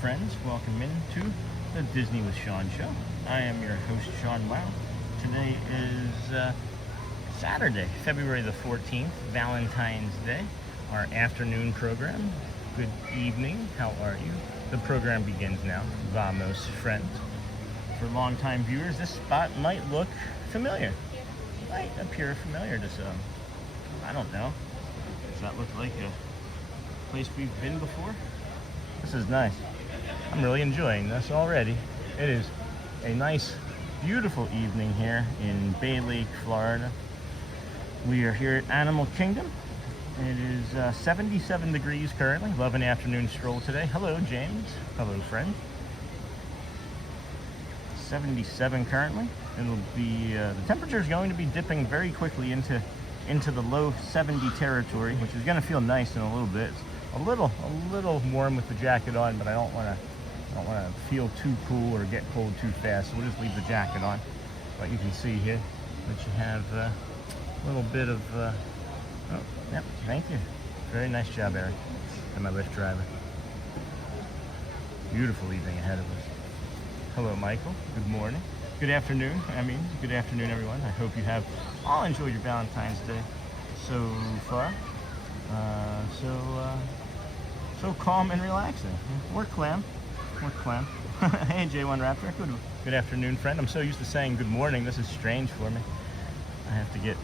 Friends, welcome into the Disney with Sean show. I am your host, Sean Wow. Today is Saturday, February the 14th, Valentine's Day, our afternoon program. Good evening, how are you? The program begins now. Vamos, friends. For longtime viewers, this spot might look familiar. Might appear familiar to some. I don't know. Does that look like a place we've been before? This is nice. I'm really enjoying this already. It is a nice, beautiful evening here in Bay Lake, Florida. We are here at Animal Kingdom. It is 77 degrees currently. Love an afternoon stroll today. Hello, James. Hello, friend. 77 currently. It'll be the temperature is going to be dipping very quickly into the low 70 territory, which is going to feel nice in a little bit. It's a little warm with the jacket on, but I don't want to feel too cool or get cold too fast, so we'll just leave the jacket on. But you can see here that you have a little bit of oh, yep, thank you, very nice job, Eric, and my Lyft driver. Beautiful evening ahead of us. Hello, Michael. Good morning. Good afternoon. Good afternoon, everyone. I hope you have all enjoyed your Valentine's Day so far. So calm and relaxing. We're clam. Hey, J1 Raptor. Good afternoon, friend. I'm so used to saying good morning. This is strange for me. I have to get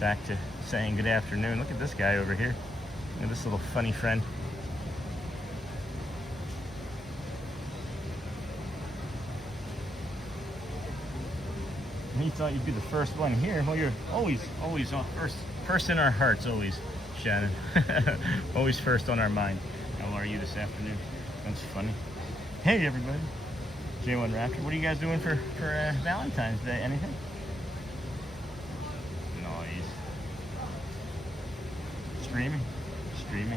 back to saying good afternoon. Look at this guy over here. Look at this little funny friend. He thought you'd be the first one here. Well, you're always on first in our hearts, always, Shannon. Always first on our mind. How are you this afternoon? That's funny. Hey, everybody. J1 Raptor. What are you guys doing for Valentine's Day? Anything? Noise. Streaming.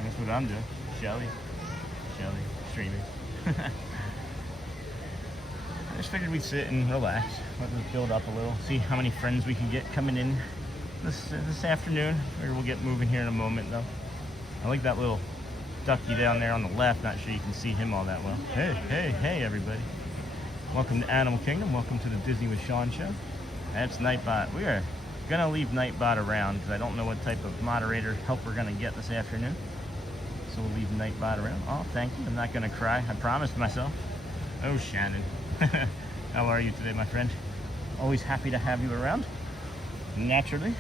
That's what I'm doing. Shelly. Streaming. I just figured we'd sit and relax, let this build up a little, see how many friends we can get coming in this afternoon. Maybe we'll get moving here in a moment, though. I like that little ducky down there on the left. Not sure you can see him all that well. Hey, everybody. Welcome to Animal Kingdom. Welcome to the Disney with Sean show. That's Nightbot. We are going to leave Nightbot around because I don't know what type of moderator help we're going to get this afternoon. So we'll leave Nightbot around. Oh, thank you. I'm not going to cry. I promised myself. Oh, Shannon. How are you today, my friend? Always happy to have you around. Naturally.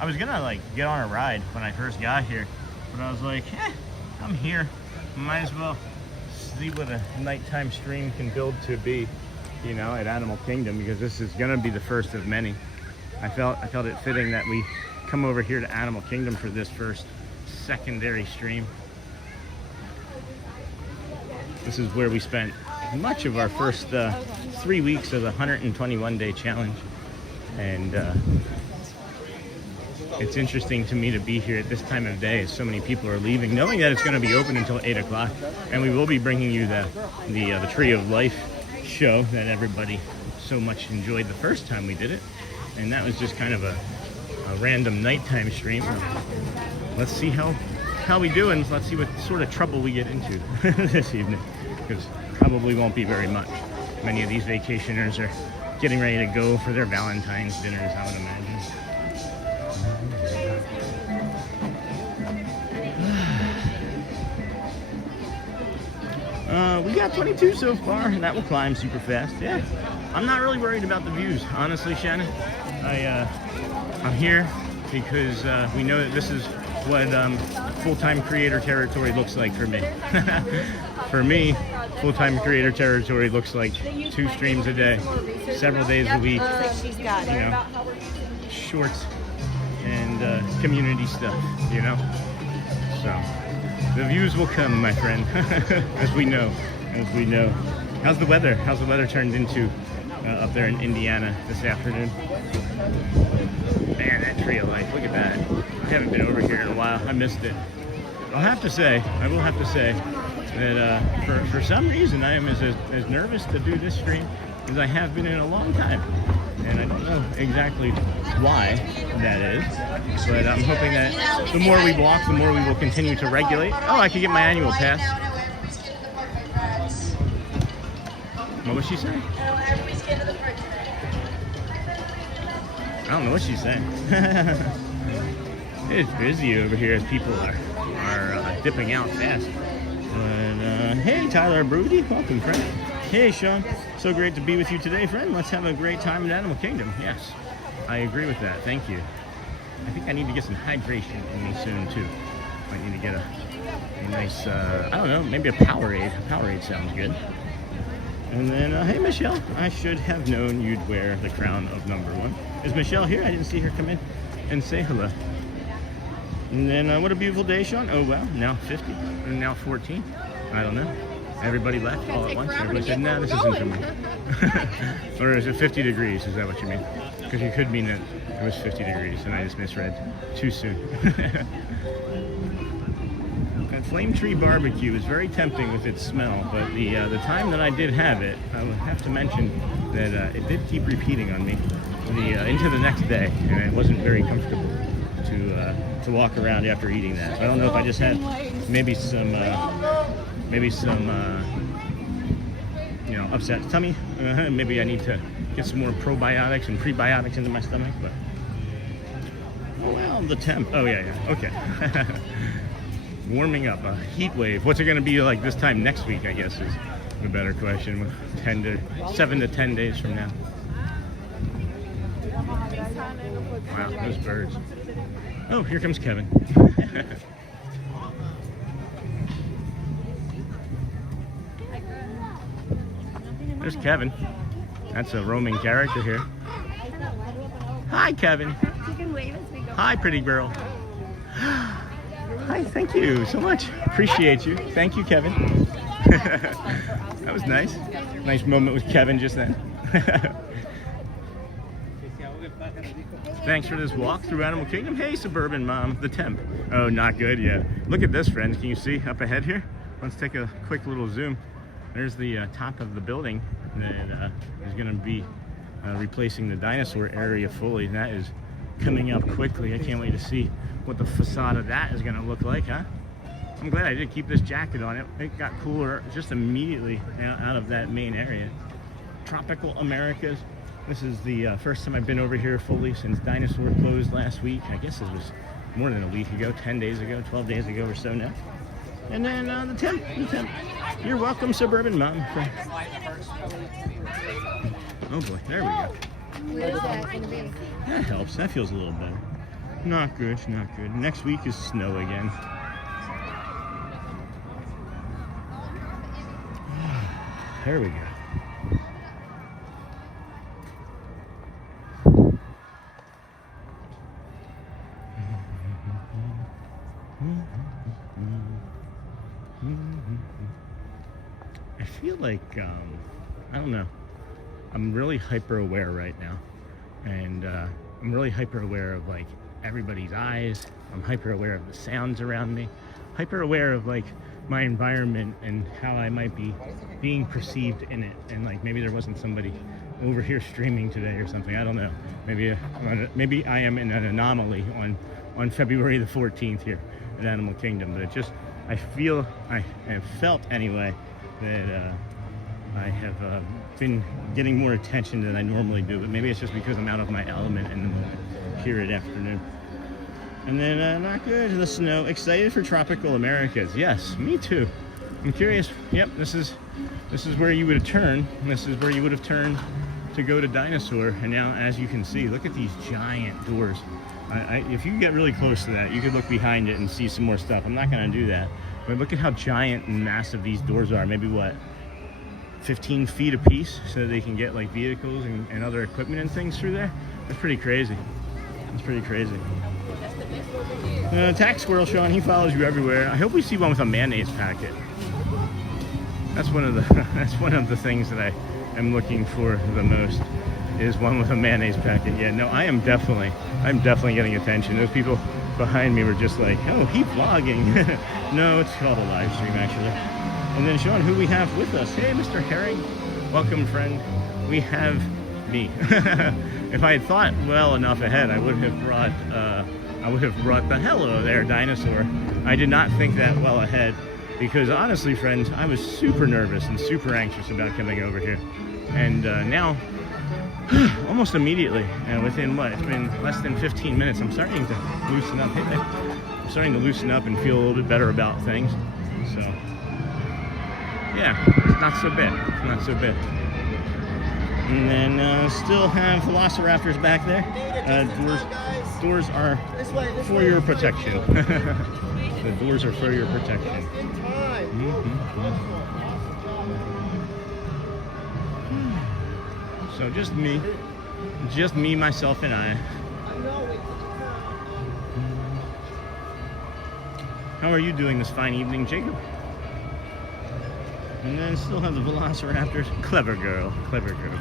I was gonna get on a ride when I first got here, but I was like, I'm here. Might as well see what a nighttime stream can build to be, at Animal Kingdom, because this is gonna be the first of many. I felt it fitting that we come over here to Animal Kingdom for this first secondary stream. This is where we spent much of our first 3 weeks of the 121-day challenge, and it's interesting to me to be here at this time of day as so many people are leaving, knowing that it's going to be open until 8 o'clock. And we will be bringing you the Tree of Life show that everybody so much enjoyed the first time we did it. And that was just kind of a random nighttime stream. Let's see how we do, and let's see what sort of trouble we get into this evening, because probably won't be very much. Many of these vacationers are getting ready to go for their Valentine's dinners, I would imagine. We got 22 so far, and that will climb super fast. Yeah, I'm not really worried about the views, honestly, Shannon. I'm here because we know that this is what full-time creator territory looks like for me. For me, full-time creator territory looks like 2 streams a day, several days a week, you know, shorts and community stuff, you know. So the views will come, my friend, as we know. How's the weather? How's the weather turned into up there in Indiana this afternoon? Man, that Tree of Life, look at that. I haven't been over here in a while. I missed it. I will have to say that for some reason I am as nervous to do this stream as I have been in a long time. And I don't know exactly why that is, but I'm hoping that the more we walk, the more we will continue to regulate. Oh, I could get my annual pass. What was she saying? I don't know what she's saying. It's busy over here as people are dipping out fast. But hey, Tyler Broody, welcome, friend. Hey, Sean, so great to be with you today, friend. Let's have a great time in Animal Kingdom. Yes, I agree with that. Thank you. I think I need to get some hydration in me soon too. Might need to get a nice, I don't know, maybe a Powerade. A Powerade sounds good. And then, hey, Michelle, I should have known you'd wear the crown of #1. Is Michelle here? I didn't see her come in and say hello. And then, what a beautiful day, Sean. Oh, wow, now 50, and now 14. I don't know. Everybody left all at once. Everybody said, no, this isn't for me. Or is it 50 degrees? Is that what you mean? Because you could mean that it was 50 degrees, and I just misread too soon. That Flame Tree Barbecue is very tempting with its smell, but the time that I did have it, I would have to mention that it did keep repeating on me into the next day, and it wasn't very comfortable to walk around after eating that. So I don't know if I just had maybe some you know, upset tummy. Maybe I need to get some more probiotics and prebiotics into my stomach. But oh well, the temp. Oh yeah, okay. Warming up, a heat wave. What's it going to be like this time next week, I guess, is a better question. 7 to 10 days from now. Wow, those birds. Oh, here comes Kevin. There's Kevin. That's a roaming character here. Hi, Kevin. Hi, pretty girl. Hi, thank you so much. Appreciate you. Thank you, Kevin. That was nice. Nice moment with Kevin just then. Thanks for this walk through Animal Kingdom. Hey, Suburban Mom, the temp. Oh, not good, yeah. Look at this, friends. Can you see up ahead here? Let's take a quick little zoom. There's the top of the building that is going to be replacing the dinosaur area fully. That is coming up quickly. I can't wait to see what the facade of that is going to look like, huh? I'm glad I did keep this jacket on. It got cooler just immediately out of that main area. Tropical Americas. This is the first time I've been over here fully since Dinosaur closed last week. I guess it was more than a week ago, 10 days ago, 12 days ago or so now. And then the temp. You're welcome, Suburban Mom. Oh boy, there we go. Where is that going to be? That helps. That feels a little better. Not good, not good. Next week is snow again. There we go. I feel like, I don't know, I'm really hyper aware right now, and I'm really hyper aware of like everybody's eyes. I'm hyper aware of the sounds around me, hyper aware of like my environment and how I might be being perceived in it. And like maybe there wasn't somebody over here streaming today or something. I don't know. Maybe I am in an anomaly on February the 14th here at Animal Kingdom. But it just, I have felt anyway that I have been getting more attention than I normally do. But maybe it's just because I'm out of my element in the moment here at afternoon. And then not good, the snow. Excited for Tropical Americas. Yes, me too. I'm curious. Yep, this is where you would have turned. This is where you would have turned to go to Dinosaur. And now, as you can see, look at these giant doors. If you get really close to that, you could look behind it and see some more stuff. I'm not going to do that. But look at how giant and massive these doors are. Maybe what, 15 feet a piece, so they can get like vehicles and other equipment and things through there. That's pretty crazy. It's pretty crazy. Tax Squirrel Sean, he follows you everywhere. I hope we see one with a mayonnaise packet. That's one of the things that I am looking for the most, is one with a mayonnaise packet. Yeah, no, I'm definitely getting attention. Those people behind me were just like, oh, he vlogging. No, it's called a live stream actually. And then Sean, who we have with us? Hey, Mr. Herring, welcome friend. We have me. If I had thought well enough ahead, I would have brought the hello there, Dinosaur. I did not think that well ahead, because honestly, friends, I was super nervous and super anxious about coming over here. And now, almost immediately, within what, it's been less than 15 minutes, I'm starting to loosen up. I'm starting to loosen up and feel a little bit better about things. So, yeah, it's not so bad. It's not so bad. And then still have velociraptors back there. Doors are for your protection. The doors are for your protection. So just me, myself, and I. How are you doing this fine evening, Jacob? And then still have the velociraptors. Clever girl, clever girl.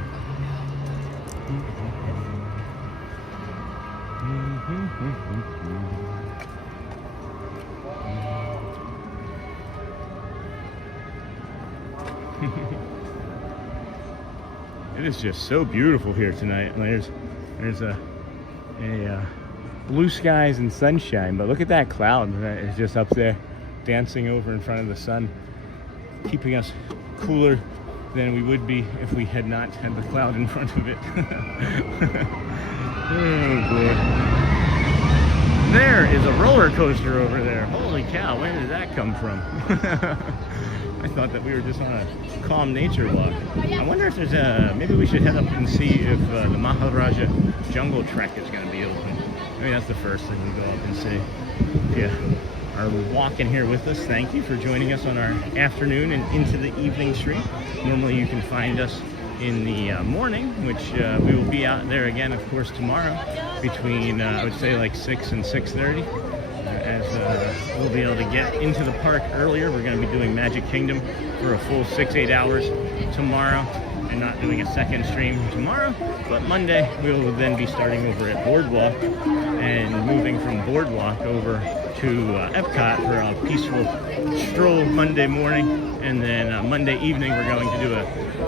It is just so beautiful here tonight. There's a blue skies and sunshine, but look at that cloud that is just up there dancing over in front of the sun, keeping us cooler than we would be if we had not had the cloud in front of it. Oh boy. There is a roller coaster over there. Holy cow, where did that come from? I thought that we were just on a calm nature walk. I wonder if there's maybe we should head up and see if the Maharaja Jungle Trek is going to be open. Maybe that's the first thing we go up and see. Yeah. Are walking here with us. Thank you for joining us on our afternoon and into the evening stream. Normally you can find us in the morning, which we will be out there again, of course, tomorrow between, I would say, like 6 and 6:30. As we'll be able to get into the park earlier. We're going to be doing Magic Kingdom for a full 6-8 hours tomorrow, and not doing a second stream tomorrow. But Monday, we will then be starting over at Boardwalk and moving from Boardwalk over to Epcot for a peaceful stroll Monday morning. And then Monday evening, we're going to do a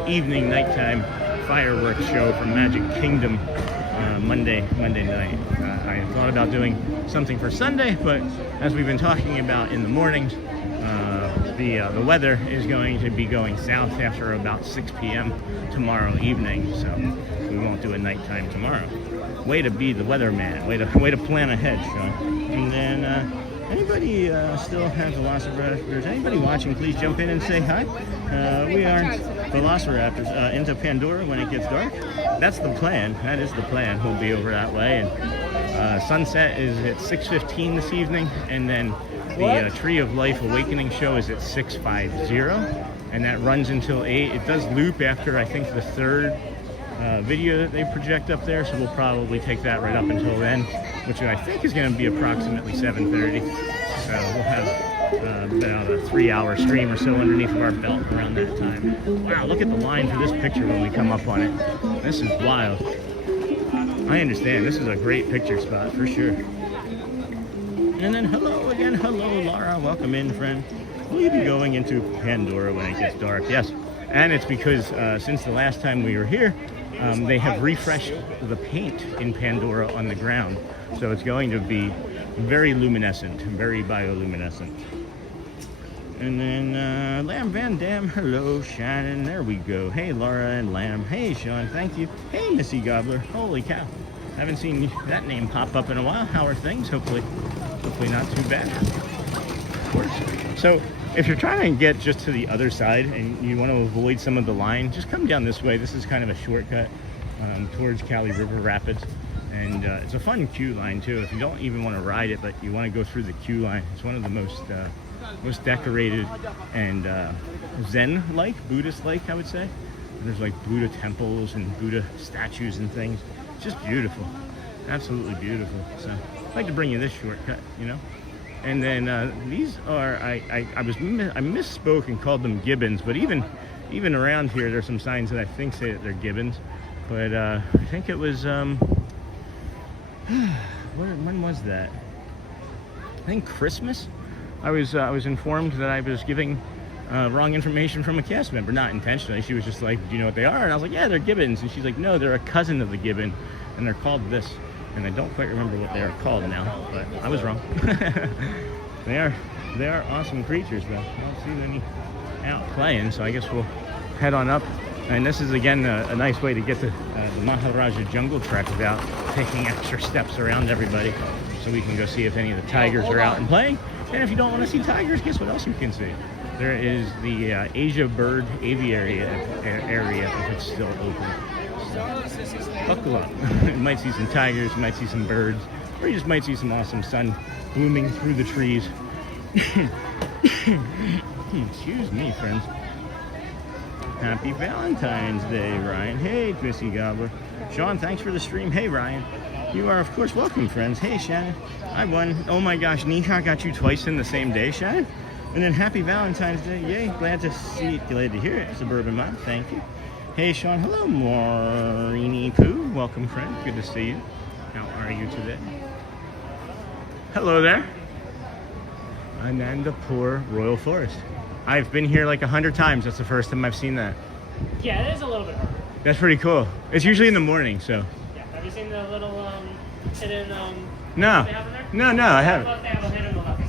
evening nighttime fireworks show from Magic Kingdom Monday night. I thought about doing something for Sunday, but as we've been talking about in the mornings, the weather is going to be going south after about 6 p.m. tomorrow evening, so we won't do a nighttime tomorrow. Way to be the weatherman. Way to plan ahead, Sean. And then anybody still has velociraptors? Anybody watching? Please jump in and say hi. We are velociraptors into Pandora when it gets dark. That's the plan. That is the plan. We'll be over that way. And sunset is at 6:15 this evening, and then the Tree of Life Awakening show is at 6:50, and that runs until 8. It does loop after, I think, the third video that they project up there, so we'll probably take that right up until then, which I think is going to be approximately 7:30. So we'll have about a 3-hour stream or so underneath of our belt around that time. Wow, look at the line for this picture when we come up on it. This is wild. I understand. This is a great picture spot for sure. And then hello again, hello Laura, welcome in, friend. Will you be going into Pandora when it gets dark? Yes, and it's because since the last time we were here, they have refreshed the paint in Pandora on the ground. So it's going to be very luminescent, very bioluminescent. And then Lamb Van Dam, hello Shannon, there we go. Hey Laura and Lamb, hey Sean, thank you. Hey Missy Gobbler, holy cow. Haven't seen that name pop up in a while. How are things? Hopefully not too bad. Of course. So if you're trying to get just to the other side and you want to avoid some of the line, just come down this way. This is kind of a shortcut towards Cali River Rapids. And it's a fun queue line too. If you don't even want to ride it, but you want to go through the queue line, it's one of the most decorated and Zen-like, Buddhist-like, I would say. There's like Buddha temples and Buddha statues and things. Just beautiful, absolutely beautiful. So I'd like to bring you this shortcut, you know. And then these are I misspoke and called them gibbons, but even around here there's some signs that I think say that they're gibbons. But I think it was when was that? I think Christmas. I was informed that I was giving wrong information from a cast member, not intentionally. She was just like, do you know what they are? And I was like, yeah, they're gibbons. And she's like, no, they're a cousin of the gibbon, and they're called this. And I don't quite remember what they are called now, but I was wrong. They are awesome creatures, though. I don't see any out playing, so I guess we'll head on up. And this is, again, a nice way to get to the Maharaja Jungle Trek without taking extra steps around everybody, so we can go see if any of the tigers are out and playing. And if you don't want to see tigers, guess what else you can see? There is the Asia Bird Aviary area if it's still open. So, buckle up. You might see some tigers, you might see some birds, or you just might see some awesome sun blooming through the trees. Excuse me, friends. Happy Valentine's Day, Ryan. Hey, Missy Gobbler. Sean, thanks for the stream. Hey, Ryan. You are, of course, welcome, friends. Hey, Shannon. I won. Oh my gosh, Nika got you twice in the same day, Shannon. And then happy Valentine's Day. Yay, glad to see it. Glad to hear it. Suburban Mom, thank you. Hey, Sean. Hello, Maureen Pooh. Welcome, friend. Good to see you. How are you today? Hello there. Anandapur Royal Forest. I've been here like 100 times. That's the first time I've seen that. Yeah, it is a little bit harder. That's pretty cool. It's usually in the morning, so. Yeah. Have you seen the little hidden No. they have in there? No, I haven't. Well, they have a hidden left.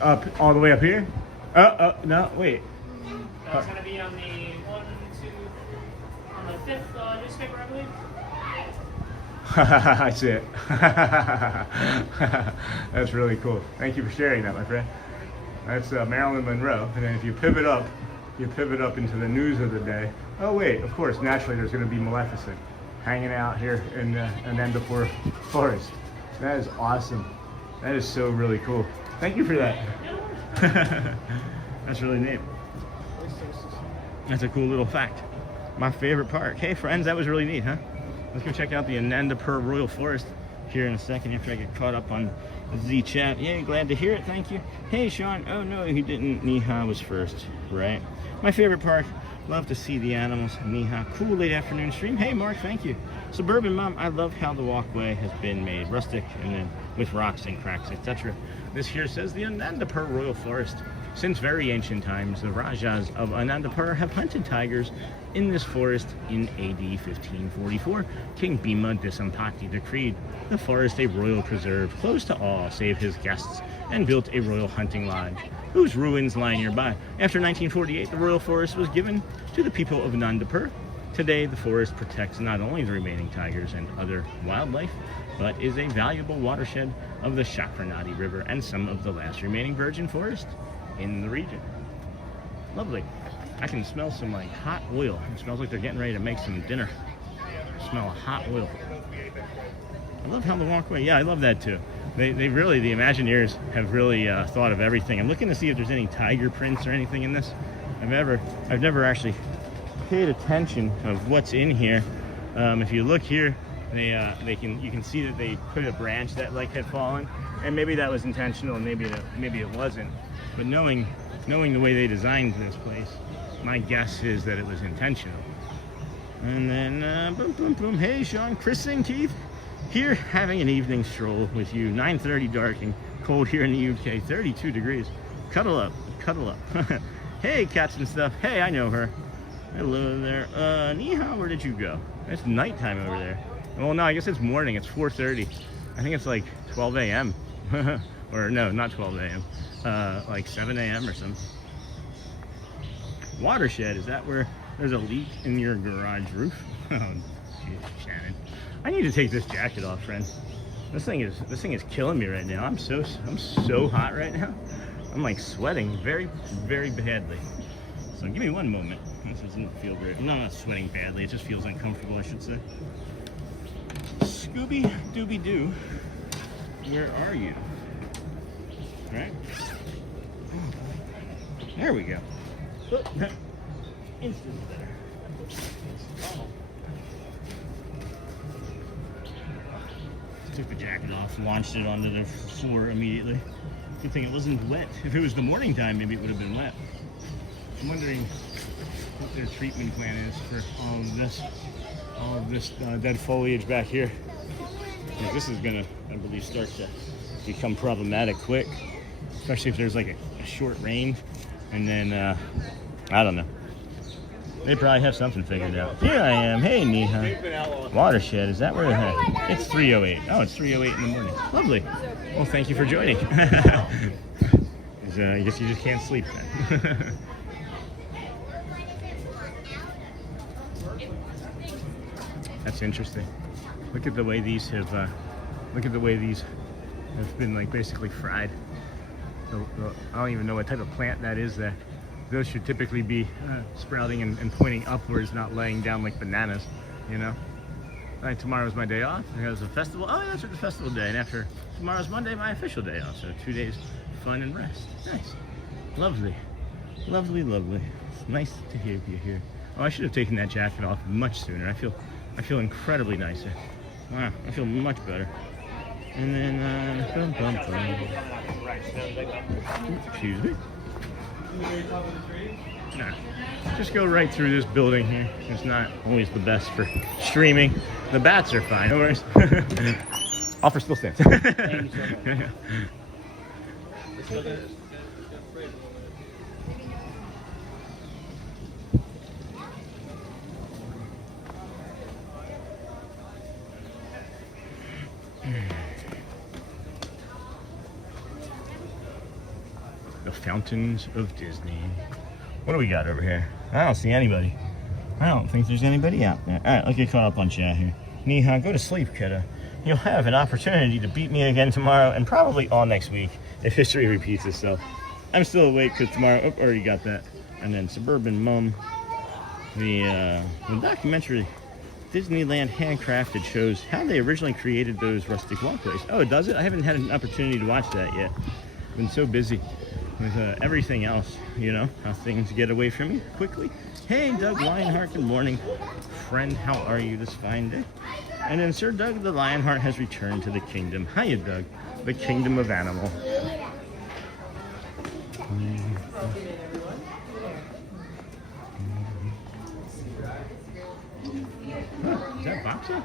Up all the way up here? No, wait. That's gonna be on the on the 5th newspaper, I believe. I see it. That's really cool. Thank you for sharing that, my friend. That's Marilyn Monroe. And then if you pivot up into the news of the day. Oh wait, of course, naturally there's going to be Maleficent hanging out here in Anandapur Forest. That is awesome. That is so really cool. Thank you for that. That's really neat. That's a cool little fact. My favorite park. Hey friends, that was really neat, huh? Let's go check out the Anandapur Royal Forest here in a second after I get caught up on the chat. Yay, glad to hear it, thank you. Hey Sean, oh no, he didn't. Neha was first, right? My favorite park, love to see the animals. Neha, cool late afternoon stream. Hey Mark, thank you. Suburban Mom, I love how the walkway has been made rustic and then with rocks and cracks, etc. This here says the Anandapur Royal Forest. Since very ancient times, the Rajas of Anandapur have hunted tigers in this forest. In AD 1544, King Bhima Disampati decreed the forest a royal preserve closed to all save his guests and built a royal hunting lodge, whose ruins lie nearby. After 1948, the royal forest was given to the people of Anandapur. Today, the forest protects not only the remaining tigers and other wildlife, but is a valuable watershed of the Chakranadi River and some of the last remaining virgin forest in the region. Lovely. I can smell some like hot oil. It smells like they're getting ready to make some dinner. I smell a hot oil. I love how the walkway, yeah, I love that too. They really, the Imagineers have really thought of everything. I'm looking to see if there's any tiger prints or anything in this. I've never actually paid attention of what's in here. If you look here, you can see that they put a branch that like had fallen, and maybe that was intentional, and maybe it wasn't. But knowing the way they designed this place, my guess is that it was intentional. And then boom, boom, boom. Hey, Sean, Chris Keith. here having an evening stroll with you. 9:30 dark and cold here in the UK, 32 degrees. Cuddle up, cuddle up. Hey, cats and stuff. Hey, I know her. Hello there. Ni hao, where did you go? It's nighttime over there. Well, no, I guess it's morning. It's 4:30. I think it's like 12 a.m. Or no, not 12 a.m. Like 7 a.m. or something. Watershed, is that where there's a leak in your garage roof? Oh, geez, Shannon. I need to take this jacket off, friend. This thing is killing me right now. I'm so hot right now. I'm like sweating very, very badly. So give me one moment. This doesn't feel great. No, I'm not sweating badly. It just feels uncomfortable, I should say. Scooby Dooby Doo, where are you? Right? There we go. Instantly there. Oh. Took the jacket off, launched it onto the floor immediately. Good thing it wasn't wet. If it was the morning time, maybe it would have been wet. I'm wondering what their treatment plan is for all of this dead foliage back here. This is gonna, I believe, start to become problematic quick, especially if there's like a short rain, and then I don't know. They probably have something figured out. Here I am. Hey, Ni hao. Watershed, is that where they're at? It's 3:08. Oh, it's 3:08 in the morning. Lovely. Well, thank you for joining. I guess you just can't sleep then. That's interesting. Look at the way these have been like basically fried. So, I don't even know what type of plant that is. Those should typically be sprouting and pointing upwards, not laying down like bananas, you know? All right, tomorrow's my day off. There's a festival. Oh, yeah, it's a festival day. And after tomorrow's Monday, my official day off. So 2 days fun and rest. Nice. Lovely. Lovely, lovely. It's nice to hear you here. Oh, I should have taken that jacket off much sooner. I feel incredibly nicer. Wow, I feel much better. And then, excuse me. Nah, just go right through this building here. It's not always the best for streaming. The bats are fine. No worries. Offer still stands. Thank you so much. The Fountains of Disney. What do we got over here? I don't see anybody. I don't think there's anybody out there. All right, let's get caught up on chat here. Ni hao, go to sleep, kiddo. You'll have an opportunity to beat me again tomorrow and probably all next week if history repeats itself. I'm still awake because tomorrow, oh, already got that. And then Suburban Mum. The documentary Disneyland Handcrafted shows how they originally created those rustic walkways. Oh, does it? I haven't had an opportunity to watch that yet. Been so busy with everything else, you know, how things get away from you quickly. Hey, Doug Lionheart, good morning. Friend, how are you this fine day? And then Sir Doug the Lionheart has returned to the kingdom. Hiya, Doug, the kingdom of animal. Huh, is that Boxer?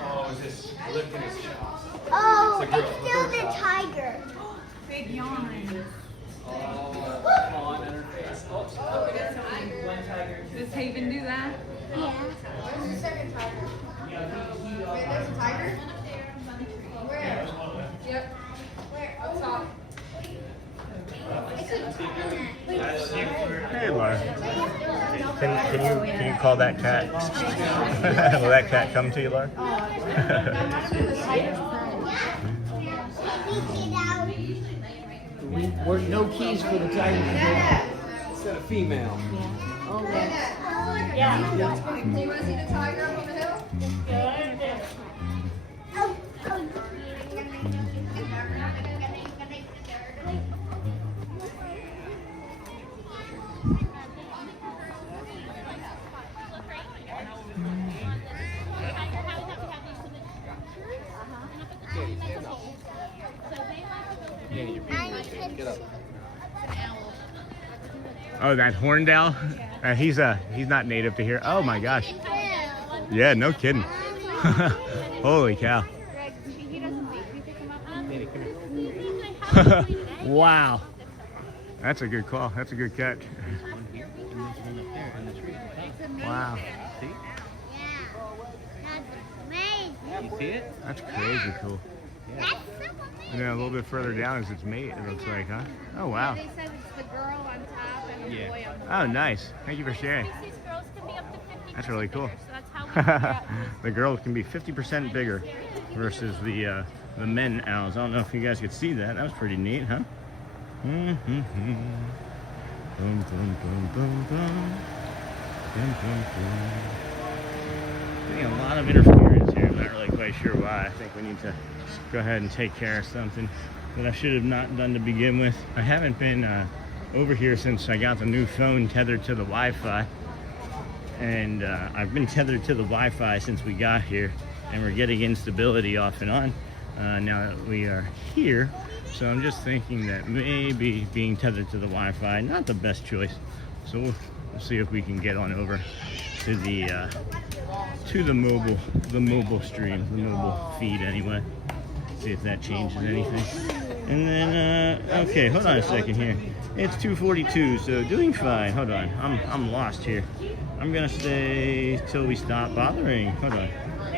Oh, is this lifting his chops? Oh, it's still the tiger. Big yawn. Oh, come on, in her face. Oh, we got something. One tiger. Does Haven do that? Yeah. Where's the second tiger? Wait, there's a tiger? Where? Yep. Where? Up top. Hey, Laura. Can you call that cat? Will that cat come to you, Laura? We're no keys for the tiger. It's got a female. Yeah. Do you want to see the tiger up on the hill? Yeah, you're being irritated. Get up. Oh, that horned owl? He's not native to here. Oh my gosh. Yeah, no kidding. Holy cow. Wow. That's a good call. That's a good catch. Wow. You see it? That's crazy cool. And then a little bit further down is its mate, it looks like, huh? Oh, wow. They said it's the girl on top and the boy on the Oh, nice. Thank you for sharing. These girls can be up to 50%. That's really cool. So that's how we figure out The girls can be 50% bigger versus the men owls. I don't know if you guys could see that. That was pretty neat, huh? Boom, boom, boom, boom, boom. Boom, boom, boom. Getting a lot of interference here. I'm not really quite sure why. I think we need to go ahead and take care of something that I should have not done to begin with. I haven't been over here since I got the new phone tethered to the Wi-Fi. And I've been tethered to the Wi-Fi since we got here, and we're getting instability off and on now that we are here. So I'm just thinking that maybe being tethered to the Wi-Fi, not the best choice. So we'll see if we can get on over to the mobile stream, the mobile feed anyway. See if that changes anything. And then okay, hold on a second here. It's 2:42, so doing fine. Hold on, I'm lost here. I'm gonna stay till we stop bothering. Hold on.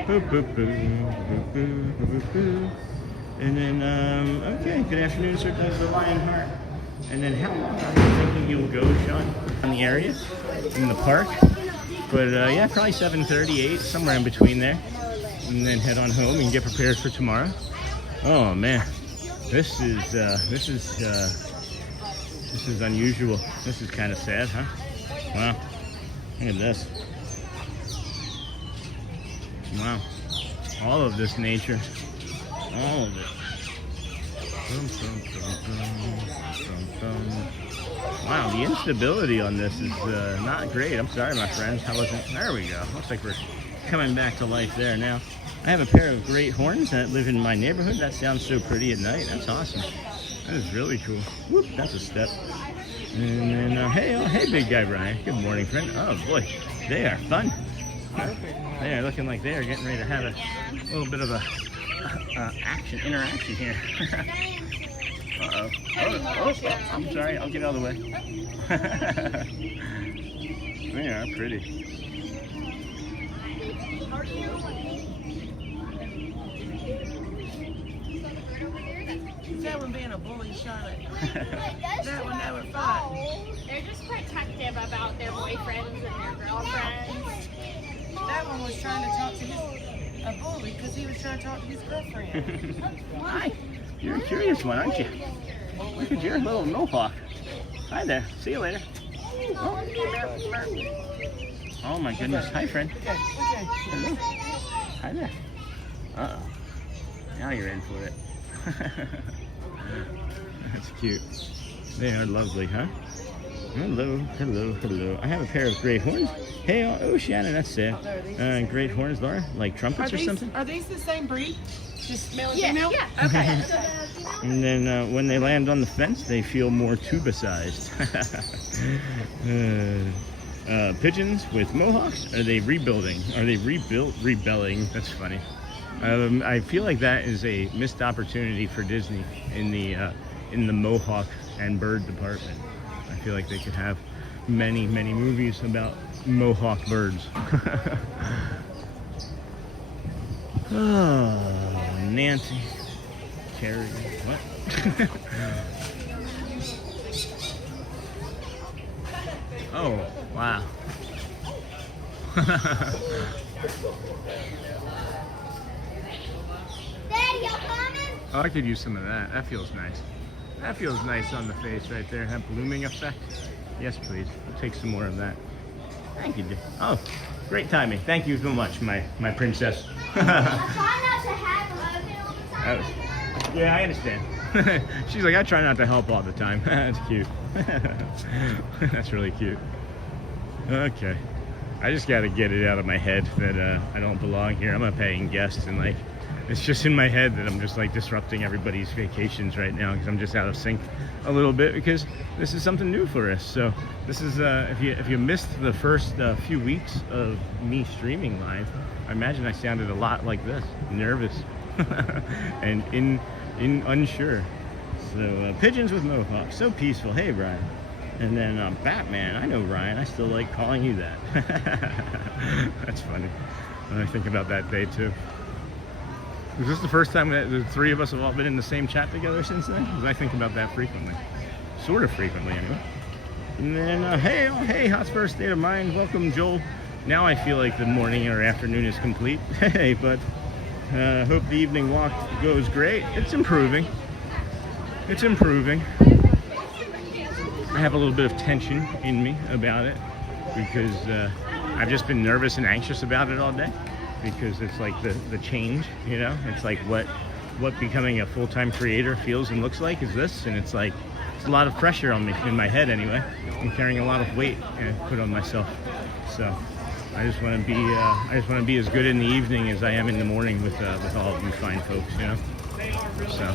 Boop, boop, boop, boop, boop, boop, boop. And then okay, good afternoon, sir. Does the Lionheart. And then how long are you thinking you'll go, Sean? In the area, in the park. But yeah, probably 7:38, somewhere in between there. And then head on home and get prepared for tomorrow. Oh man, this is unusual. This is kind of sad, huh? Wow, look at this. Wow, all of this nature, all of it. Wow, the instability on this is not great. I'm sorry, my friends. How was it? There we go. Looks like we're coming back to life there now. I have a pair of great horns that live in my neighborhood. That sounds so pretty at night. That's awesome. That is really cool. Whoop, that's a step. And then, hey, big guy Brian. Good morning, friend. Oh boy, they are fun. They are looking like they are getting ready to have a little bit of a interaction here. Uh-oh. Oh, I'm sorry. I'll get out of the way. They are pretty. That one being a bully, Charlotte. That one never fought. They're just protective about their boyfriends and their girlfriends. That one was trying to talk to a bully because he was trying to talk to his girlfriend. Hi. You're a curious one, aren't you? Look at your little mohawk. Hi there. See you later. Oh my goodness. Hi, friend. Hello. Hi there. Uh-oh. Now you're in for it. That's cute. They are lovely, huh? Hello, hello, hello. I have a pair of great horns. Hey, oh, Shannon, that's sad. Great horns, Laura? Like trumpets or something? Are these the same breed? Just male and female? Yeah. Okay. And then when they land on the fence, they feel more tuba-sized. Pigeons with mohawks? Are they rebuilding? Are they rebelling? That's funny. I feel like that is a missed opportunity for Disney in the mohawk and bird department. I feel like they could have many movies about mohawk birds. Oh, Nancy, Carrie, what? Oh, wow. Daddy, y'all coming? Oh, I could use some of that. That feels nice. That feels nice on the face right there. That blooming effect. Yes, please. I'll take some more of that. Thank you. Oh, great timing. Thank you so much, my princess. I try not to have them all the time. Yeah, I understand. She's like, I try not to help all the time. That's cute. That's really cute. Okay. I just got to get it out of my head that I don't belong here. I'm a paying guest, and like it's just in my head that I'm just like disrupting everybody's vacations right now because I'm just out of sync a little bit because this is something new for us. So this is if you missed the first few weeks of me streaming live, I imagine I sounded a lot like this, nervous and unsure. So pigeons with mohawks, so peaceful. Hey Brian. And then Batman, I know Ryan, I still like calling you that. That's funny. I think about that day too. Is this the first time that the three of us have all been in the same chat together since then? Because I think about that frequently. Sort of frequently, anyway. And then, hey, Hotspur State of Mind. Welcome, Joel. Now I feel like the morning or afternoon is complete. Hey, but hope the evening walk goes great. It's improving. It's improving. I have a little bit of tension in me about it because I've just been nervous and anxious about it all day. Because it's like the change, you know, it's like what becoming a full-time creator feels and looks like is this, and it's like it's a lot of pressure on me in my head anyway. I'm carrying a lot of weight put on myself, so I just want to be as good in the evening as I am in the morning with all of you fine folks, you know. So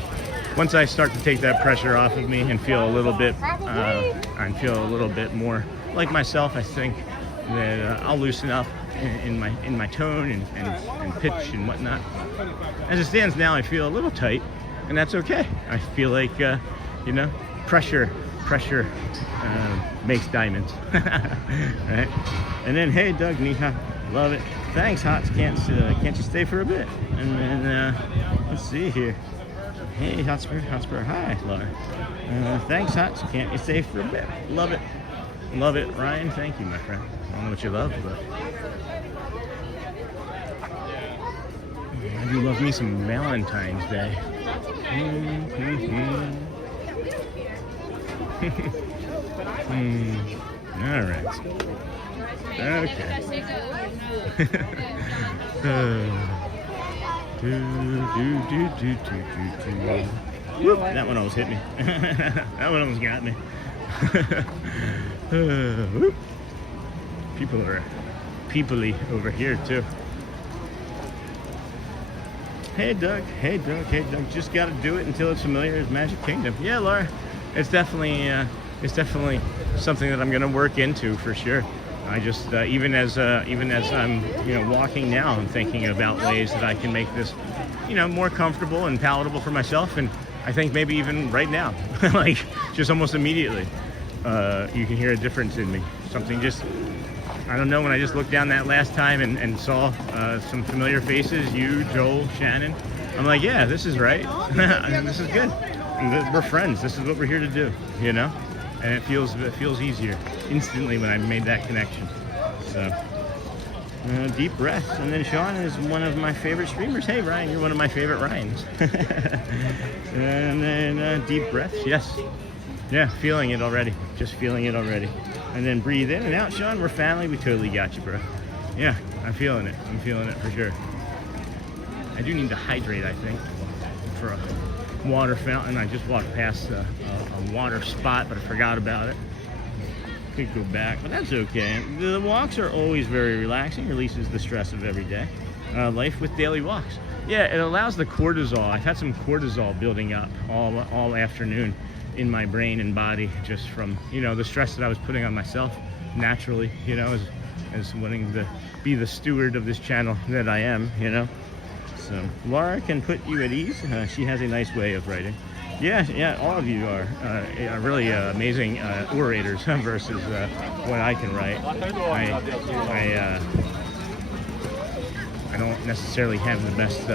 once I start to take that pressure off of me and feel a little bit more like myself, I think that I'll loosen up in my tone and pitch and whatnot. As it stands now, I feel a little tight, and that's okay. I feel like you know, pressure makes diamonds. Right? And then hey Doug, Niha, love it. Thanks Hots, can't you stay for a bit? And then let's see here. Hey Hotspur, hi Laura. Thanks Hots, can't you stay for a bit? Love it. Love it, Ryan. Thank you, my friend. I don't know what you love, but I do love me some Valentine's Day. All right. Okay. Whoop, that one almost hit me. That one almost got me. People are peoply over here too. Hey Doug, just got to do it until it's familiar as Magic Kingdom. Yeah, Laura, it's definitely something that I'm going to work into for sure. I just even as I'm walking now, I'm thinking about ways that I can make this more comfortable and palatable for myself, and I think maybe even right now, like just almost immediately, you can hear a difference in me. Something just, I don't know, when I just looked down that last time and saw some familiar faces, you, Joel, Shannon, I'm like, yeah, this is right. This is good. And we're friends. This is what we're here to do, And it feels easier instantly when I made that connection. So deep breath. And then Sean is one of my favorite streamers. Hey Ryan, you're one of my favorite Ryans. And then deep breaths. Yes. Yeah, feeling it already. Just feeling it already. And then breathe in and out. Sean, we're family. We totally got you, bro. Yeah, I'm feeling it. I'm feeling it for sure. I do need to hydrate, I think, for a water fountain. I just walked past a water spot, but I forgot about it. Could go back, but that's okay. The walks are always very relaxing. Releases the stress of every day. Life with daily walks. Yeah, it allows the cortisol. I've had some cortisol building up all afternoon in my brain and body, just from the stress that I was putting on myself naturally, as wanting to be the steward of this channel that I am, So Laura can put you at ease. She has a nice way of writing. Yeah, all of you are really amazing orators versus what I can write. I don't necessarily have the best,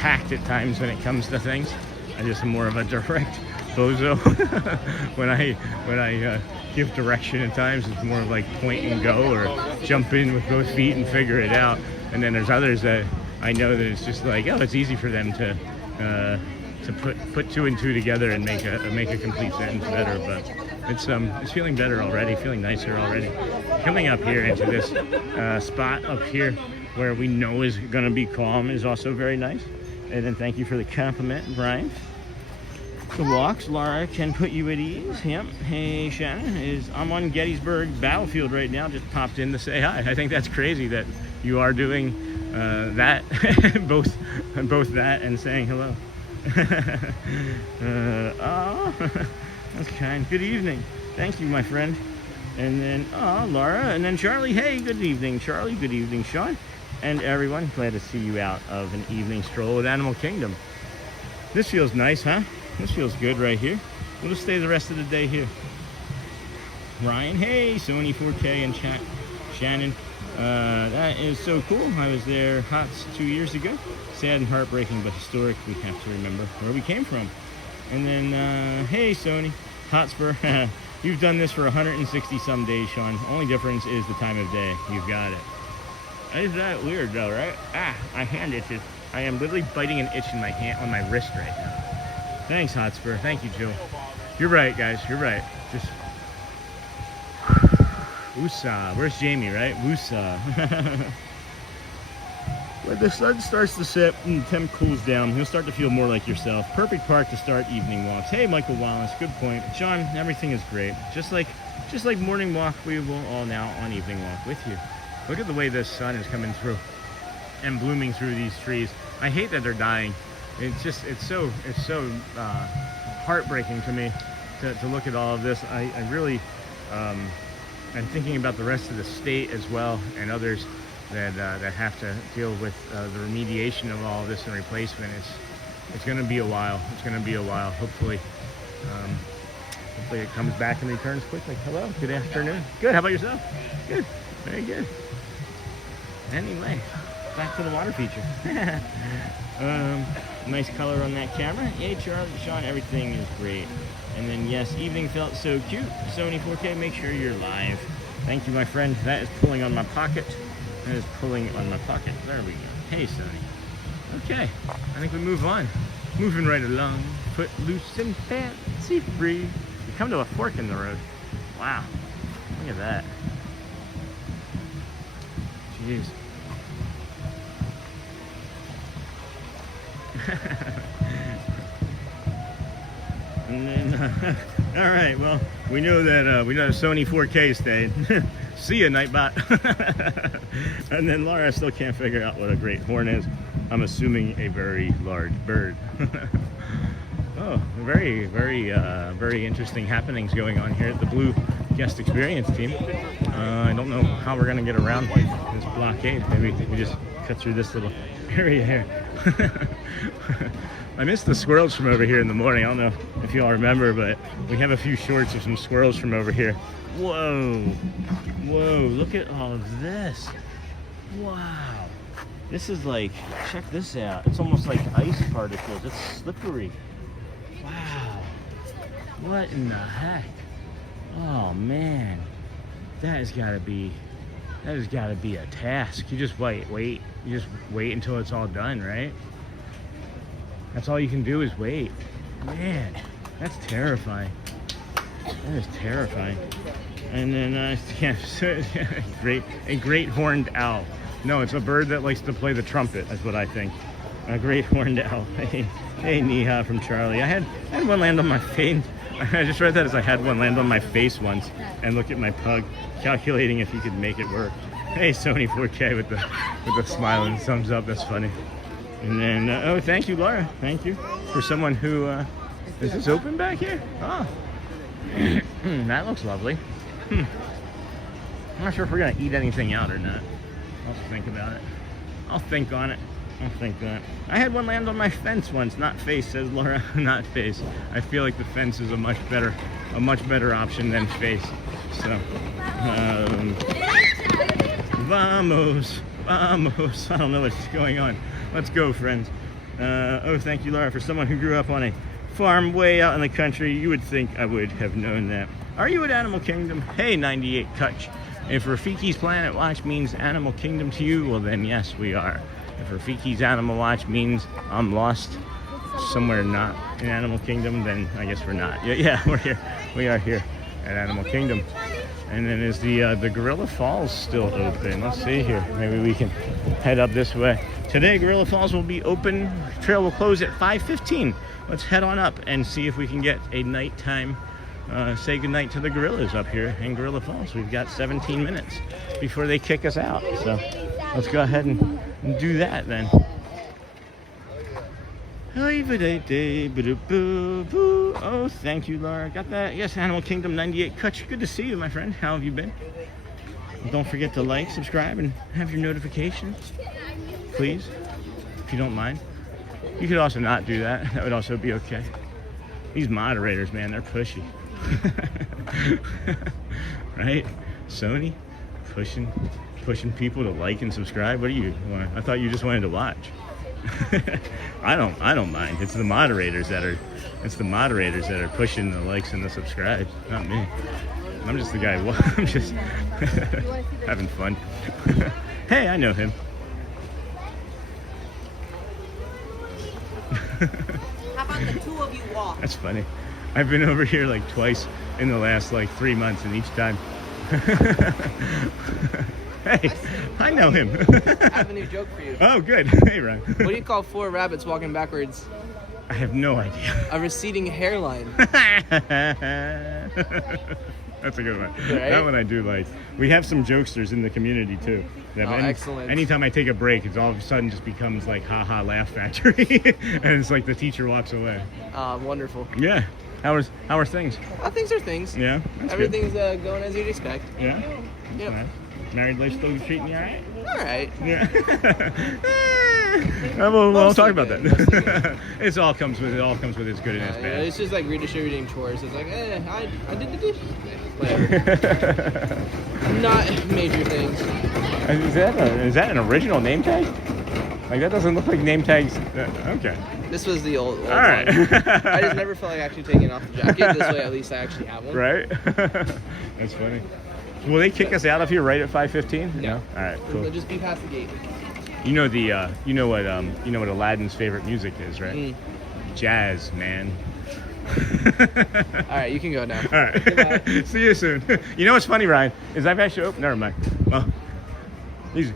tact at times when it comes to things. I just am more of a direct bozo. when I give direction at times, it's more of like point and go, or jump in with both feet and figure it out. And then there's others that I know that it's just like, it's easy for them to put two and two together and make a complete sentence better. But it's feeling better already, feeling nicer already. Coming up here into this spot up here where we know is going to be calm is also very nice. And then thank you for the compliment, Brian. The walks, Laura can put you at ease. Yep. Hey, Shannon, I'm on Gettysburg Battlefield right now. Just popped in to say hi. I think that's crazy that you are doing that, both that and saying hello. Oh, that's kind. Good evening. Thank you, my friend. And then, Laura, and then Charlie. Hey, good evening, Charlie. Good evening, Sean. And everyone, glad to see you out of an evening stroll with Animal Kingdom. This feels nice, huh? This feels good right here. We'll just stay the rest of the day here. Ryan, hey, Sony 4K and chat. Shannon, that is so cool. I was there hot 2 years ago. Sad and heartbreaking, but historic. We have to remember where we came from. And then, hey, Sony, Hotspur. You've done this for 160 some days, Sean. Only difference is the time of day. You've got it. Is that weird though, right? My hand itches. I am literally biting an itch in my hand, on my wrist right now. Thanks, Hotspur. Thank you, Jill. You're right, guys. You're right. Just woosah. Where's Jamie, right? Woosah. When the sun starts to set and the temp cools down, you'll start to feel more like yourself. Perfect park to start evening walks. Hey, Michael Wallace. Good point. Sean, everything is great. Just like morning walk, we will all now on evening walk with you. Look at the way the sun is coming through and blooming through these trees. I hate that they're dying. It's so heartbreaking to me to look at all of this. I really am thinking about the rest of the state as well, and others that have to deal with the remediation of all of this and replacement. It's going to be a while. It's going to be a while. Hopefully it comes back and returns quickly. Hello. Good afternoon. Good. How about yourself? Good. Very good. Anyway, back to the water feature. Nice color on that camera. Hey, Charlie, Sean, everything is great. And then, yes, evening felt so cute. Sony 4K, make sure you're live. Thank you, my friend. That is pulling on my pocket. That is pulling on my pocket. There we go. Hey, Sony. Okay, I think we move on. Moving right along. Foot loose and fancy free. We come to a fork in the road. Wow. Look at that. Jeez. And then, all right, well, we know that Sony 4K stayed. See ya, Nightbot. And then Laura still can't figure out what a great horn is. I'm assuming a very large bird. Oh, very interesting happenings going on here at the Blue Guest Experience team. I don't know how we're gonna get around this blockade. Maybe we just cut through this little area here. I missed the squirrels from over here in the morning. I don't know if you all remember, but we have a few shorts of some squirrels from over here. Whoa, look at all of this. Wow, this is like, check this out. It's almost like ice particles. It's slippery. Wow, what in the heck? Oh man, that has got to be a task. You just wait. You just wait until it's all done, right? That's all you can do is wait. Man, that's terrifying. That is terrifying. And then, a great horned owl. No, it's a bird that likes to play the trumpet. That's what I think. A great horned owl. Hey, Neha from Charlie. I had one land on my face. I just read that as I had one land on my face once. And look at my pug, calculating if he could make it work. Hey, Sony 4K with the smiling thumbs up. That's funny. And then, oh, thank you, Laura. Thank you for someone who, is this open back here? Oh, that looks lovely. I'm not sure if we're going to eat anything out or not. I'll think about it. I'll think on it. I'll think on it. I had one land on my fence once, not face, says Laura. Not face. I feel like the fence is a much better option than face. So, vamos. I don't know what's going on. Let's go, friends. Oh, thank you, Laura. For someone who grew up on a farm way out in the country, you would think I would have known that. Are you at Animal Kingdom? Hey, 98 Kutch. If Rafiki's Planet Watch means Animal Kingdom to you, well then yes, we are. If Rafiki's Animal Watch means I'm lost somewhere not in Animal Kingdom, then I guess we're not. Yeah, we're here. We are here at Animal Kingdom. And then is the Gorilla Falls still open? Let's see here. Maybe we can head up this way. Today, Gorilla Falls will be open. Trail will close at 5:15. Let's head on up and see if we can get a nighttime say goodnight to the gorillas up here in Gorilla Falls. We've got 17 minutes before they kick us out. So let's go ahead and do that then. Oh, thank you, Laura. Got that? Yes, Animal Kingdom 98 Kutch. Good to see you, my friend. How have you been? Don't forget to like, subscribe, and have your notifications, please, if you don't mind. You could also not do that. That would also be okay. These moderators, man, they're pushy. Right? Sony pushing people to like and subscribe. What do you want? I thought you just wanted to watch. I don't mind. It's the moderators that are pushing the likes and the subscribes, not me. I'm just the guy. I'm just having fun. Hey, I know him. How about the two of you walk? That's funny. I've been over here like twice in the last like 3 months, and each time. Hey, I know him. I have a new joke for you. Oh, good. Hey, Ryan. What do you call 4 rabbits walking backwards? I have no idea. A receding hairline. That's a good one. Right? That one I do like. We have some jokesters in the community too. Excellent. Anytime I take a break, it's all of a sudden just becomes like haha laugh factory, and it's like the teacher walks away. Wonderful. Yeah. How are things? Things are things. Yeah. That's Everything's going as you'd expect. good. Yeah. Yep. Nice. Married life still treating you alright? All right. Yeah. We'll talk about good. that. It all comes with its good and its bad. It's just like redistributing chores. It's like, I did the dishes. Whatever. Not major things. Is that an original name tag? Like, that doesn't look like name tags. Okay. This was the old All right. one. I just never felt like actually taking off the jacket. This way, at least I actually have one. Right? That's funny. Will they kick us out of here right at 5:15? No. All right, cool. They'll just be past the gate. You know what Aladdin's favorite music is, right? Jazz, man. All right, you can go now. All right. See you soon. You know what's funny, Ryan? Is I've actually... Oh, never mind. Well, he's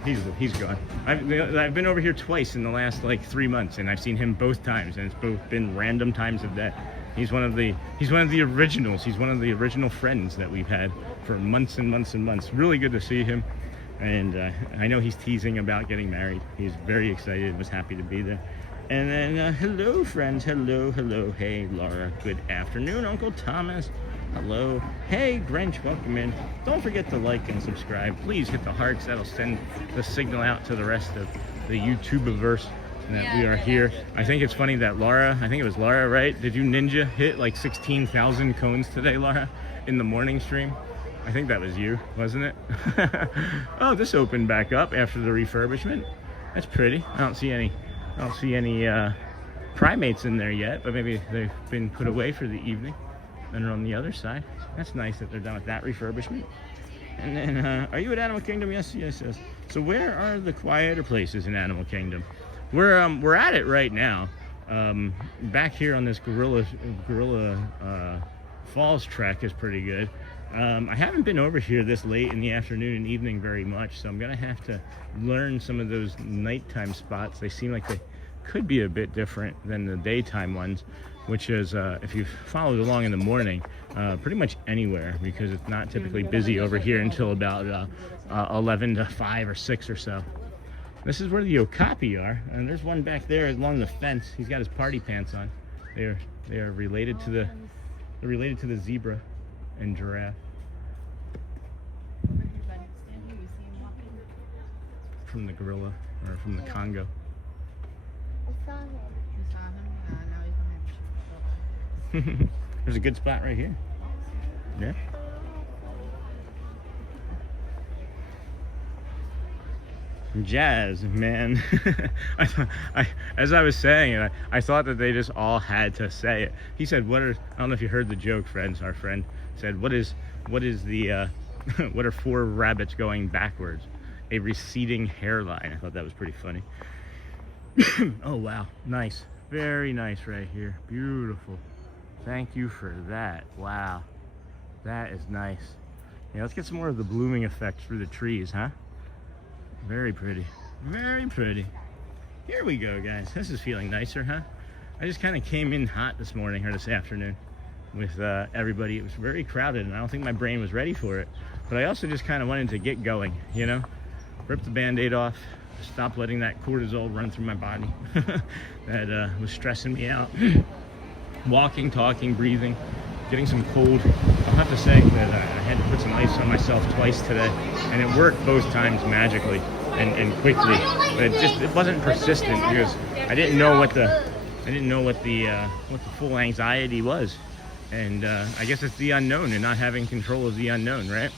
gone. I've been over here twice in the last like 3 months, and I've seen him both times, and it's both been random times of day. He's one of the originals. He's one of the original friends that we've had for months and months and months. Really good to see him. And I know he's teasing about getting married. He's very excited, was happy to be there. And then, hello, friends. Hello. Hey, Laura. Good afternoon, Uncle Thomas. Hello. Hey, Grinch. Welcome in. Don't forget to like and subscribe. Please hit the hearts. That'll send the signal out to the rest of the YouTubeverse that we are here. I think it's funny that Laura, I think it was Laura, right? Did you ninja hit like 16,000 cones today, Laura, in the morning stream? I think that was you, wasn't it? Oh, this opened back up after the refurbishment. That's pretty. I don't see any primates in there yet, but maybe they've been put away for the evening and are on the other side. That's nice that they're done with that refurbishment. And then, are you at Animal Kingdom? Yes. So where are the quieter places in Animal Kingdom? We're at it right now. Back here on this Gorilla Falls trek is pretty good. I haven't been over here this late in the afternoon and evening very much, so I'm gonna have to learn some of those nighttime spots. They seem like they could be a bit different than the daytime ones, which is, if you followed along in the morning, pretty much anywhere, because it's not typically busy over here until about 11 to 5 or 6 or so. This is where the okapi are, and there's one back there along the fence. He's got his party pants on. They are related to the zebra and giraffe. From the gorilla, or from the Congo. There's a good spot right here. Yeah. Jazz, man. As I was saying it, I thought that they just all had to say it. He said, I don't know if you heard the joke, friends. Our friend said, what is the, what are 4 rabbits going backwards? A receding hairline. I thought that was pretty funny. Oh, wow. Nice. Very nice right here. Beautiful. Thank you for that. Wow. That is nice. Yeah, let's get some more of the blooming effect through the trees, huh? Very pretty. Very pretty. Here we go, guys. This is feeling nicer, huh? I just kind of came in hot this morning or this afternoon with everybody. It was very crowded, and I don't think my brain was ready for it. But I also just kind of wanted to get going, you know? Rip the Band-Aid off, stop letting that cortisol run through my body that was stressing me out. Walking, talking, breathing, getting some cold. I'll have to say that I had to put some ice on myself twice today, and it worked both times magically and quickly. But it wasn't persistent because I didn't know what the full anxiety was, and I guess it's the unknown and not having control of the unknown, right?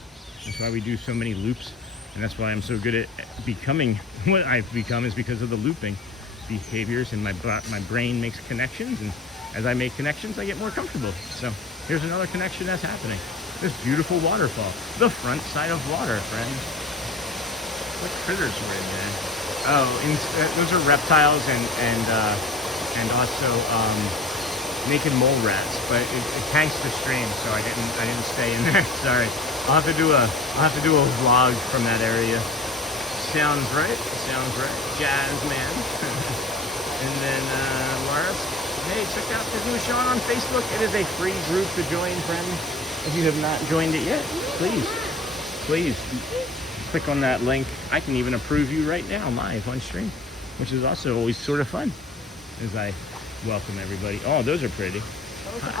That's why we do so many loops, and that's why I'm so good at becoming what I've become, is because of the looping behaviors, and my brain makes connections, and as I make connections, I get more comfortable. So here's another connection that's happening. This beautiful waterfall, the front side of water, friends. What critters were in there? Oh, those are reptiles and also naked mole rats. But it tanks the stream, so I didn't stay in there. Sorry. I'll have to do a vlog from that area. Sounds right. Jazz man. And then Laura's. Hey, check out Disney with Sean on Facebook. It is a free group to join, friends. If you have not joined it yet, please click on that link. I can even approve you right now live on stream, which is also always sort of fun as I welcome everybody. Oh, those are pretty. Those are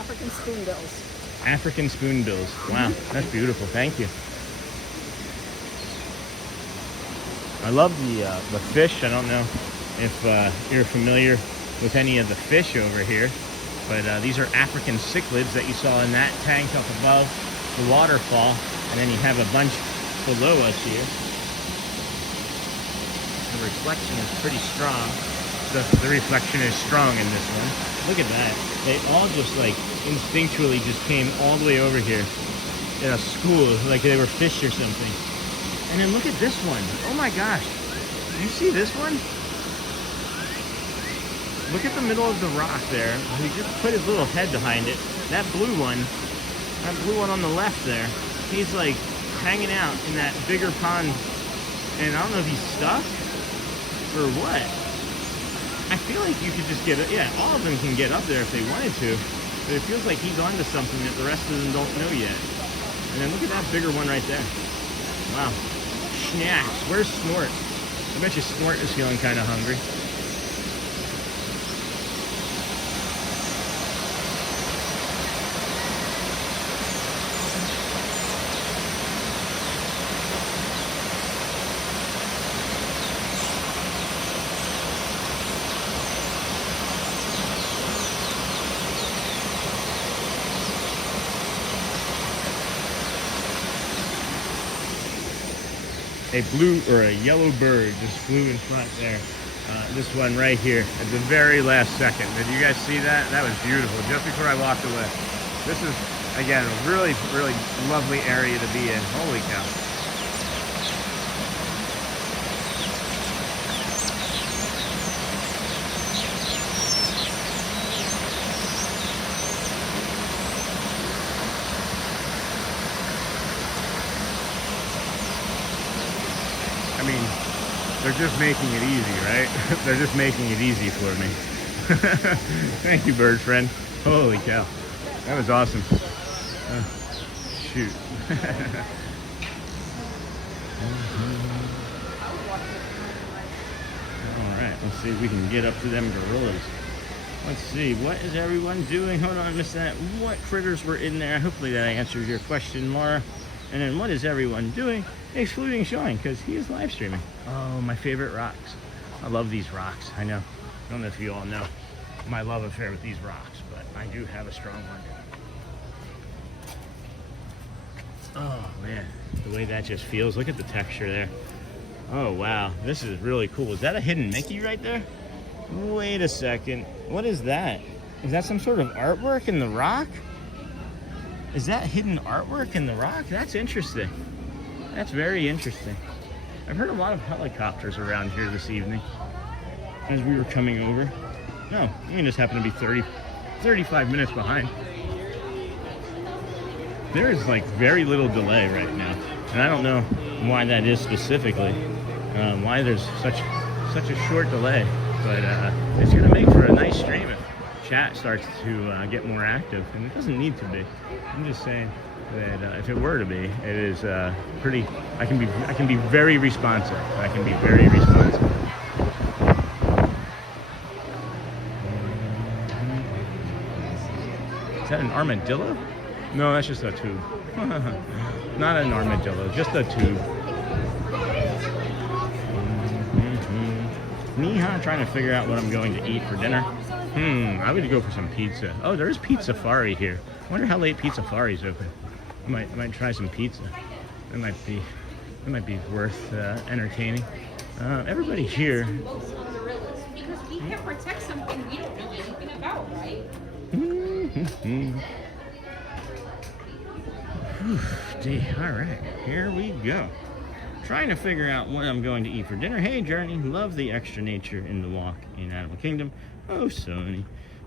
African spoonbills. African spoonbills. Wow, that's beautiful. Thank you. I love the fish. I don't know if you're familiar with any of the fish over here, but these are African cichlids that you saw in that tank up above the waterfall, and then you have a bunch below us here. The reflection is pretty strong. The reflection is strong in this one. Look at that. They all just like instinctually just came all the way over here in a school, like they were fish or something. And then look at this one. Oh my gosh. You see this one? Look at the middle of the rock there. He just put his little head behind it. That blue one on the left there, he's like hanging out in that bigger pond. And I don't know if he's stuck or what. I feel like you could just get it. Yeah, all of them can get up there if they wanted to. But it feels like he's onto something that the rest of them don't know yet. And then look at that bigger one right there. Wow. Snacks. Where's Snort? I bet you Snort is feeling kind of hungry. A blue or a yellow bird just flew in front there. This one right here at the very last second. Did you guys see that? That was beautiful just before I walked away. This is, again, a really, really lovely area to be in. Holy cow. I mean, they're just making it easy, right? They're just making it easy for me. Thank you, bird friend. Holy cow. That was awesome. Shoot. Alright, let's see if we can get up to them gorillas. Let's see, what is everyone doing? Hold on, I missed that. What critters were in there? Hopefully that answers your question, Laura. And then what is everyone doing? Excluding Sean, because he is live streaming. Oh, my favorite rocks. I love these rocks. I know. I don't know if you all know my love affair with these rocks, but I do have a strong one. Oh, man. The way that just feels. Look at the texture there. Oh, wow. This is really cool. Is that a hidden Mickey right there? Wait a second. What is that? Is that some sort of artwork in the rock? Is that hidden artwork in the rock? That's interesting. That's very interesting. I've heard a lot of helicopters around here this evening as we were coming over. No, you just happen to be 35 minutes behind. There is like very little delay right now. And I don't know why that is specifically. Why there's such a short delay. But it's going to make for a nice stream if chat starts to get more active. And it doesn't need to be. I'm just saying, that if it were to be, it is pretty. I can be very responsive. I can be very responsive. Is that an armadillo? No, that's just a tube. Not an armadillo, just a tube. Me, huh? Trying to figure out what I'm going to eat for dinner. I would go for some pizza. Oh, there's Pizza Safari here. I wonder how late Pizza Safari's open. I might try some pizza. That might be worth entertaining. Everybody here. On gorillas because we can protect something we don't know anything about, right? All right, here we go. Trying to figure out what I'm going to eat for dinner. Hey, Journey, love the extra nature in the walk in Animal Kingdom. Oh, Sony.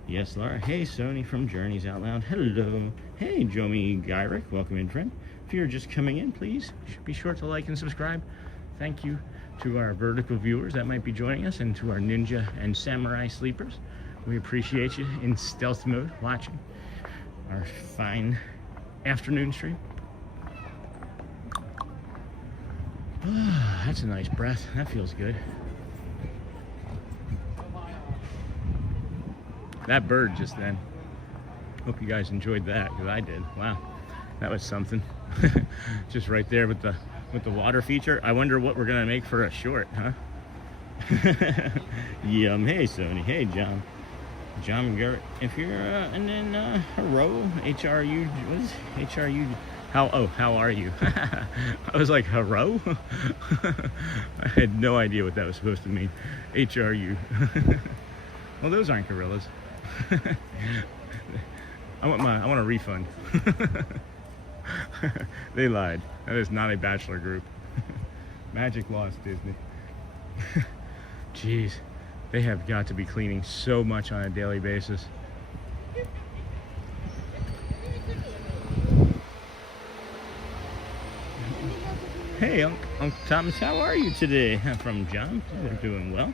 Yes, Laura. Hey, Sony from Journeys Out Loud. Hello. Hey, Jomi Gyrick. Welcome in, friend. If you're just coming in, please be sure to like and subscribe. Thank you to our vertical viewers that might be joining us and to our ninja and samurai sleepers. We appreciate you in stealth mode watching our fine afternoon stream. That's a nice breath. That feels good. That bird just then. Hope you guys enjoyed that, because I did. Wow, that was something. Just right there with the water feature. I wonder what we're gonna make for a short, huh? Yum. Hey, Sony. Hey, John. John Garrett. If you're and then Haro, HRU. What is HRU? How are you? I was like, Haro? I had no idea what that was supposed to mean. HRU. Well, those aren't gorillas. I want a refund. They lied. That is not a bachelor group. Magic lost Disney. Jeez, they have got to be cleaning so much on a daily basis. Hey, Uncle Thomas, how are you today? From John. We're doing well.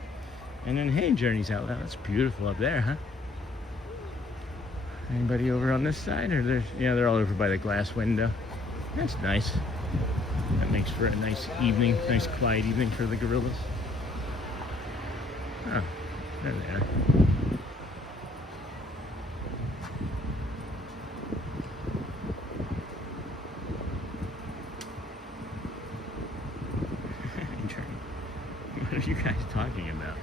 And then, hey, Journeys Out Loud. That's beautiful up there, huh? Anybody over on this side? Or they're all over by the glass window. That's nice. That makes for a nice evening, nice quiet evening for the gorillas. Oh, there they are. What are you guys talking about?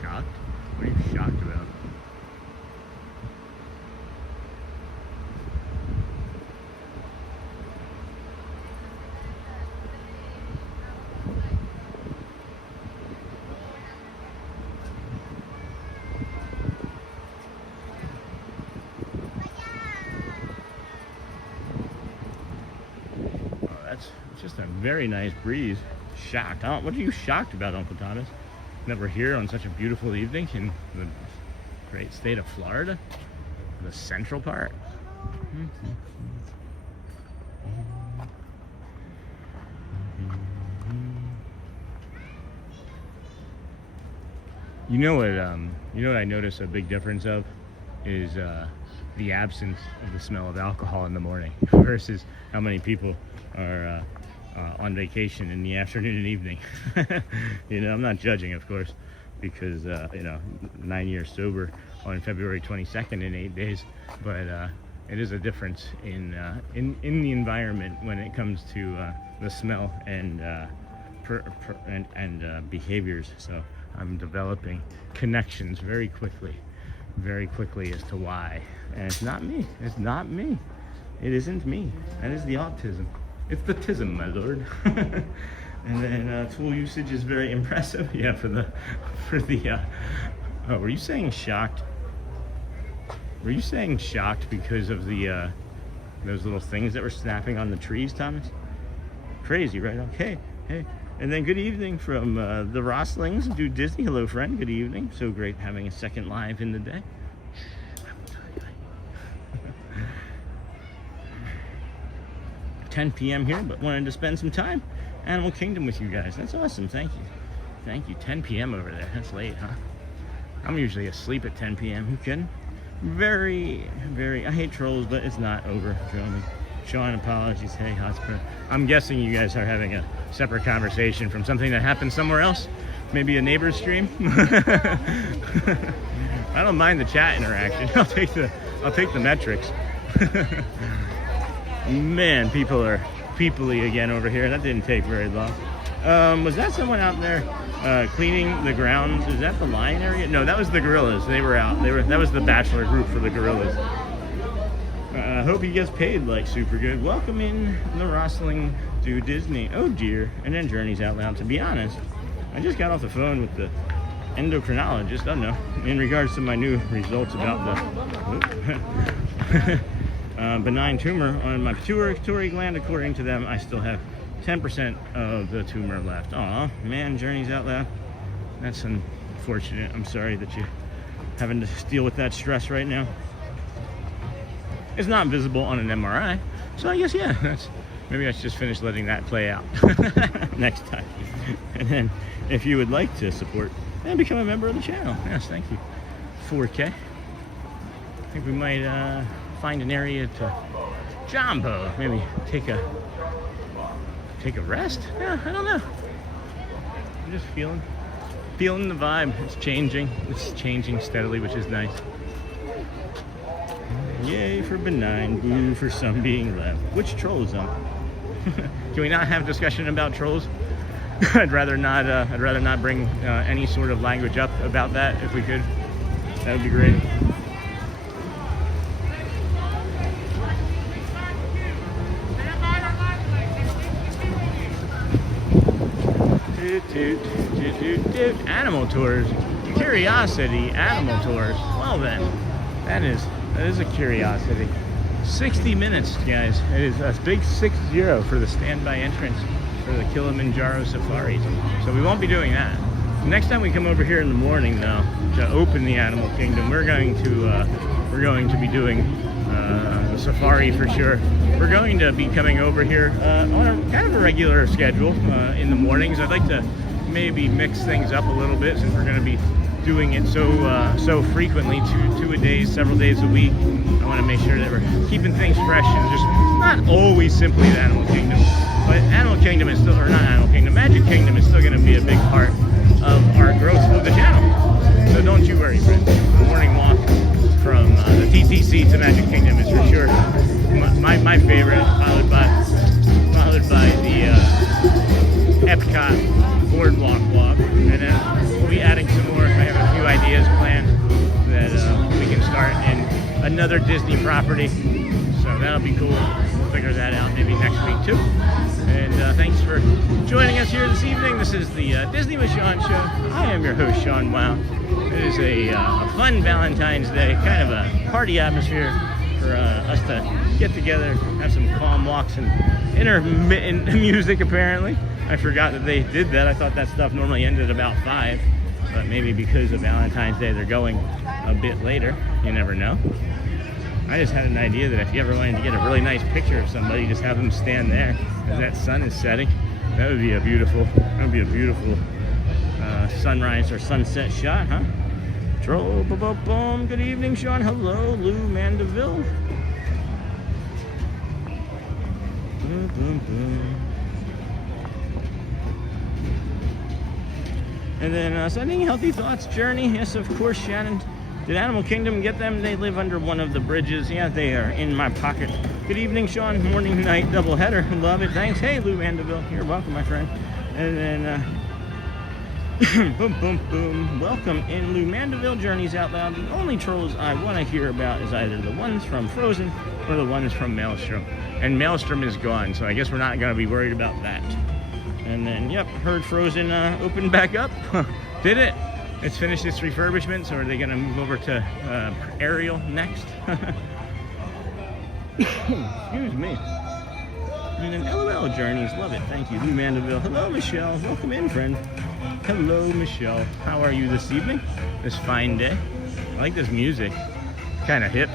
Shocked? What are you shocked about? Oh, that's just a very nice breeze. Shocked. What are you shocked about, Uncle Thomas? That we're here on such a beautiful evening in the great state of Florida, the central part. You know what I notice a big difference of is the absence of the smell of alcohol in the morning versus how many people are on vacation in the afternoon and evening. I'm not judging, of course, because 9 years sober on February 22nd in 8 days, but it is a difference in the environment when it comes to the smell and behaviors. So I'm developing connections very quickly as to why. And it's not me. It isn't me. That is the autism. It's the tism, my lord. And then tool usage is very impressive. Yeah, for the oh, were you saying shocked? Were you saying shocked because of the those little things that were snapping on the trees, Thomas? Crazy, right? Okay. Hey. And then good evening from the Roslings do Disney. Hello, friend. Good evening. So great having a second live in the day. 10 p.m. here, but wanted to spend some time Animal Kingdom with you guys. That's awesome. Thank you. 10 p.m. over there. That's late, huh? I'm usually asleep at 10 p.m. You kidding? Very, very. I hate trolls, but it's not over, Jeremy. Sean, apologies. Hey, Hotspur. I'm guessing you guys are having a separate conversation from something that happened somewhere else. Maybe a neighbor's stream. I don't mind the chat interaction. I'll take the metrics. Man, people are peoply again over here. That didn't take very long. Was that someone out there cleaning the grounds? Is that the lion area? No, that was the gorillas. They were out. That was the bachelor group for the gorillas. I hope he gets paid like super good. Welcome in the Rosling to Disney. Oh dear. And then Journeys Out Loud. To be honest, I just got off the phone with the endocrinologist. I don't know. In regards to my new results about the benign tumor on my pituitary gland. According to them, I still have 10% of the tumor left. Aw, man, Journeys Out Loud. That's unfortunate. I'm sorry that you're having to deal with that stress right now. It's not visible on an MRI, so I guess, yeah, maybe I should just finish letting that play out next time. And then, if you would like to support and become a member of the channel, yes, thank you. 4K. I think we might find an area to jumbo, maybe take a rest. Yeah, I don't know. I'm just feeling the vibe. It's changing steadily, which is nice. Yay for benign, boo for some being left. Which troll zone? Can we not have discussion about trolls? I'd rather not bring any sort of language up about that if we could. That would be great. Animal tours. Curiosity animal tours. Well then, that is a curiosity. 60 minutes, guys. It is a big 6-0 for the standby entrance for the Kilimanjaro Safari. So we won't be doing that. Next time we come over here in the morning, though, to open the Animal Kingdom, we're going to be doing the safari for sure. We're going to be coming over here on a kind of a regular schedule in the mornings. I'd like to maybe mix things up a little bit since we're going to be doing it so frequently, several days a week. I want to make sure that we're keeping things fresh and just not always simply the Animal Kingdom, but Animal Kingdom is still, or not Animal Kingdom, Magic Kingdom is still going to be a big part of our growth of the channel. So don't you worry, friends. The morning walk from the TTC to Magic Kingdom is for sure my favorite, followed by the Epcot boardwalk walk, and then we'll be adding some more. I have a few ideas planned that we can start in another Disney property, so that'll be cool. We'll figure that out maybe next week too. And thanks for joining us here this evening. This is the Disney with Sean show. I am your host, Sean Wow. It is a fun Valentine's Day, kind of a party atmosphere for us to get together, have some calm walks and intermittent music apparently. I forgot that they did that. I thought that stuff normally ended about 5, but maybe because of Valentine's Day they're going a bit later. You never know. I just had an idea that if you ever wanted to get a really nice picture of somebody, just have them stand there as that sun is setting. That would be a beautiful sunrise or sunset shot, huh? Troll, boom. Good evening, Sean. Hello, Lou Mandeville. Boom, boom, boom. And then sending healthy thoughts, Journey. Yes, of course, Shannon. Did Animal Kingdom get them? They live under one of the bridges. Yeah, they are in my pocket. Good evening, Sean. Morning, night, double header. Love it. Thanks. Hey, Lou Mandeville. You're welcome, my friend. And then, boom, boom, boom. Welcome in Lou Mandeville. Journeys Out Loud. The only trolls I want to hear about is either the ones from Frozen or the ones from Maelstrom. And Maelstrom is gone, so I guess we're not going to be worried about that. And then, yep, heard Frozen opened back up. Did it? It's finished its refurbishment, so are they going to move over to Ariel next? Excuse me. And then LOL Journeys, love it, thank you. Lou Mandeville, hello Michelle, welcome in, friend. Hello Michelle, how are you this evening? This fine day? I like this music. Kind of hip.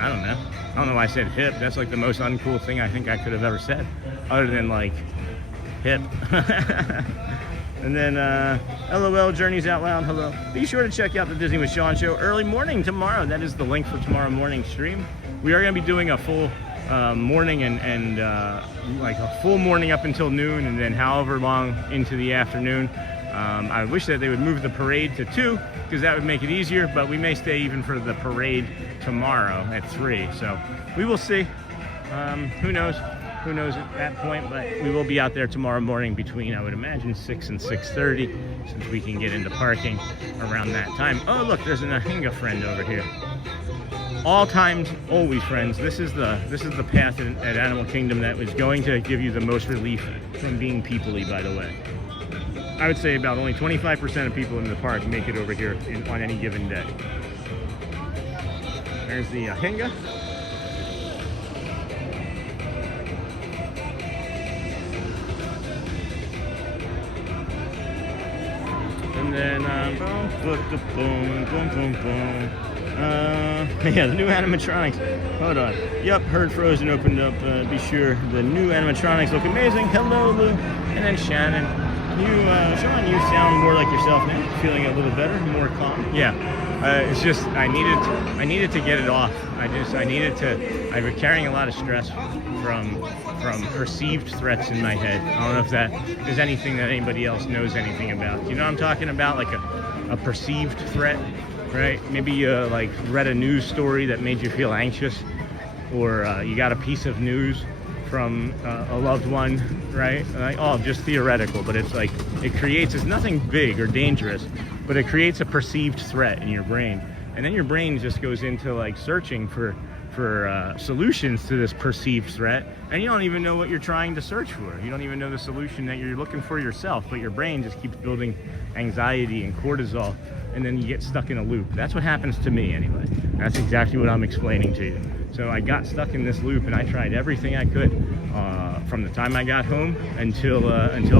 I don't know why I said hip. That's like the most uncool thing I think I could have ever said, other than like hip. And then LOL Journeys Out Loud, hello. Be sure to check out the Disney with Sean show early morning tomorrow. That is the link for tomorrow morning stream. We are going to be doing a full morning and like a full morning up until noon, and then however long into the afternoon. I wish that they would move the parade to 2, because that would make it easier, but we may stay even for the parade tomorrow at 3. So we will see. Who knows? Who knows at that point, but we will be out there tomorrow morning between, I would imagine, 6 and 6:30, since we can get into parking around that time. Oh, look, there's an Ahinga friend over here. All times, always friends. This is the path at Animal Kingdom that is going to give you the most relief from being people-y, by the way. I would say about only 25% of people in the park make it over here on any given day. There's the Ahinga. And then, boom, boom, boom, boom. Yeah, the new animatronics. Hold on. Yep, heard Frozen opened up. Be sure the new animatronics look amazing. Hello, Lou. And then Shannon. Sean, you sound more like yourself now. Feeling a little better, more calm. Yeah. It's just I needed to get it off. I was carrying a lot of stress from perceived threats in my head. I don't know if that is anything that anybody else knows anything about. You know what I'm talking about? Like a perceived threat, right? Maybe you like read a news story that made you feel anxious, or you got a piece of news from a loved one, right? Like, oh, just theoretical, but it's like it's nothing big or dangerous, but it creates a perceived threat in your brain, and then your brain just goes into like searching for solutions to this perceived threat, and you don't even know what you're trying to search for. You don't even know the solution that you're looking for yourself, but your brain just keeps building anxiety and cortisol, and then you get stuck in a loop. That's what happens to me anyway. That's exactly what I'm explaining to you. So I got stuck in this loop, and I tried everything I could from the time I got home until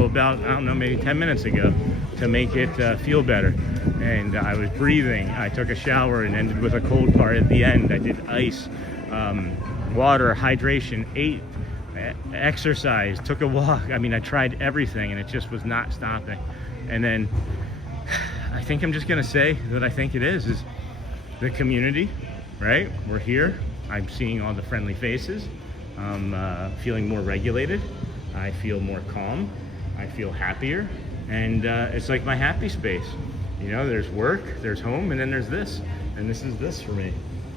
about, I don't know, maybe 10 minutes ago, to make it feel better. And I was breathing. I took a shower and ended with a cold part at the end. I did ice, water, hydration, ate, exercise, took a walk. I mean, I tried everything, and it just was not stopping. And then I think I'm just gonna say that I think it is the community, right? We're here. I'm seeing all the friendly faces. I'm feeling more regulated. I feel more calm. I feel happier. And it's like my happy space. You know, there's work, there's home, and then there's this. And this is this for me.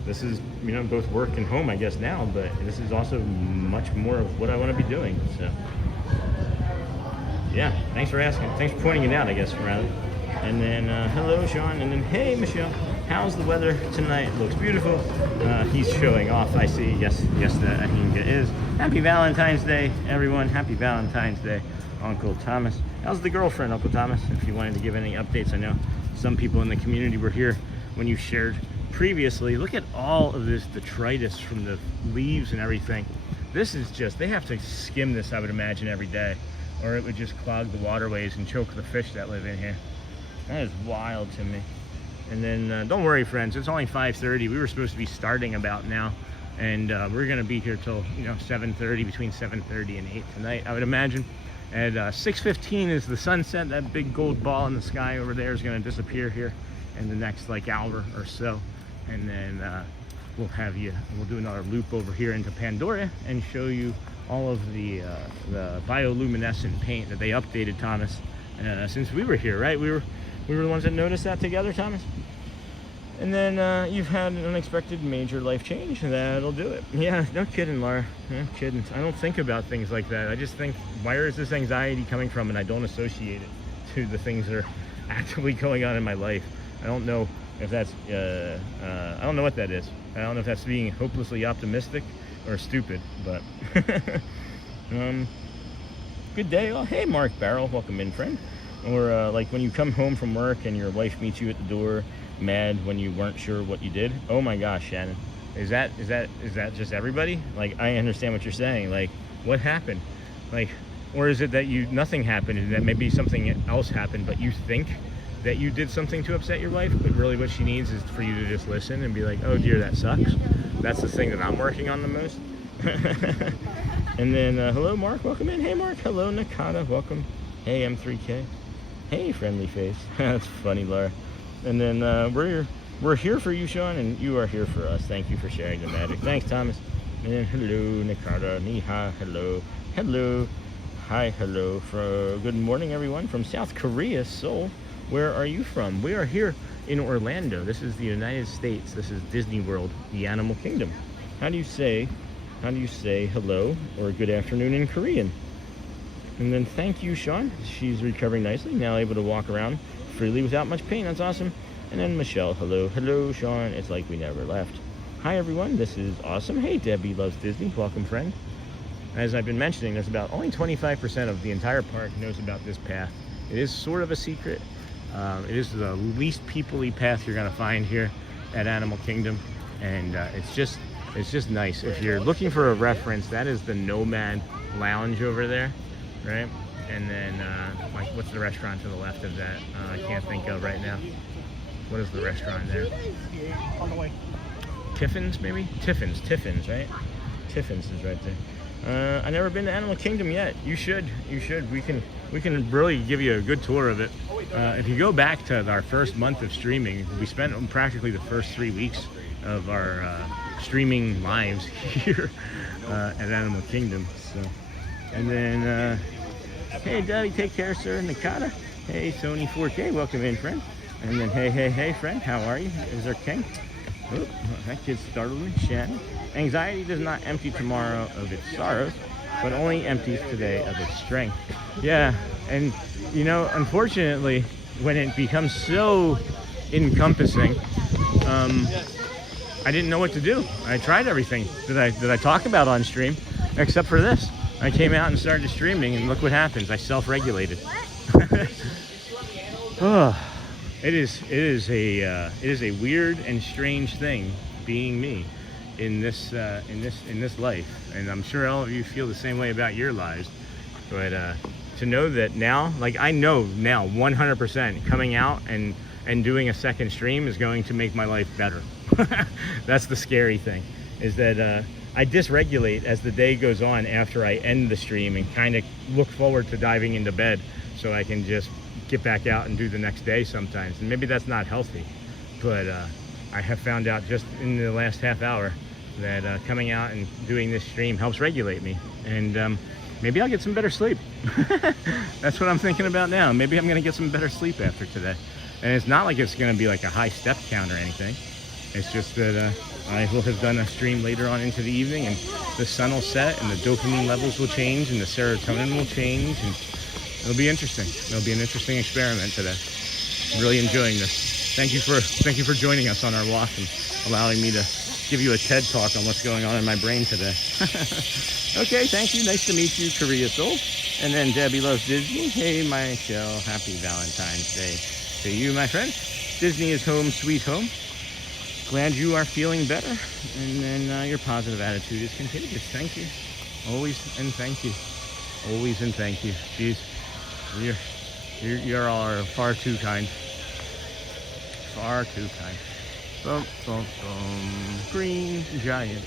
This is, you know, both work and home, I guess, now, but this is also much more of what I want to be doing. So, yeah, thanks for asking. Thanks for pointing it out, I guess, rather. And then, hello, Sean. And then, hey, Michelle. How's the weather tonight? Looks beautiful. He's showing off. I see. Yes, the Ahinga is. Happy Valentine's Day, everyone. Happy Valentine's Day, Uncle Thomas. How's the girlfriend, Uncle Thomas? If you wanted to give any updates, I know some people in the community were here when you shared previously. Look at all of this detritus from the leaves and everything. This is just, they have to skim this, I would imagine, every day, or it would just clog the waterways and choke the fish that live in here. That is wild to me. And then don't worry, friends, it's only 5:30. We were supposed to be starting about now, and we're gonna be here till 7:30, between 7:30 and 8 tonight, I would imagine. At 6:15 is the sunset. That big gold ball in the sky over there is gonna disappear here in the next like hour or so, and then we'll do another loop over here into Pandora and show you all of the bioluminescent paint that they updated, Thomas, since we were here, right? We were the ones that noticed that together, Thomas. And then you've had an unexpected major life change. That'll do it. Yeah, no kidding, Laura. No kidding. I don't think about things like that. I just think, where is this anxiety coming from? And I don't associate it to the things that are actively going on in my life. I don't know if that's, I don't know what that is. I don't know if that's being hopelessly optimistic or stupid, but good day. Oh, hey, Mark Barrel. Welcome in, friend. Or like when you come home from work and your wife meets you at the door, mad when you weren't sure what you did. Oh my gosh, Shannon, is that just everybody? Like, I understand what you're saying. Like, what happened? Like, or is it that nothing happened and that maybe something else happened, but you think that you did something to upset your wife, but really what she needs is for you to just listen and be like, oh dear, that sucks. That's the thing that I'm working on the most. And then hello, Mark, welcome in. Hey, Mark. Hello, Nakata, welcome. Hey, M3K. Hey, friendly face. That's funny, Laura. And then we're here for you, Sean, and you are here for us. Thank you for sharing the magic. Thanks, Thomas. And hello, Nikata, Niha, hello, hello, hi, hello. Good morning, everyone from South Korea, Seoul. Where are you from? We are here in Orlando. This is the United States. This is Disney World, the Animal Kingdom. How do you say hello or good afternoon in Korean? And then thank you, Sean. She's recovering nicely, now able to walk around freely without much pain. That's awesome. And then Michelle, hello, hello, Sean. It's like we never left. Hi, everyone. This is awesome. Hey, Debbie loves Disney. Welcome, friend. As I've been mentioning, there's about only 25% of the entire park knows about this path. It is sort of a secret. It is the least people-y path you're going to find here at Animal Kingdom, and it's just nice. If you're looking for a reference, that is the Nomad Lounge over there, right? And then like, what's the restaurant to the left of that? I can't think of right now. What is the restaurant there? On the way. Tiffin's, maybe? Tiffin's, right? Tiffin's is right there. I've never been to Animal Kingdom yet. You should. We can really give you a good tour of it. If you go back to our first month of streaming, we spent practically the first 3 weeks of our streaming lives here at Animal Kingdom. So, and then, hey, Daddy, take care, sir. Nakata. Hey, Sony 4K, welcome in, friend. And then, hey, friend, how are you? Is there King? Oh, that kid startled me. Shannon. Anxiety does not empty tomorrow of its sorrows, but only empties today of its strength. Yeah, and you know, unfortunately, when it becomes so encompassing, I didn't know what to do. I tried everything that I talk about on stream, except for this. I came out and started streaming, and look what happens. I self-regulated. Oh, it is a weird and strange thing being me in this life, and I'm sure all of you feel the same way about your lives. But to know that now, like I know now 100% coming out and doing a second stream is going to make my life better. That's the scary thing, is that I dysregulate as the day goes on after I end the stream and kind of look forward to diving into bed so I can just get back out and do the next day sometimes. And maybe that's not healthy, but I have found out just in the last half hour that coming out and doing this stream helps regulate me, and maybe I'll get some better sleep. That's what I'm thinking about now. Maybe I'm gonna get some better sleep after today. And it's not like it's gonna be like a high step count or anything. It's just that I will have done a stream later on into the evening, and the sun will set and the dopamine levels will change and the serotonin will change, and it'll be interesting. It'll be an interesting experiment today. I'm really enjoying this. Thank you for joining us on our walk and allowing me to give you a TED talk on what's going on in my brain today. Okay, thank you. Nice to meet you, Korea Soul. And then Debbie loves Disney. Hey, Michelle, happy Valentine's Day to you, my friend. Disney is home, sweet home. Glad you are feeling better, and then your positive attitude is contagious. Thank you. Always and thank you. Always and thank you. Jeez, you're all far too kind. Far too kind. Bum, bum, bum. Green giant.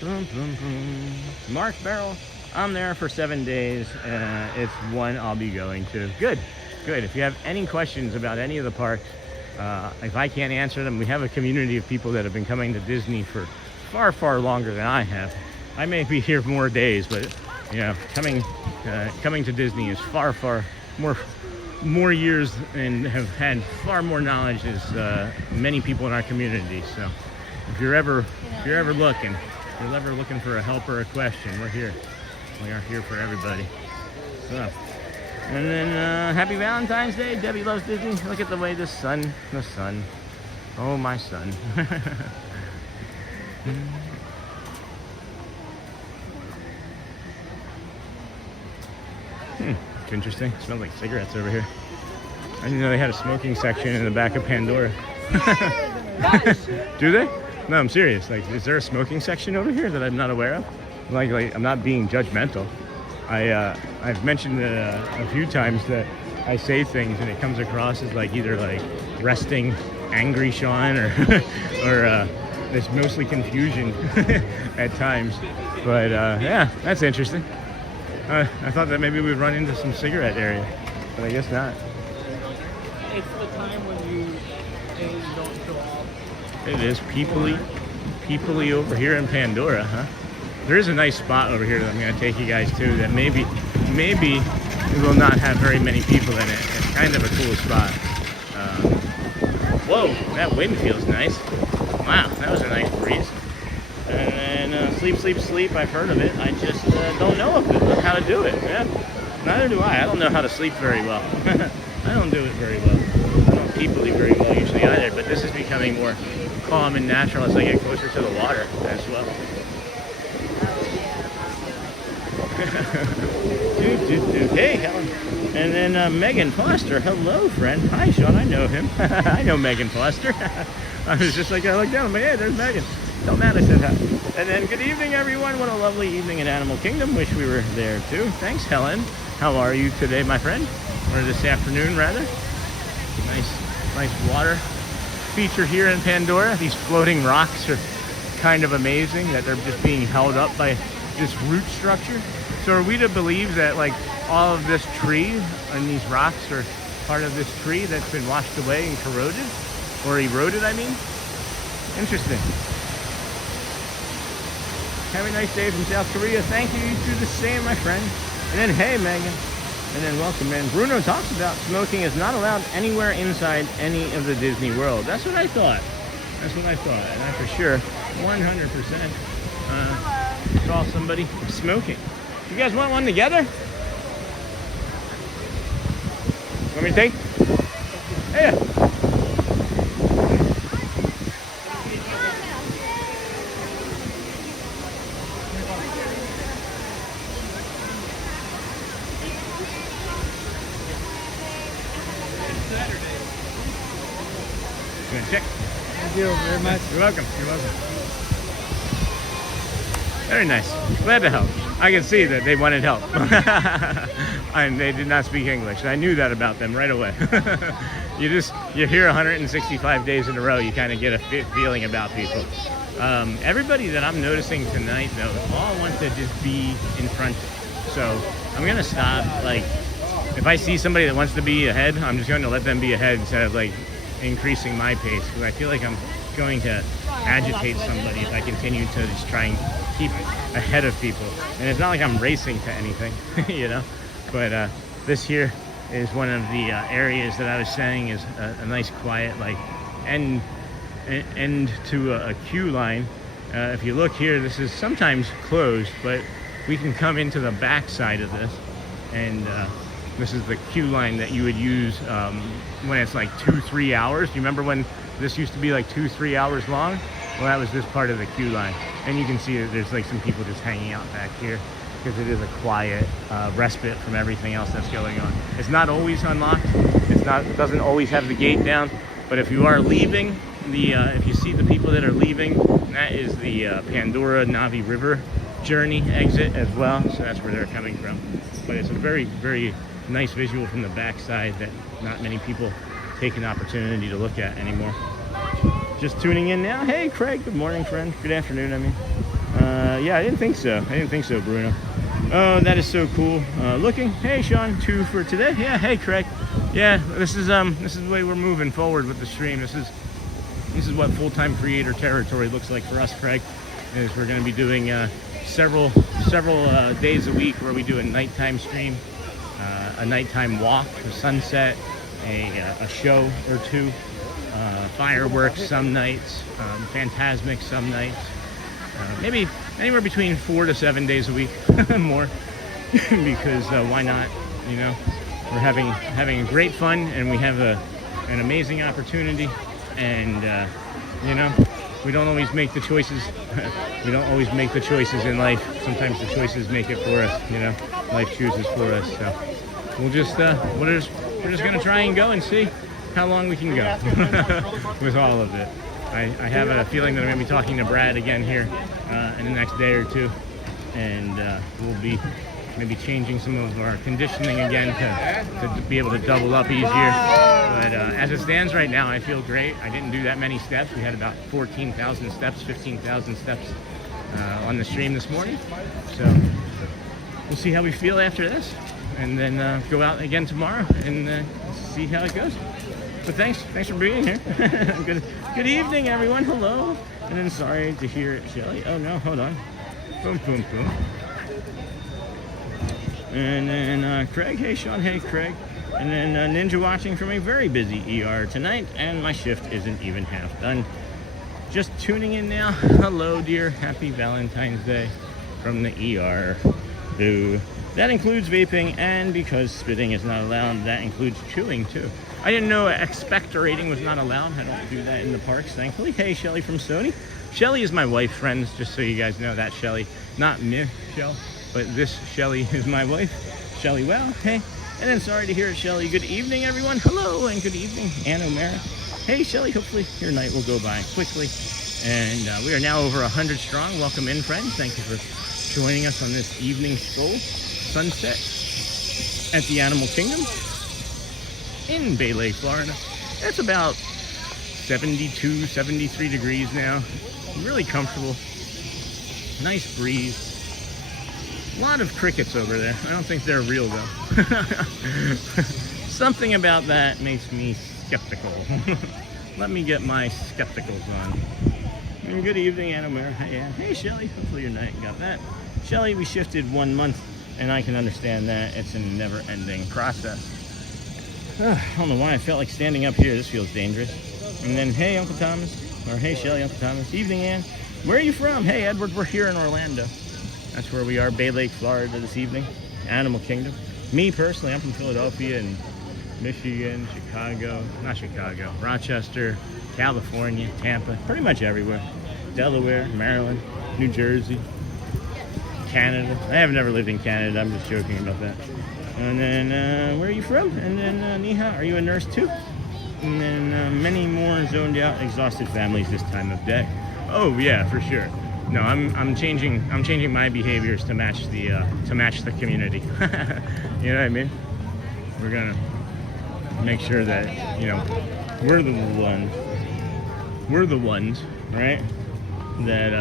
Bum, bum, bum. Mark Barrel. I'm there for 7 days. It's one I'll be going to. Good. If you have any questions about any of the parks, if I can't answer them, we have a community of people that have been coming to Disney for far, far longer than I have. I may be here more days, but you know, coming to Disney is far, far more years and have had far more knowledge as many people in our community. So if you're ever looking for a help or a question, we're here. We are here for everybody. So, and then happy Valentine's Day. Debbie loves Disney. Look at the way the sun. Oh, my son. It's interesting. It smells like cigarettes over here. I didn't know they had a smoking section in the back of Pandora. Do they? No, I'm serious. Like, is there a smoking section over here that I'm not aware of? Like I'm not being judgmental. I've mentioned a few times that I say things and it comes across as like either like resting, angry Sean, or there's mostly confusion at times. But yeah, that's interesting. I thought that maybe we'd run into some cigarette area, but I guess not. It's the time when you don't show off. It is people-y. people-y over here in Pandora, huh? There is a nice spot over here that I'm going to take you guys to that maybe it will not have very many people in it. It's kind of a cool spot. Whoa, that wind feels nice. Wow, that was a nice breeze. And then sleep, sleep, sleep. I've heard of it. I just don't know how to do it. Yeah, neither do I. I don't know how to sleep very well. I don't do it very well. I don't people-y very well usually either. But this is becoming more calm and natural as I get closer to the water as well. Hey, Helen. And then Megan Foster. Hello, friend. Hi, Sean. I know him. I know Megan Foster. I was just like, I looked down. I'm like, hey, there's Megan. Tell Matt I said hi. And then good evening, everyone. What a lovely evening in Animal Kingdom. Wish we were there, too. Thanks, Helen. How are you today, my friend? Or this afternoon, rather. Nice water feature here in Pandora. These floating rocks are kind of amazing that they're just being held up by this root structure. So are we to believe that like all of this tree and these rocks are part of this tree that's been washed away and corroded? Or eroded, I mean? Interesting. Have a nice day from South Korea. Thank you. You do the same, my friend. And then, hey, Megan. And then welcome in. Bruno talks about smoking is not allowed anywhere inside any of the Disney World. That's what I thought. That's what I thought. And I for sure, 100%, saw somebody smoking. You guys want one together? Want me to take? Yeah. Check. Thank you very much. You're welcome. You're welcome. Very nice. Glad to help. I can see that they wanted help. And they did not speak English. I knew that about them right away. You're here 165 days in a row, you kind of get a feeling about people. Everybody that I'm noticing tonight, though, all want to just be in front. So I'm going to stop. Like, if I see somebody that wants to be ahead, I'm just going to let them be ahead instead of like increasing my pace, because I feel like I'm going to agitate somebody if I continue to just try and keep ahead of people. And it's not like I'm racing to anything, you know, but this here is one of the areas that I was saying is a nice quiet like end to a queue line. If you look here, this is sometimes closed, but we can come into the back side of this, and this is the queue line that you would use when it's like 2-3 hours. You remember when this used to be like 2-3 hours long? Well, that was this part of the queue line. And you can see that there's like some people just hanging out back here because it is a quiet respite from everything else that's going on. It's not always unlocked. It doesn't always have the gate down. But if you are leaving, if you see the people that are leaving, that is the Pandora Navi River journey exit as well. So that's where they're coming from. But it's a very, very nice visual from the back side that not many people take an opportunity to look at anymore. Just tuning in now. Hey, Craig. Good morning, friend. Good afternoon, I mean. Yeah, I didn't think so. Bruno. Oh, that is so cool. Looking. Hey, Sean. 2 for today. Yeah. Hey, Craig. Yeah. This is the way we're moving forward with the stream. This is what full-time creator territory looks like for us, Craig. Is we're going to be doing several days a week where we do a nighttime stream, a nighttime walk, a sunset, a show or two. Fireworks some nights, Phantasmic some nights, maybe anywhere between 4 to 7 days a week, more, because why not? You know, we're having a great fun, and we have an amazing opportunity, and you know, we don't always make the choices. We don't always make the choices in life. Sometimes the choices make it for us. You know, life chooses for us. So we're just gonna try and go and see how long we can go with all of it. I have a feeling that I'm going to be talking to Brad again here in the next day or two, and we'll be maybe changing some of our conditioning again to be able to double up easier. But as it stands right now, I feel great. I didn't do that many steps. We had about 14,000 steps, 15,000 steps on the stream this morning. So we'll see how we feel after this, and then go out again tomorrow and see how it goes. But thanks for being here. Good evening, everyone. Hello. And then sorry to hear it, Shelly. Oh no, hold on. Boom, boom, boom. And then Craig. Hey, Sean. Hey, Craig. And then Ninja watching from a very busy ER tonight, and my shift isn't even half done. Just tuning in now. Hello, dear. Happy Valentine's Day from the ER. Boo. That includes vaping, and because spitting is not allowed, that includes chewing too. I didn't know expectorating was not allowed. I don't do that in the parks, thankfully. Hey, Shelly from Sony. Shelly is my wife, friends, just so you guys know that Shelly. Not Michelle, but this Shelly is my wife. Shelly, well, hey. And then sorry to hear it, Shelly. Good evening, everyone. Hello, and good evening, Ann O'Mara. Hey, Shelly, hopefully your night will go by quickly. And we are now over 100 strong. Welcome in, friends. Thank you for joining us on this evening stroll, sunset at the Animal Kingdom in Bay Lake, Florida. It's about 72, 73 degrees now. Really comfortable. Nice breeze. A lot of crickets over there. I don't think they're real though. Something about that makes me skeptical. Let me get my skepticals on. And good evening, Anna Mare. Hey, Shelly. Hopefully your night got that. Shelly, we shifted 1 month, and I can understand that. It's a never-ending process. I don't know why I felt like standing up here. This feels dangerous. And then, hey, Uncle Thomas. Or, hey, Shelly, Uncle Thomas. Evening, Ann. Where are you from? Hey, Edward, we're here in Orlando. That's where we are, Bay Lake, Florida this evening. Animal Kingdom. Me, personally, I'm from Philadelphia and Michigan, Chicago, not Chicago, Rochester, California, Tampa, pretty much everywhere. Delaware, Maryland, New Jersey, Canada. I have never lived in Canada, I'm just joking about that. And then, where are you from? And then, Niha, are you a nurse too? And then, many more zoned out, exhausted families this time of day. Oh yeah, for sure. No, I'm changing my behaviors to match the community. You know what I mean? We're gonna make sure that, you know, we're the ones, right? That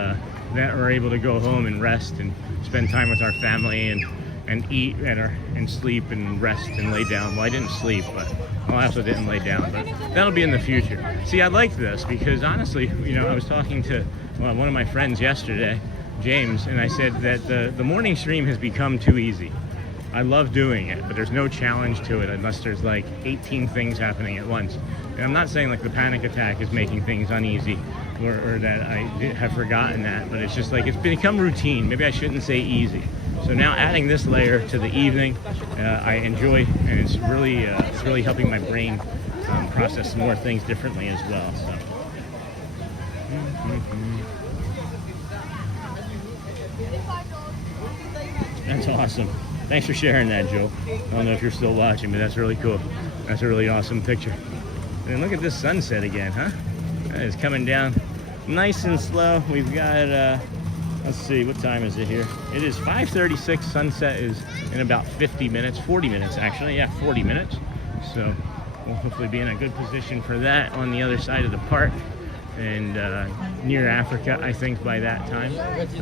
are able to go home and rest and spend time with our family and eat and sleep and rest and lay down. Well, I didn't sleep, but I also didn't lay down, but that'll be in the future. See, I like this because honestly, you know, I was talking to one of my friends yesterday, James, and I said that the morning stream has become too easy. I love doing it, but there's no challenge to it unless there's like 18 things happening at once. And I'm not saying like the panic attack is making things uneasy or that I have forgotten that, but it's just like it's become routine. Maybe I shouldn't say easy. So now adding this layer to the evening, I enjoy, and it's really helping my brain process more things differently as well. So. That's awesome. Thanks for sharing that, Joe. I don't know if you're still watching, but that's really cool. That's a really awesome picture. And look at this sunset again, huh? It's coming down nice and slow. We've got, let's see, what time is it here? It is 5:36. Sunset is in about 50 minutes, 40 minutes actually. Yeah, 40 minutes. So we'll hopefully be in a good position for that on the other side of the park and near Africa, I think, by that time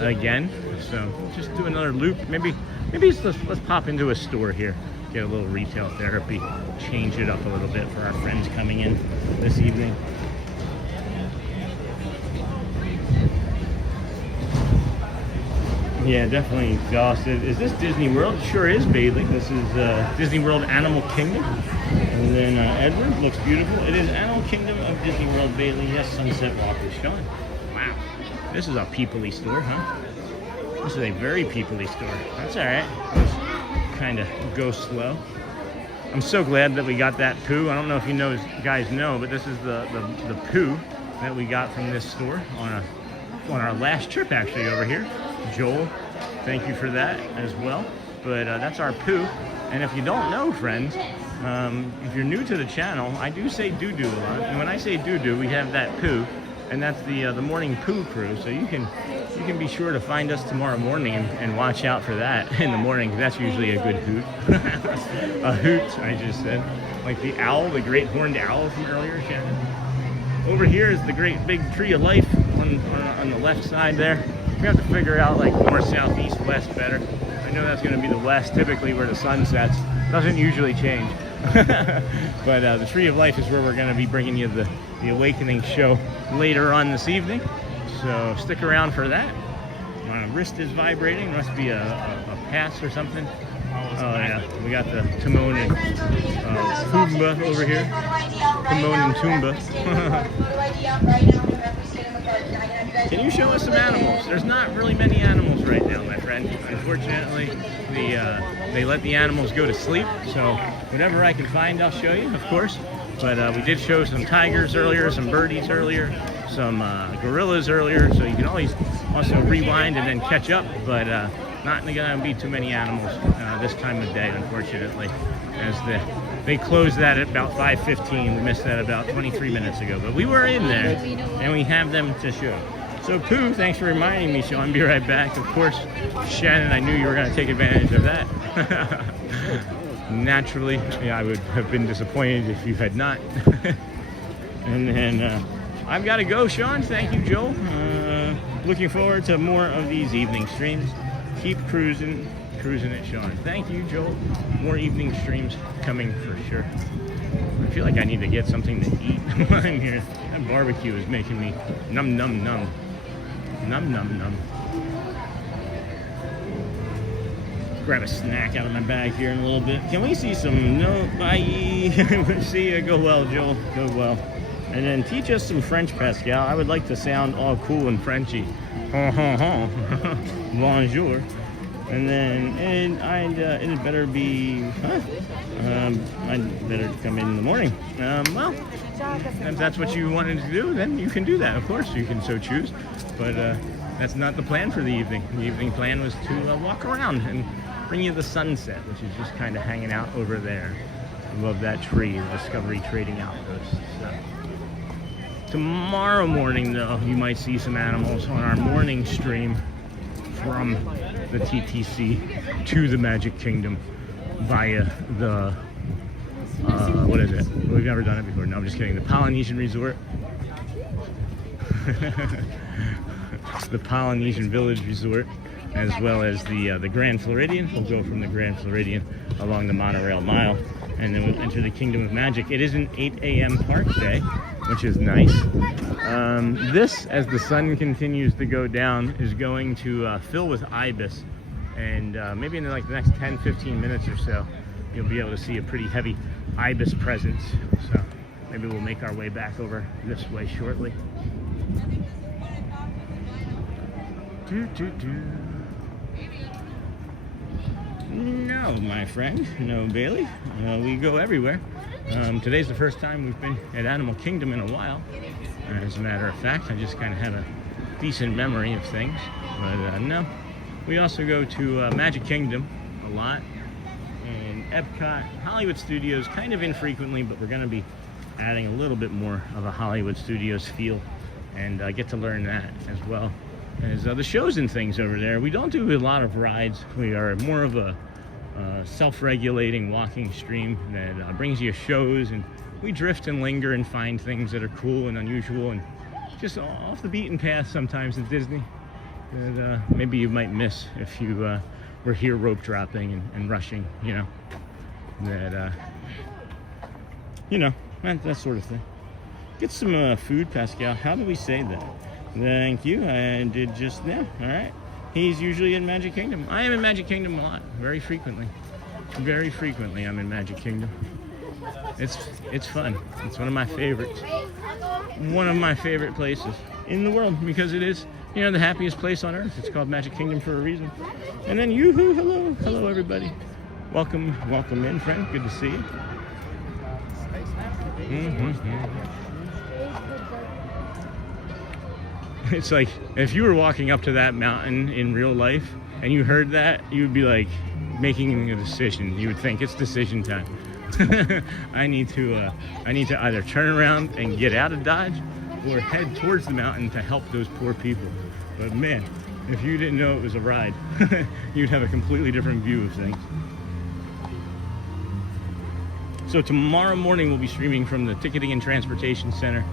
again. So just do another loop. Maybe let's pop into a store here, get a little retail therapy, change it up a little bit for our friends coming in this evening. Yeah, definitely exhausted. Is this Disney World? It sure is, Bailey. This is Disney World Animal Kingdom. And then Edward looks beautiful. It is Animal Kingdom of Disney World, Bailey. Yes, Sunset Walk is showing. Wow. This is a people-y store, huh? This is a very people-y store. That's all right. Let's kind of go slow. I'm so glad that we got that poo. I don't know if you guys know, but this is the poo that we got from this store on our last trip actually over here. Joel, thank you for that as well. But that's our poo. And if you don't know, friends, if you're new to the channel, I do say doo-doo a lot. And when I say doo-doo, we have that poo, and that's the morning poo crew. So you can be sure to find us tomorrow morning and watch out for that in the morning. That's usually a good hoot. A hoot, I just said. Like the owl, the great horned owl from earlier, Shannon. Over here is the great big tree of life on the left side there. We have to figure out like north, south, east, west better. I know that's going to be the west, typically where the sun sets. Doesn't usually change. But the Tree of Life is where we're going to be bringing you the Awakening show later on this evening. So stick around for that. My wrist is vibrating. Must be a pass or something. Oh yeah, we got the Timon and Pumbaa over here. Timon and Pumbaa. Can you show us some animals? There's not really many animals right now, my friend. Unfortunately, they let the animals go to sleep. So whatever I can find, I'll show you, of course. But we did show some tigers earlier, some birdies earlier, some gorillas earlier. So you can always also rewind and then catch up. But not going to be too many animals this time of day, unfortunately, as they closed that at about 5:15. We missed that about 23 minutes ago, but we were in there, and we have them to show. So, Pooh, thanks for reminding me, Sean. Be right back. Of course, Shannon, I knew you were going to take advantage of that. Naturally, yeah, I would have been disappointed if you had not. And then I've got to go, Sean. Thank you, Joel. Looking forward to more of these evening streams. Keep cruising it, Sean. Thank you, Joel. More evening streams coming for sure. I feel like I need to get something to eat while I'm here. That barbecue is making me num num num. Num num num. Grab a snack out of my bag here in a little bit. Can we see some? No, bye. See ya. Go well, Joel. Go well. And then teach us some French, Pascal. I would like to sound all cool and Frenchy. Bonjour. And then it better be, I'd better come in the morning. Well, if that's what you wanted to do, then you can do that. Of course, you can so choose. But that's not the plan for the evening. The evening plan was to walk around and bring you the sunset, which is just kind of hanging out over there above that tree, the Discovery Trading Outpost. So. Tomorrow morning, though, you might see some animals on our morning stream from the TTC to the Magic Kingdom via the, what is it? We've never done it before. No, I'm just kidding. The Polynesian Resort. The Polynesian Village Resort, as well as the Grand Floridian. We'll go from the Grand Floridian along the Monorail Mile, and then we'll enter the Kingdom of Magic. It is an 8 a.m. park day, which is nice. This, as the sun continues to go down, is going to fill with ibis, and maybe in like the next 10-15 minutes or so, you'll be able to see a pretty heavy ibis presence. So maybe we'll make our way back over this way shortly. No, my friend, no, Bailey. We go everywhere. Today's the first time we've been at Animal Kingdom in a while. As a matter of fact, I just kind of have a decent memory of things. But no, we also go to Magic Kingdom a lot, and Epcot, Hollywood Studios kind of infrequently, but we're going to be adding a little bit more of a Hollywood Studios feel, and get to learn that as well as the shows and things over there. We don't do a lot of rides. We are more of a self-regulating walking stream that brings you shows, and we drift and linger and find things that are cool and unusual and just off the beaten path sometimes at Disney that maybe you might miss if you were here rope dropping and rushing, you know, that that sort of thing. Get some food, Pascal. How do we say that? Thank you. I did just now. All right. He's usually in Magic Kingdom. I am in Magic Kingdom a lot, very frequently. Very frequently, I'm in Magic Kingdom. It's fun. It's one of my favorites. One of my favorite places in the world, because it is, the happiest place on earth. It's called Magic Kingdom for a reason. And then yoo-hoo, hello everybody. Welcome in, friend. Good to see you. It's like if you were walking up to that mountain in real life and you heard that, you would be like making a decision. You would think it's decision time. I need to either turn around and get out of Dodge or head towards the mountain to help those poor people. But man, if you didn't know it was a ride, you'd have a completely different view of things. So tomorrow morning we'll be streaming from the Ticketing and Transportation Center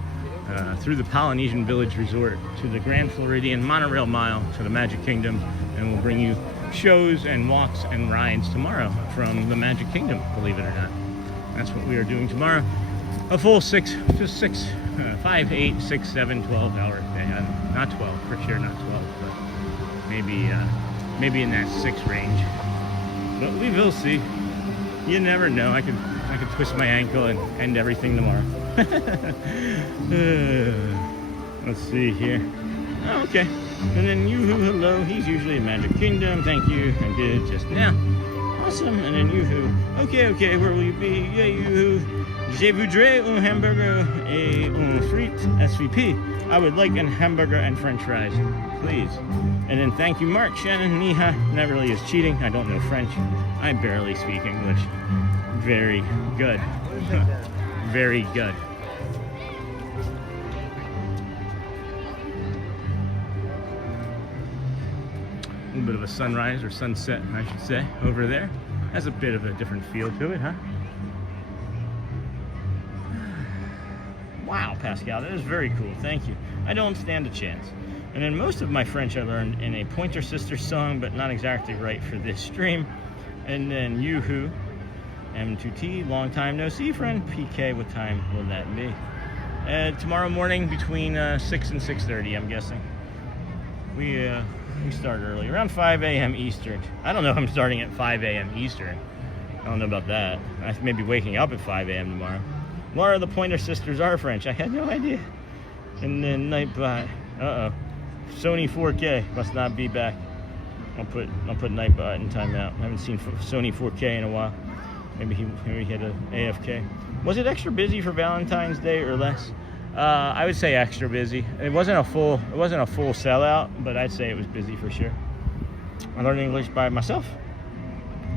through the Polynesian Village Resort to the Grand Floridian Monorail Mile to the Magic Kingdom, and we'll bring you shows and walks and rides tomorrow from the Magic Kingdom, believe it or not. That's what we are doing tomorrow. A full 6, just 6, 5, 8, 6, 7, 12 hour day. Not 12, for sure not 12, but maybe in that 6 range. But we will see. You never know. I could twist my ankle and end everything tomorrow. Let's see here. Oh, okay. And then Yoo-hoo, hello. He's usually in Magic Kingdom. Thank you. I did just now. Awesome. And then Yoo-hoo. Okay. Where will you be? Yeah, Yoo-hoo. Je voudrais un hamburger et un frite SVP. I would like a hamburger and french fries, please. And then thank you, Mark, Shannon, Niha. That really is cheating. I don't know French. I barely speak English. Very good. Very good. A little bit of a sunrise or sunset, I should say, over there. Has a bit of a different feel to it, huh? Wow, Pascal, that is very cool. Thank you. I don't stand a chance. And then most of my French I learned in a Pointer Sisters song, but not exactly right for this stream. And then Yoo-hoo, M2T, long time no see, friend. PK, what time will that be? Tomorrow morning between 6 and 6:30, I'm guessing. We start early, around 5 a.m. Eastern. I don't know if I'm starting at 5 a.m. Eastern. I don't know about that. I may be waking up at 5 a.m. tomorrow. Laura, the Pointer Sisters are French. I had no idea. And then Nightbot. Uh-oh. Sony 4K must not be back. I'll put Nightbot in timeout. I haven't seen Sony 4K in a while. Maybe he had a AFK. Was it extra busy for Valentine's Day or less? I would say extra busy. It wasn't a full sellout, but I'd say it was busy for sure. I learned English by myself.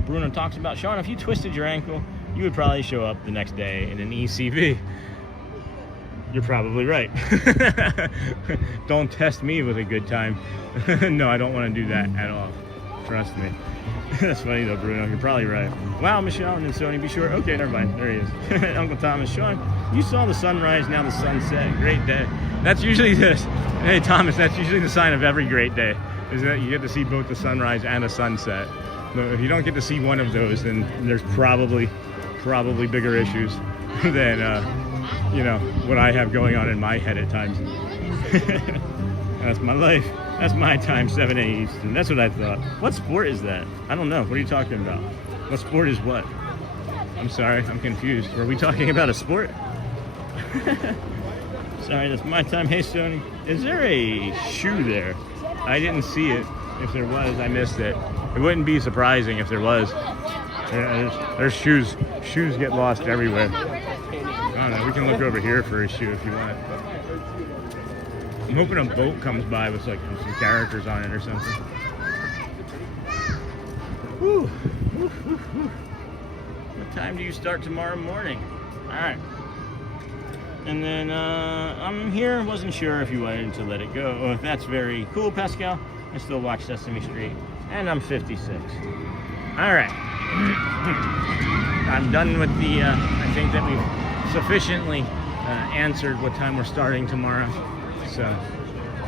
Bruno talks about, Sean, if you twisted your ankle, you would probably show up the next day in an ECV. You're probably right. Don't test me with a good time. No, I don't want to do that at all. Trust me. That's funny though, Bruno. You're probably right. Wow, Michelle and then Sony, be sure. Okay, never mind. There he is. Uncle Thomas, Sean, you saw the sunrise, now the sunset. Great day. That's usually this. Hey, Thomas, that's usually the sign of every great day, is that you get to see both the sunrise and a sunset. But if you don't get to see one of those, then there's probably bigger issues than what I have going on in my head at times. That's my life. That's my time, 7 a.m. Eastern. That's what I thought. What sport is that? I don't know. What are you talking about? What sport is what? I'm sorry, I'm confused. Were we talking about a sport? Sorry, that's my time. Hey, Sony. Is there a shoe there? I didn't see it. If there was, I missed it. It wouldn't be surprising if there was. There's shoes. Shoes get lost everywhere. I don't know. We can look over here for a shoe if you want. I'm hoping a boat comes by with like some characters on it or something. Whew. What time do you start tomorrow morning? All right. And then I'm here. Wasn't sure if you wanted to let it go. Oh, that's very cool, Pascal. I still watch Sesame Street, and I'm 56. All right. I'm done with the. I think that we've sufficiently answered what time we're starting tomorrow. So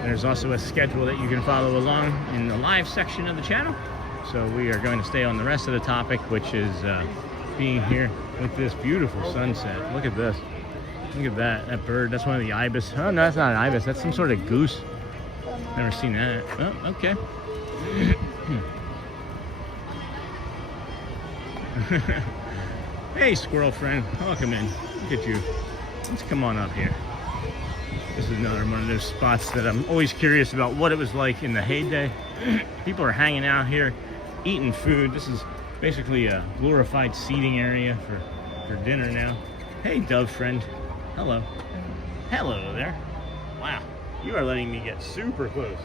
there's also a schedule that you can follow along in the live section of the channel. So we are going to stay on the rest of the topic, which is being here with this beautiful sunset. Look at this. Look at that bird. That's one of the ibis. Oh, no, that's not an ibis. That's some sort of goose. Never seen that. Oh, okay. Hey, squirrel friend. Welcome in. Look at you. Let's come on up here. This is another one of those spots that I'm always curious about what it was like in the heyday. People are hanging out here, eating food. This is basically a glorified seating area for dinner now. Hey, dove friend. Hello. Hello there. Wow. You are letting me get super close.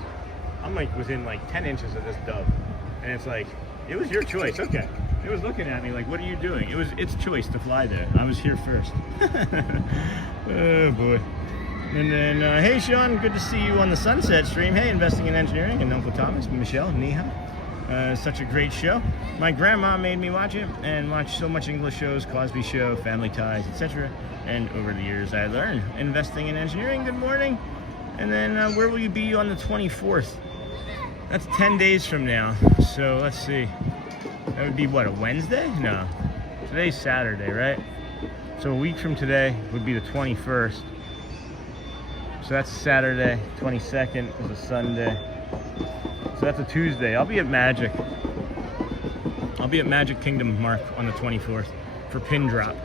I'm like within like 10 inches of this dove. And it's like, it was your choice. Okay. It was looking at me like, what are you doing? It was its choice to fly there. I was here first. Oh boy. And then, hey Sean, good to see you on the Sunset stream. Hey, Investing in Engineering, and Uncle Thomas, Michelle, Niha. Such a great show. My grandma made me watch it and watch so much English shows, Cosby Show, Family Ties, etc. And over the years I learned. Investing in Engineering, good morning. And then where will you be on the 24th? That's 10 days from now. So let's see. That would be what, a Wednesday? No. Today's Saturday, right? So a week from today would be the 21st. So that's Saturday. 22nd is a Sunday. So that's a Tuesday. I'll be at Magic Kingdom, Mark, on the 24th for pin drop.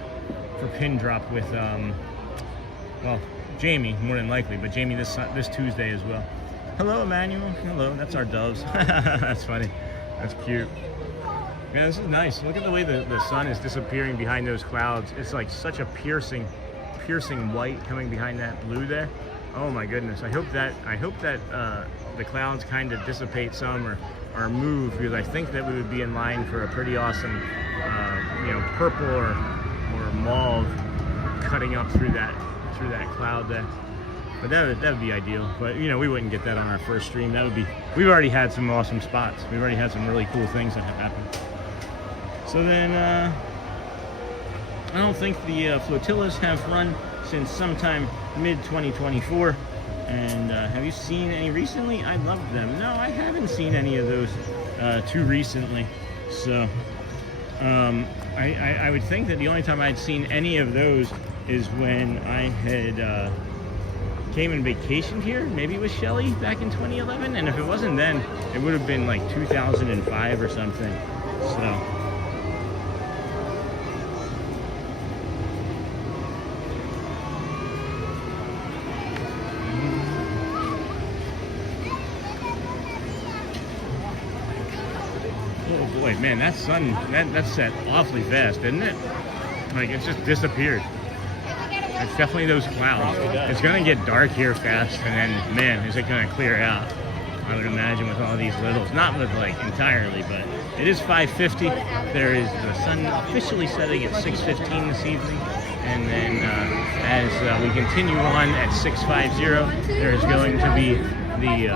With well, Jamie more than likely, but Jamie this Tuesday as well. Hello, Emmanuel. Hello. That's our doves. That's funny. That's cute. Man, this is nice. Look at the way the sun is disappearing behind those clouds. It's like such a piercing white coming behind that blue there. Oh my goodness. I hope that the clouds kind of dissipate some or move, because I think that we would be in line for a pretty awesome, purple or mauve cutting up through that cloud there. But that would be ideal. But we wouldn't get that on our first stream. We've already had some awesome spots. We've already had some really cool things that have happened. So then, I don't think the flotillas have run since sometime mid-2024. And have you seen any recently? I loved them. No, I haven't seen any of those too recently. So I would think that the only time I'd seen any of those is when I had came and vacationed here, maybe with Shelly back in 2011. And if it wasn't then, it would have been like 2005 or something. So. Oh boy, man, that sun, that set awfully fast, didn't it? Like, it just disappeared. It's definitely those clouds. It's gonna get dark here fast, and then, man, is it gonna clear out? I would imagine with all these littles, not with like entirely, but it is 5:50. There is the sun officially setting at 6:15 this evening, and then as we continue on at 6:50, there is going to be the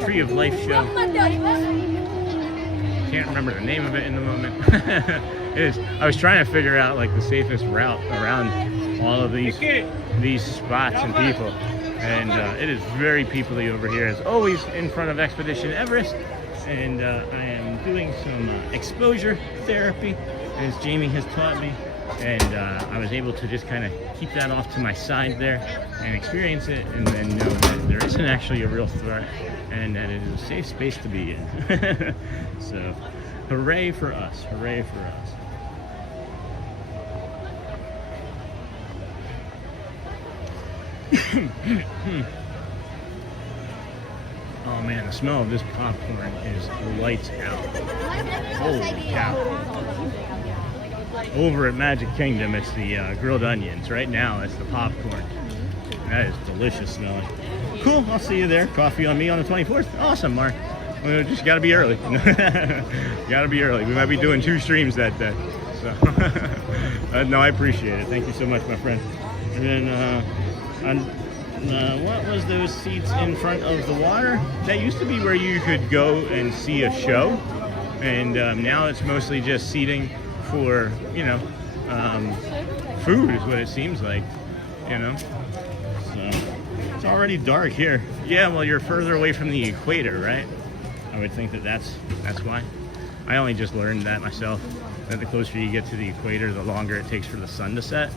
Tree of Life show. Can't remember the name of it in the moment. I was trying to figure out like the safest route around all of these spots and people, and it is very peoply over here, as always, in front of Expedition Everest. And I am doing some exposure therapy, as Jamie has taught me, and I was able to just kind of keep that off to my side there and experience it, and then know that there isn't actually a real threat and that it is a safe space to be in. So hooray for us, hooray for us. Oh man, the smell of this popcorn is lights out. Holy cow. Over at Magic Kingdom, it's the grilled onions. Right now, it's the popcorn. That is delicious smelling. Cool, I'll see you there. Coffee on me on the 24th. Awesome, Mark. We just gotta be early. Gotta be early. We might be doing 2 streams that day. So, no, I appreciate it. Thank you so much, my friend. And then, what was those seats in front of the water? That used to be where you could go and see a show, and now it's mostly just seating for, food is what it seems like, So it's already dark here. Yeah, well, you're further away from the equator, right? I would think that's why. I only just learned that myself, that the closer you get to the equator, the longer it takes for the sun to set.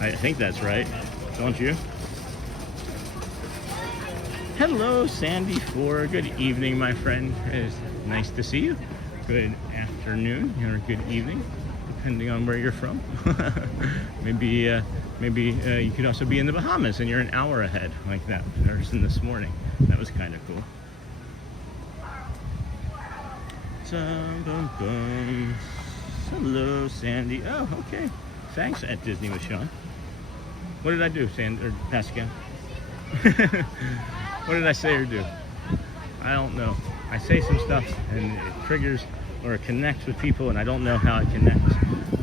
I think that's right, don't you? Hello, Sandy 4. Good evening, my friend. It's nice to see you. Good afternoon or good evening, depending on where you're from. maybe you could also be in the Bahamas and you're an hour ahead, like that person this morning. That was kind of cool. Hello, Sandy. Oh, okay. Thanks at Disney with Sean. What did I do, Sandy or Pascal? What did I say or do? I don't know. I say some stuff and it triggers or it connects with people, and I don't know how it connects.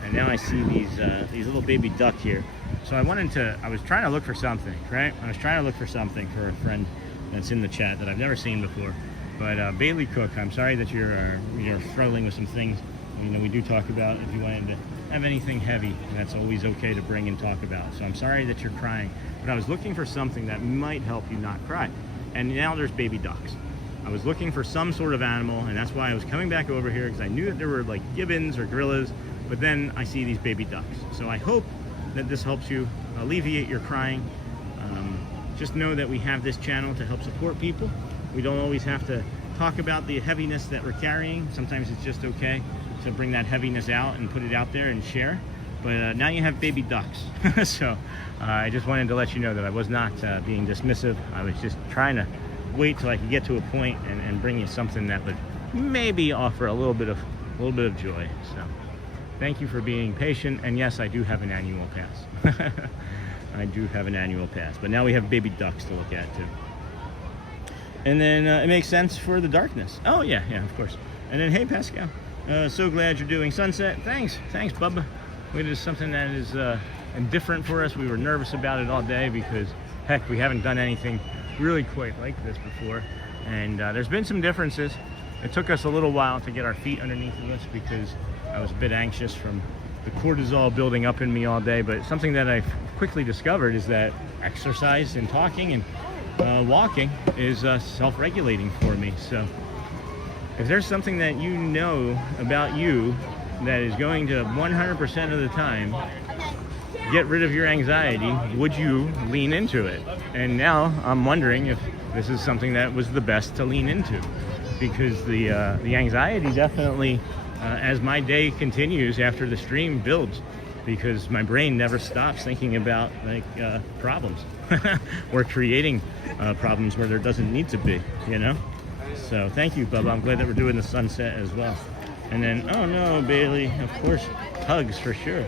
And now I see these little baby duck here. So I was trying to look for something, right? I was trying to look for something for a friend that's in the chat that I've never seen before. But Bailey Cook, I'm sorry that you're struggling with some things. We do talk about if you wanted to have anything heavy, that's always okay to bring and talk about. So I'm sorry that you're crying, but I was looking for something that might help you not cry. And now there's baby ducks. I was looking for some sort of animal, and that's why I was coming back over here, because I knew that there were like gibbons or gorillas, but then I see these baby ducks. So I hope that this helps you alleviate your crying. Just know that we have this channel to help support people. We don't always have to talk about the heaviness that we're carrying. Sometimes it's just okay to bring that heaviness out and put it out there and share. But now you have baby ducks. So I just wanted to let you know that I was not being dismissive. I was just trying to wait till I could get to a point and bring you something that would maybe offer a little bit of joy. So thank you for being patient. And yes, I do have an annual pass. I do have an annual pass, but now we have baby ducks to look at too. And then it makes sense for the darkness. Oh yeah, of course. And then, hey Pascal, so glad you're doing sunset. Thanks, Bubba. It is something that is different for us. We were nervous about it all day because, heck, we haven't done anything really quite like this before. And there's been some differences. It took us a little while to get our feet underneath of us because I was a bit anxious from the cortisol building up in me all day. But something that I quickly discovered is that exercise and talking and walking is self-regulating for me. So if there's something that you know about you that is going to 100% of the time get rid of your anxiety, would you lean into it? And now I'm wondering if this is something that was the best to lean into, because the anxiety definitely, as my day continues after the stream, builds, because my brain never stops thinking about problems or creating problems where there doesn't need to be, you know? So thank you, Bubba. I'm glad that we're doing the sunset as well. And then, oh no, Bailey, of course, hugs for sure.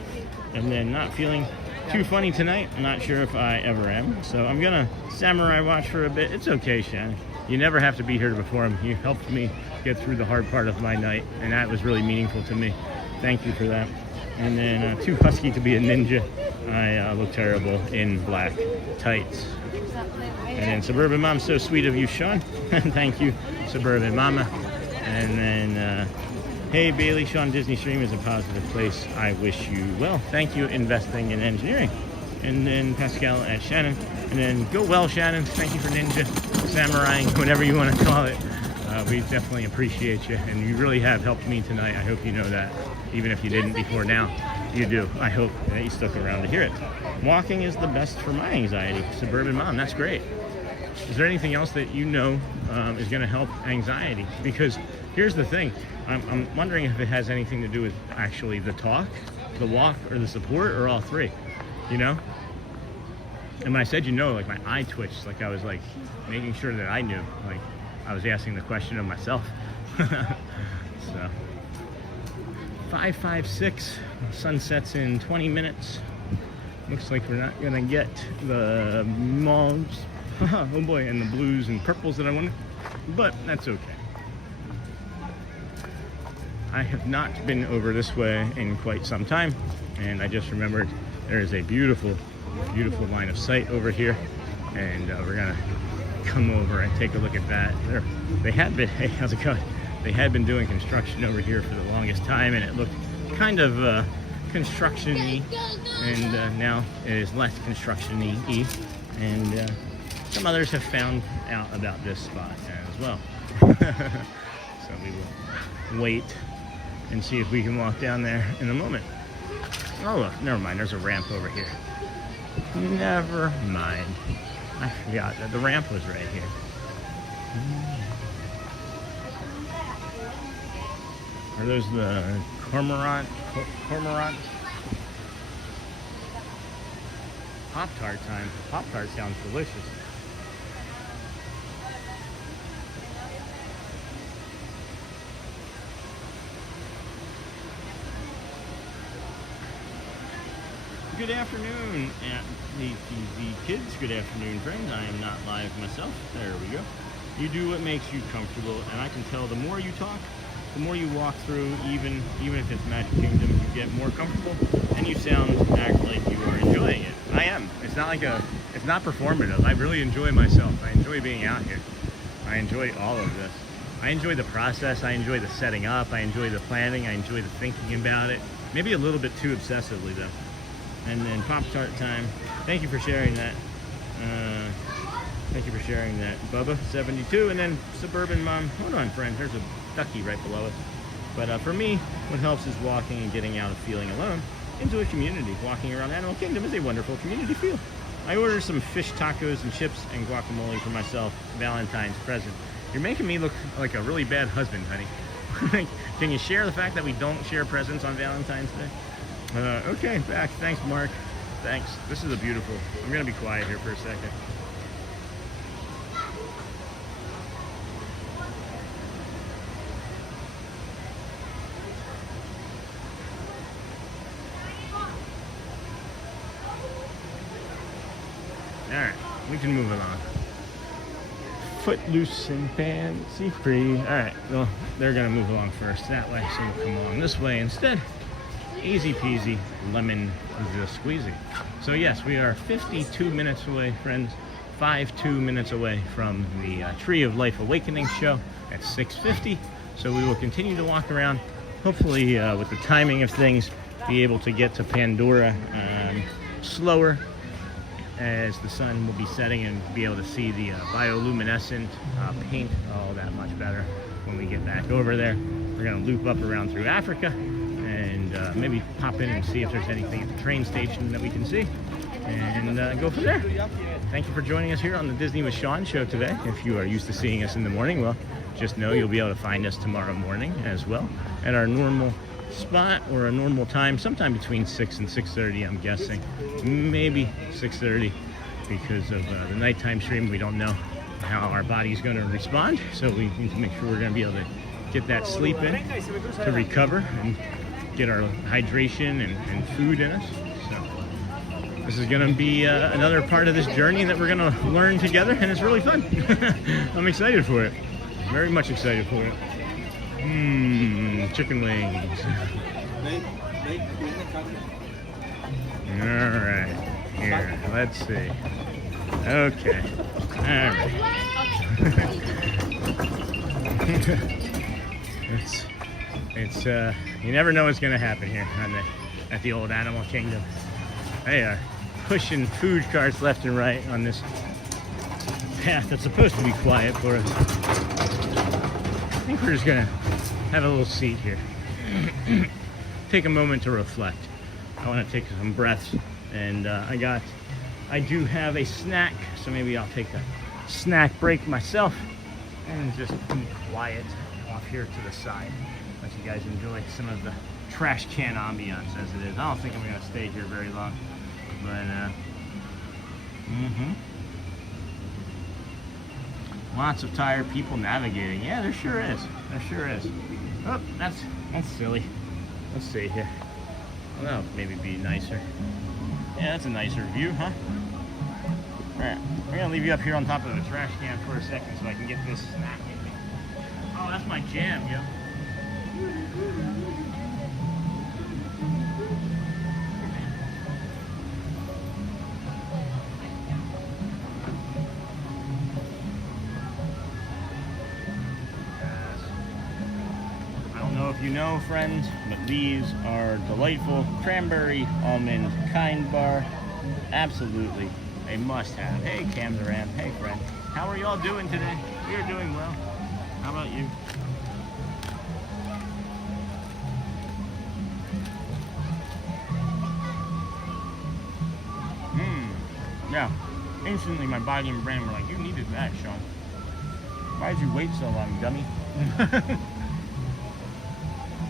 And then not feeling too funny tonight. I'm not sure if I ever am. So I'm gonna samurai watch for a bit. It's okay, Shannon. You never have to be here to perform. You helped me get through the hard part of my night, and that was really meaningful to me. Thank you for that. And then too husky to be a ninja. I look terrible in black tights. And then Suburban Mom, so sweet of you, Sean. Thank you, Suburban Mama. And then, hey Bailey, Sean, Disney Stream is a positive place. I wish you well. Thank you, investing in engineering. And then Pascal at Shannon. And then go well, Shannon. Thank you for ninja, samuraiing, whatever you want to call it. We definitely appreciate you, and you really have helped me tonight. I hope you know that. Even if you didn't before now, you do. I hope that you stuck around to hear it. Walking is the best for my anxiety. Suburban Mom, that's great. Is there anything else that you know is going to help anxiety? Because here's the thing. I'm wondering if it has anything to do with actually the talk, the walk, or the support, or all three, you know? And when I said, you know, like my eye twitched, like I was like making sure that I knew, like I was asking the question of myself. So 5:56, sunsets in 20 minutes. Looks like we're not gonna get the mauves, oh boy, and the blues and purples that I wanted, but that's okay. I have not been over this way in quite some time, and I just remembered there is a beautiful, beautiful line of sight over here, and we're gonna come over and take a look at that. They had been, hey, how's it going? They had been doing construction over here for the longest time, and it looked kind of construction-y, and now it is less construction-y, and some others have found out about this spot as well. So we will wait and see if we can walk down there in a moment. Oh look, never mind, there's a ramp over here. Never mind. I forgot that the ramp was right here. Are those the cormorant? Pop-Tart time. Pop-Tart sounds delicious. Good afternoon at the TV kids. Good afternoon, friends. I am not live myself. There we go. You do what makes you comfortable, and I can tell the more you talk, the more you walk through, even if it's Magic Kingdom, you get more comfortable, and you act like you are enjoying it. I am. It's not like it's not performative. I really enjoy myself. I enjoy being out here. I enjoy all of this. I enjoy the process. I enjoy the setting up. I enjoy the planning. I enjoy the thinking about it. Maybe a little bit too obsessively though. And then Pop-Tart time. Thank you for sharing that. Thank you for sharing that, Bubba. 72, and then Suburban Mom. Hold on, friend. There's a ducky right below us. But for me, what helps is walking and getting out of feeling alone into a community. Walking around Animal Kingdom is a wonderful community feel. I ordered some fish tacos and chips and guacamole for myself, Valentine's present. You're making me look like a really bad husband, honey. Can you share the fact that we don't share presents on Valentine's Day? Okay, back. Thanks, Mark. Thanks. This is a beautiful. I'm gonna be quiet here for a second. Alright, we can move along. Footloose and fancy free. Alright, well, they're gonna move along first that way, so we'll come along this way instead. Easy peasy, lemon squeezy. So yes, we are 52 minutes away, friends. 52 minutes away from the Tree of Life Awakening show at 6:50. So we will continue to walk around. Hopefully, with the timing of things, be able to get to Pandora slower, as the sun will be setting, and be able to see the bioluminescent paint all that much better when we get back over there. We're going to loop up around through Africa and maybe pop in and see if there's anything at the train station that we can see, and go from there. Thank you for joining us here on the Disney with Sean show today. If you are used to seeing us in the morning, well, just know you'll be able to find us tomorrow morning as well at our normal spot or a normal time, sometime between 6 and 6:30, I'm guessing. Maybe 6:30, because of the nighttime stream. We don't know how our body's going to respond, so we need to make sure we're going to be able to get that sleep in to recover and get our hydration and food in us. So this is going to be another part of this journey that we're going to learn together, and it's really fun. I'm excited for it. Very much excited for it. Chicken wings. All right, here, let's see. Okay, all right. it's you never know what's gonna happen here at the old Animal Kingdom. They are pushing food carts left and right on this path that's supposed to be quiet for us. I think we're just gonna have a little seat here. Take a moment to reflect. I want to take some breaths, and I do have a snack, so maybe I'll take a snack break myself and just be quiet off here to the side. Let you guys enjoy some of the trash can ambiance as it is. I don't think I'm gonna stay here very long, but lots of tired people navigating. Yeah, there sure is. There sure is. Oh, that's silly. Let's see here. Well, that'll maybe be nicer. Yeah, that's a nicer view, huh? Alright, we're gonna leave you up here on top of the trash can for a second so I can get this snack in me. Oh, that's my jam, yo. If you know, friends, but these are delightful cranberry almond kind bar. Absolutely a must-have. Hey, Cam Duran. Hey, friend. How are y'all doing today? We are doing well. How about you? Yeah. Instantly, my body and brain were like, "You needed that, Sean. Why did you wait so long, dummy?"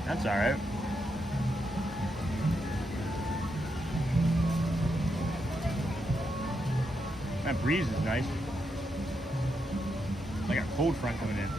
That's all right. That breeze is nice. Like a cold front coming in.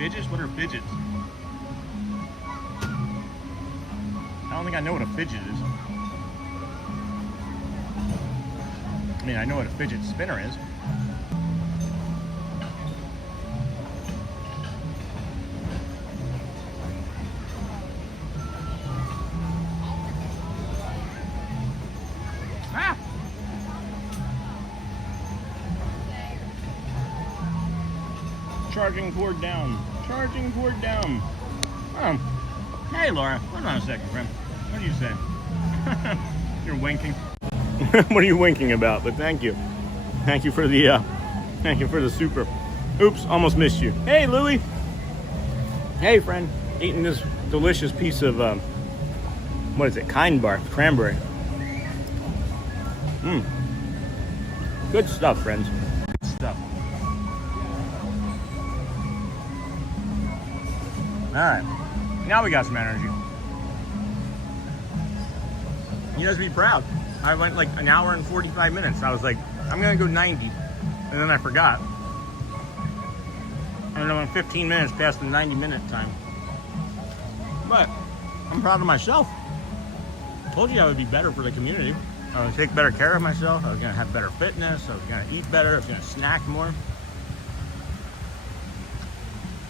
Fidgets? What are fidgets? I don't think I know what a fidget is. I mean, I know what a fidget spinner is. Ah! Charging cord down. Charging cord down. Oh. Hey, Laura. Hold on a second, friend. What are you saying? You're winking. What are you winking about? But thank you. Thank you for the super. Oops, almost missed you. Hey, Louie. Hey, friend. Eating this delicious piece of, what is it? Kind bar. Cranberry. Mmm. Good stuff, friends. Good stuff. Alright. Now we got some energy. You guys be proud. I went like an hour and 45 minutes. I was like, I'm gonna go 90. And then I forgot. And I went 15 minutes past the 90-minute time. But I'm proud of myself. Told you I would be better for the community. I would take better care of myself. I was gonna have better fitness. I was gonna eat better. I was gonna snack more.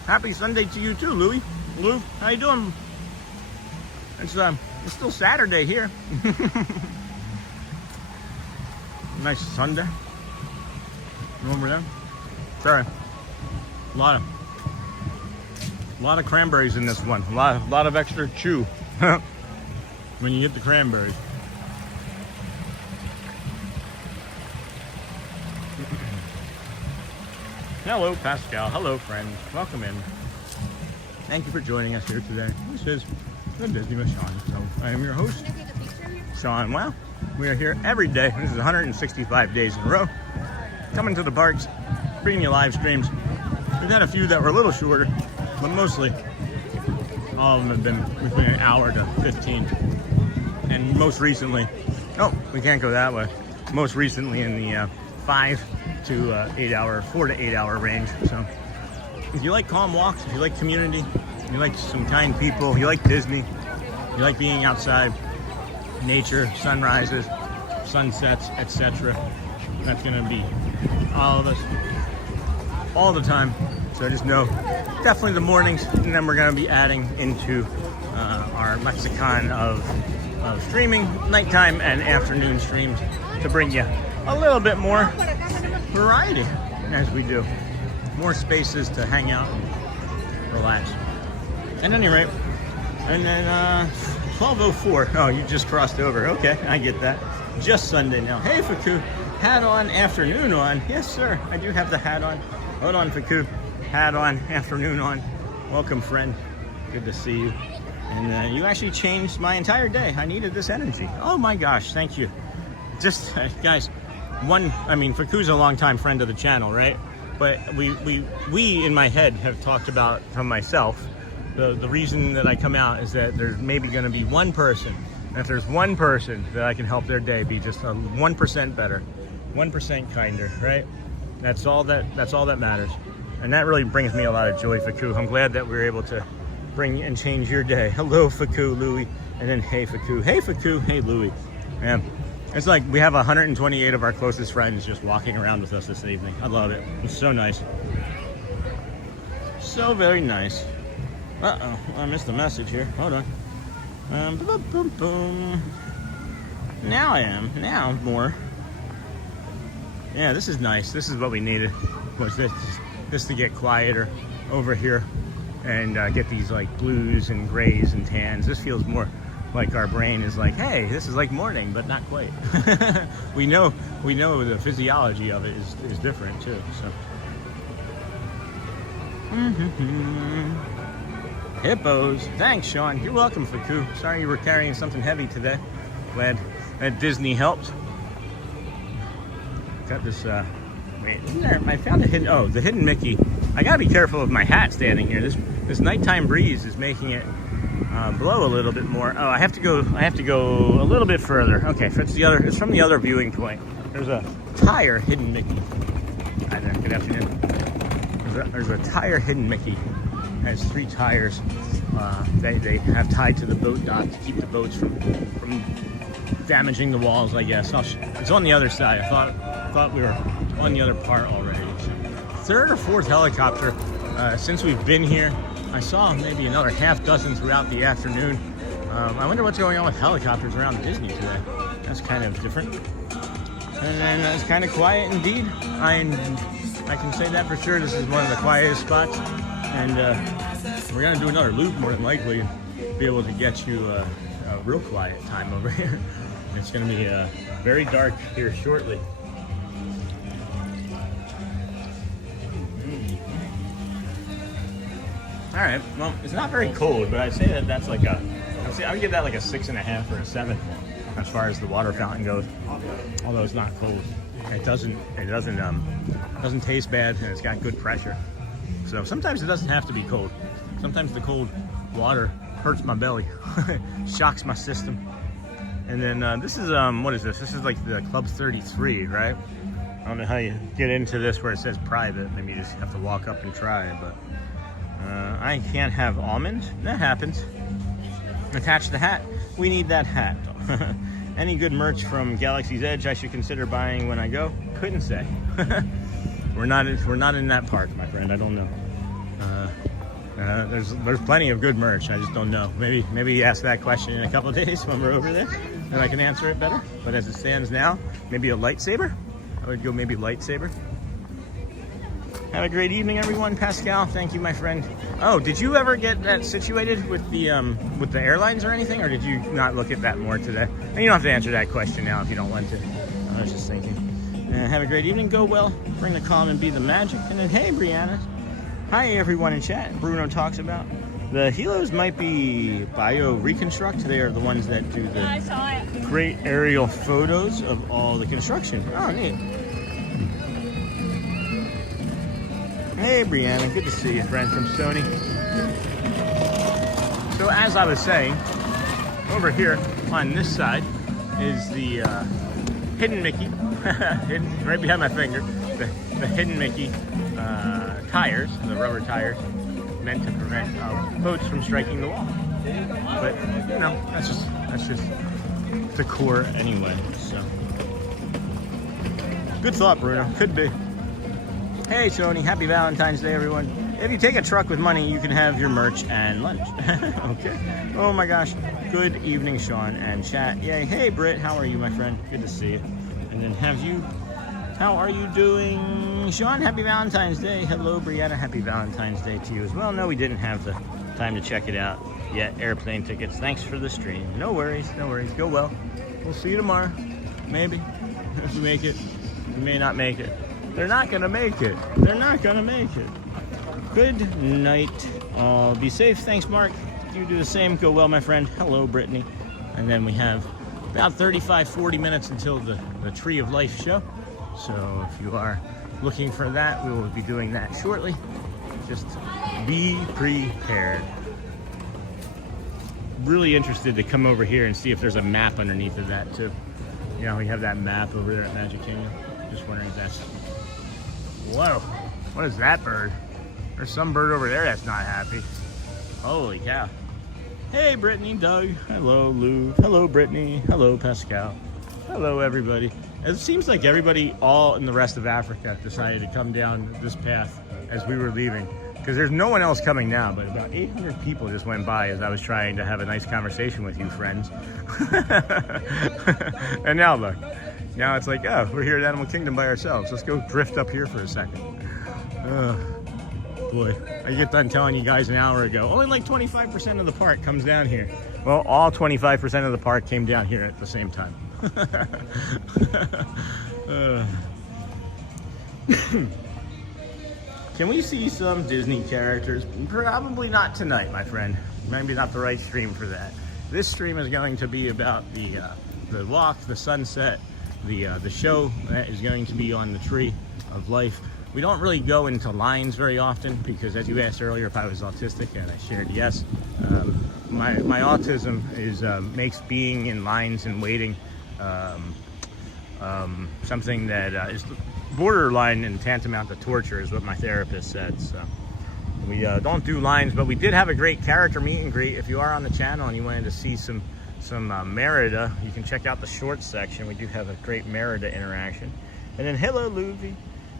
Happy Sunday to you too, Louie. Lou, how you doing? It's still Saturday here. Nice Sunday. Over there. Sorry. A lot of cranberries in this one. A lot of extra chew when you get the cranberries. Hello, Pascal. Hello, friends. Welcome in. Thank you for joining us here today. This is The Disney with Sean. So I am your host, Sean. Well, we are here every day. This is 165 days in a row. Coming to the parks, bringing you live streams. We've had a few that were a little shorter, but mostly all of them have been between an hour to 15. And most recently, oh, we can't go that way. Most recently in the 4 to 8 hour range. So if you like calm walks, if you like community, you like some kind people, you like Disney, you like being outside, nature, sunrises, sunsets, etc. That's gonna be all of us all the time. So just know, definitely the mornings, and then we're gonna be adding into our lexicon of streaming, nighttime and afternoon streams to bring you a little bit more variety as we do. More spaces to hang out and relax. At any rate, and then 12:04. Oh, you just crossed over. Okay, I get that. Just Sunday now. Hey, Faku. Hat on, afternoon on. Yes, sir. I do have the hat on. Hold on, Faku. Hat on, afternoon on. Welcome, friend. Good to see you. And you actually changed my entire day. I needed this energy. Oh my gosh, thank you. Just, guys, Faku's a longtime friend of the channel, right? But we in my head have talked about, from myself, the reason that I come out is that there's maybe going to be one person. And if there's one person that I can help their day be just 1% better, 1% kinder, right? That's all that matters. And that really brings me a lot of joy, Faku. I'm glad that we were able to bring and change your day. Hello, Faku, Louie. And then hey, Faku. Hey, Faku. Hey, Louie. Man, it's like we have 128 of our closest friends just walking around with us this evening. I love it. It's so nice. So very nice. Uh-oh, I missed a message here. Hold on. Boom, boom, boom. Now more. Yeah, this is nice. This is what we needed. Was this to get quieter over here and get these like blues and grays and tans. This feels more like our brain is like, hey, this is like morning, but not quite. we know the physiology of it is different too. So. Hippos. Thanks, Sean. You're welcome, Faku. Sorry you were carrying something heavy today. Glad that Disney helped. Got this, wait, isn't there, I found a hidden, the hidden Mickey. I gotta be careful of my hat standing here. This nighttime breeze is making it blow a little bit more. Oh, I have to go a little bit further. Okay, it's from the other viewing point. There's a tire hidden Mickey. Hi there, good afternoon. There's a tire hidden Mickey has 3 tires they have tied to the boat dock to keep the boats from damaging the walls, I guess. It's on the other side. I thought we were on the other part already. 3rd or 4th helicopter since we've been here. I saw maybe another half dozen throughout the afternoon. I wonder what's going on with helicopters around Disney today. That's kind of different. And then it's kind of quiet indeed. I can say that for sure. This is one of the quietest spots. And we're going to do another loop more than likely and be able to get you a real quiet time over here. It's going to be very dark here shortly. All right, well, it's not very cold, but I'd say that that's like I would give that like a 6.5 or a 7 as far as the water fountain goes. Although it's not cold, it doesn't taste bad, and it's got good pressure. So sometimes it doesn't have to be cold. Sometimes the cold water hurts my belly, shocks my system. And then this is what is this? This is like the Club 33, right? I don't know how you get into this where it says private. Maybe you just have to walk up and try, but. I can't have almond. That happens. Attach the hat. We need that hat. Any good merch from Galaxy's Edge I should consider buying when I go? Couldn't say. We're not in that park, my friend. I don't know. There's plenty of good merch. I just don't know. Maybe ask that question in a couple of days when we're over there, and I can answer it better. But as it stands now, maybe a lightsaber. I would go maybe lightsaber. Have a great evening, everyone. Pascal, thank you, my friend. Oh, did you ever get that situated with the airlines or anything, or did you not look at that more today? And you don't have to answer that question now if you don't want to. I was just thinking. Have a great evening. Go well. Bring the calm and be the magic. And then, hey, Brianna. Hi, everyone in chat. Bruno talks about the helos might be Bio Reconstruct. They are the ones that do the great aerial photos of all the construction. Oh, neat. Hey, Brianna, good to see you, friend from Sony. So as I was saying, over here on this side is the Hidden Mickey, hidden right behind my finger, the Hidden Mickey tires, the rubber tires, meant to prevent boats from striking the wall. But, you know, that's just decor anyway, so. Good thought, Bruno, could be. Hey, Sony, happy Valentine's Day, everyone. If you take a truck with money, you can have your merch and lunch. Okay. Oh my gosh. Good evening, Sean and chat. Yay. Hey, Britt, how are you, my friend? Good to see you. And then how are you doing? Sean, happy Valentine's Day. Hello, Brianna. Happy Valentine's Day to you as well. No, we didn't have the time to check it out yet. Airplane tickets. Thanks for the stream. No worries. No worries. Go well. We'll see you tomorrow. Maybe. If we make it. We may not make it. They're not gonna make it. They're not gonna make it. Good night. Be safe. Thanks, Mark. You do the same. Go well, my friend. Hello, Brittany. And then we have about 35-40 minutes until the Tree of Life show. So if you are looking for that, we will be doing that shortly. Just be prepared. Really interested to come over here and see if there's a map underneath of that too. You know, we have that map over there at Magic Kingdom. Just wondering if that's... Whoa, what is that bird? There's some bird over there that's not happy. Holy cow. Hey, Brittany, Doug. Hello, Lou. Hello, Brittany. Hello, Pascal. Hello, everybody. It seems like everybody all in the rest of Africa decided to come down this path as we were leaving. Because there's no one else coming now, but about 800 people just went by as I was trying to have a nice conversation with you, friends. And now look. Now it's like, oh, we're here at Animal Kingdom by ourselves. Let's go drift up here for a second. Boy, I get done telling you guys an hour ago, only like 25% of the park comes down here. Well, all 25% of the park came down here at the same time. Can we see some Disney characters? Probably not tonight, my friend. Maybe not the right stream for that. This stream is going to be about the walk, the sunset, the show that is going to be on the Tree of Life. We don't really go into lines very often because, as you asked earlier, if I was autistic, and I shared yes. My autism is makes being in lines and waiting something that is borderline and tantamount to torture, is what my therapist said. So We don't do lines, but we did have a great character meet and greet. If you are on the channel and you wanted to see some Merida, you can check out the shorts section. We do have a great Merida interaction. And then hello, Luvi.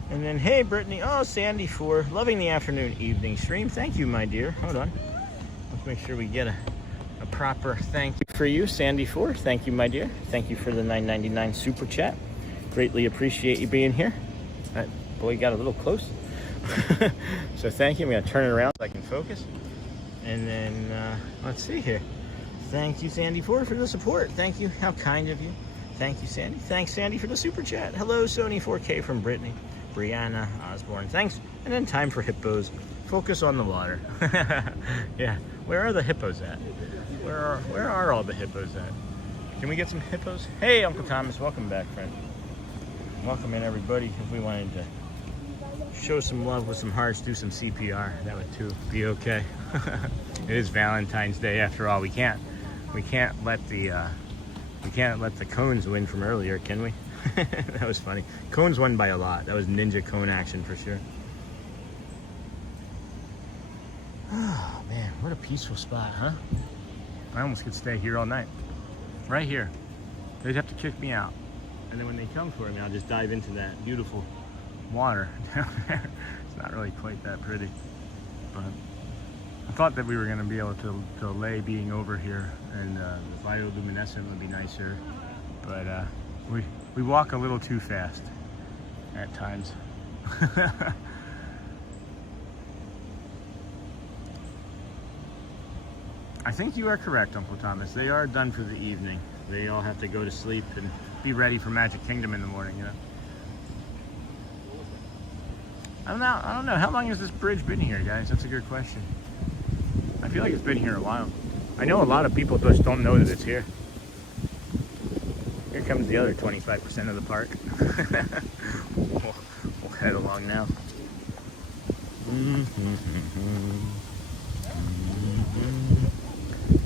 And then hey, Brittany. Oh, Sandy 4. Loving the afternoon evening stream. Thank you, my dear. Hold on. Let's make sure we get a proper thank you for you, Sandy 4. Thank you, my dear. Thank you for the $9.99 super chat. Greatly appreciate you being here. That boy got a little close. So thank you. I'm going to turn it around so I can focus. And then let's see here. Thank you, Sandy 4, for the support. Thank you. How kind of you. Thank you, Sandy. Thanks, Sandy, for the super chat. Hello, Sony 4K from Brittany. Brianna Osborne. Thanks. And then time for hippos. Focus on the water. Yeah. Where are the hippos at? Where are all the hippos at? Can we get some hippos? Hey, Uncle Thomas. Welcome back, friend. Welcome in, everybody. If we wanted to show some love with some hearts, do some CPR, that would too be okay. It is Valentine's Day after all. We can't let the cones win from earlier, can we? That was funny. Cones won by a lot. That was ninja cone action for sure. Oh man, what a peaceful spot, huh? I almost could stay here all night. Right here. They'd have to kick me out. And then when they come for me, I'll just dive into that beautiful water down there. It's not really quite that pretty. But I thought that we were going to be able to lay being over here, and the bioluminescent would be nicer. But we walk a little too fast at times. I think you are correct, Uncle Thomas. They are done for the evening. They all have to go to sleep and be ready for Magic Kingdom in the morning, you know? I don't know. How long has this bridge been here, guys? That's a good question. I feel like it's been here a while. I know a lot of people just don't know that it's here. Here comes the other 25% of the park. We'll head along now.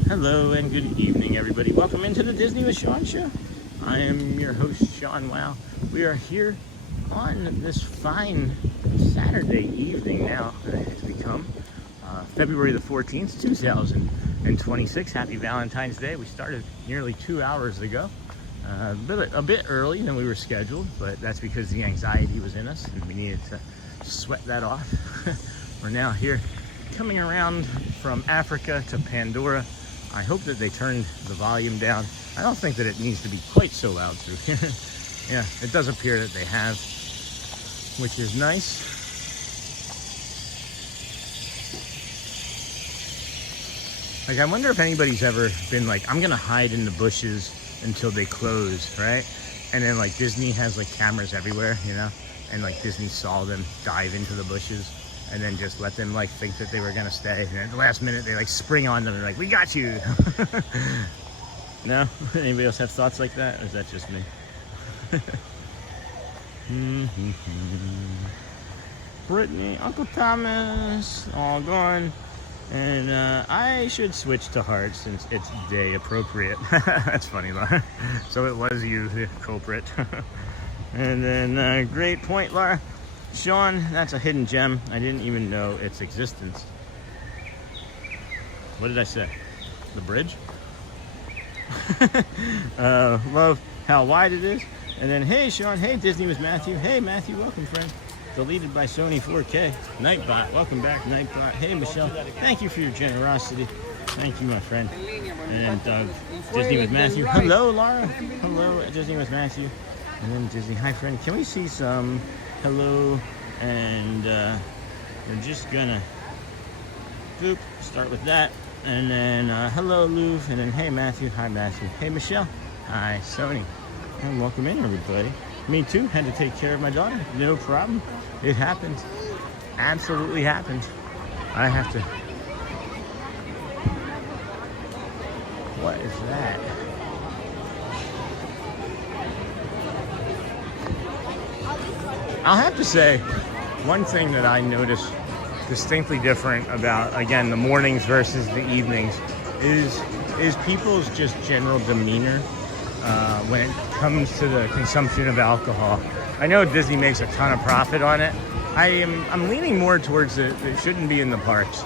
Hello and good evening, everybody. Welcome into the Disney with Sean show. I am your host, Sean Wow. We are here on this fine Saturday evening now. It's become February the 14th, 2026. Happy Valentine's Day. We started nearly 2 hours ago. A bit early than we were scheduled, but that's because the anxiety was in us and we needed to sweat that off. We're now here coming around from Africa to Pandora. I hope that they turned the volume down. I don't think that it needs to be quite so loud through here. Yeah, it does appear that they have, which is nice. Like, I wonder if anybody's ever been like, I'm gonna hide in the bushes until they close, right? And then like Disney has like cameras everywhere, you know? And like Disney saw them dive into the bushes and then just let them like think that they were gonna stay. And at the last minute they like spring on them and like, we got you. No? Anybody else have thoughts like that? Or is that just me? Brittany, Uncle Thomas, all gone. And I should switch to hearts since it's day appropriate. That's funny, Laura. So it was you, the culprit. And then great point, Laura. Sean, that's a hidden gem. I didn't even know its existence. What did I say? The bridge? Love how wide it is. And then, hey, Sean. Hey, Disney with Matthew. Hey, Matthew. Welcome, friend. Deleted by Sony 4K. Nightbot. Welcome back, Nightbot. Hey, Michelle. Thank you for your generosity. Thank you, my friend. And Doug. Disney with Matthew. Hello, Laura. Hello, Disney with Matthew. And then Disney. Hi, friend. Can we see some hello? And we're just gonna boop. Start with that. And then hello, Louv. And then hey, Matthew. Hi, Matthew. Hey, Michelle. Hi, Sony. And welcome in, everybody. Me too. Had to take care of my daughter. No problem. It happened. Absolutely happened. I have to. What is that? I'll have to say, one thing that I noticed distinctly different about, again, the mornings versus the evenings is people's just general demeanor when it comes to the consumption of alcohol. I know Disney makes a ton of profit on it, I'm leaning more towards it shouldn't be in the parks.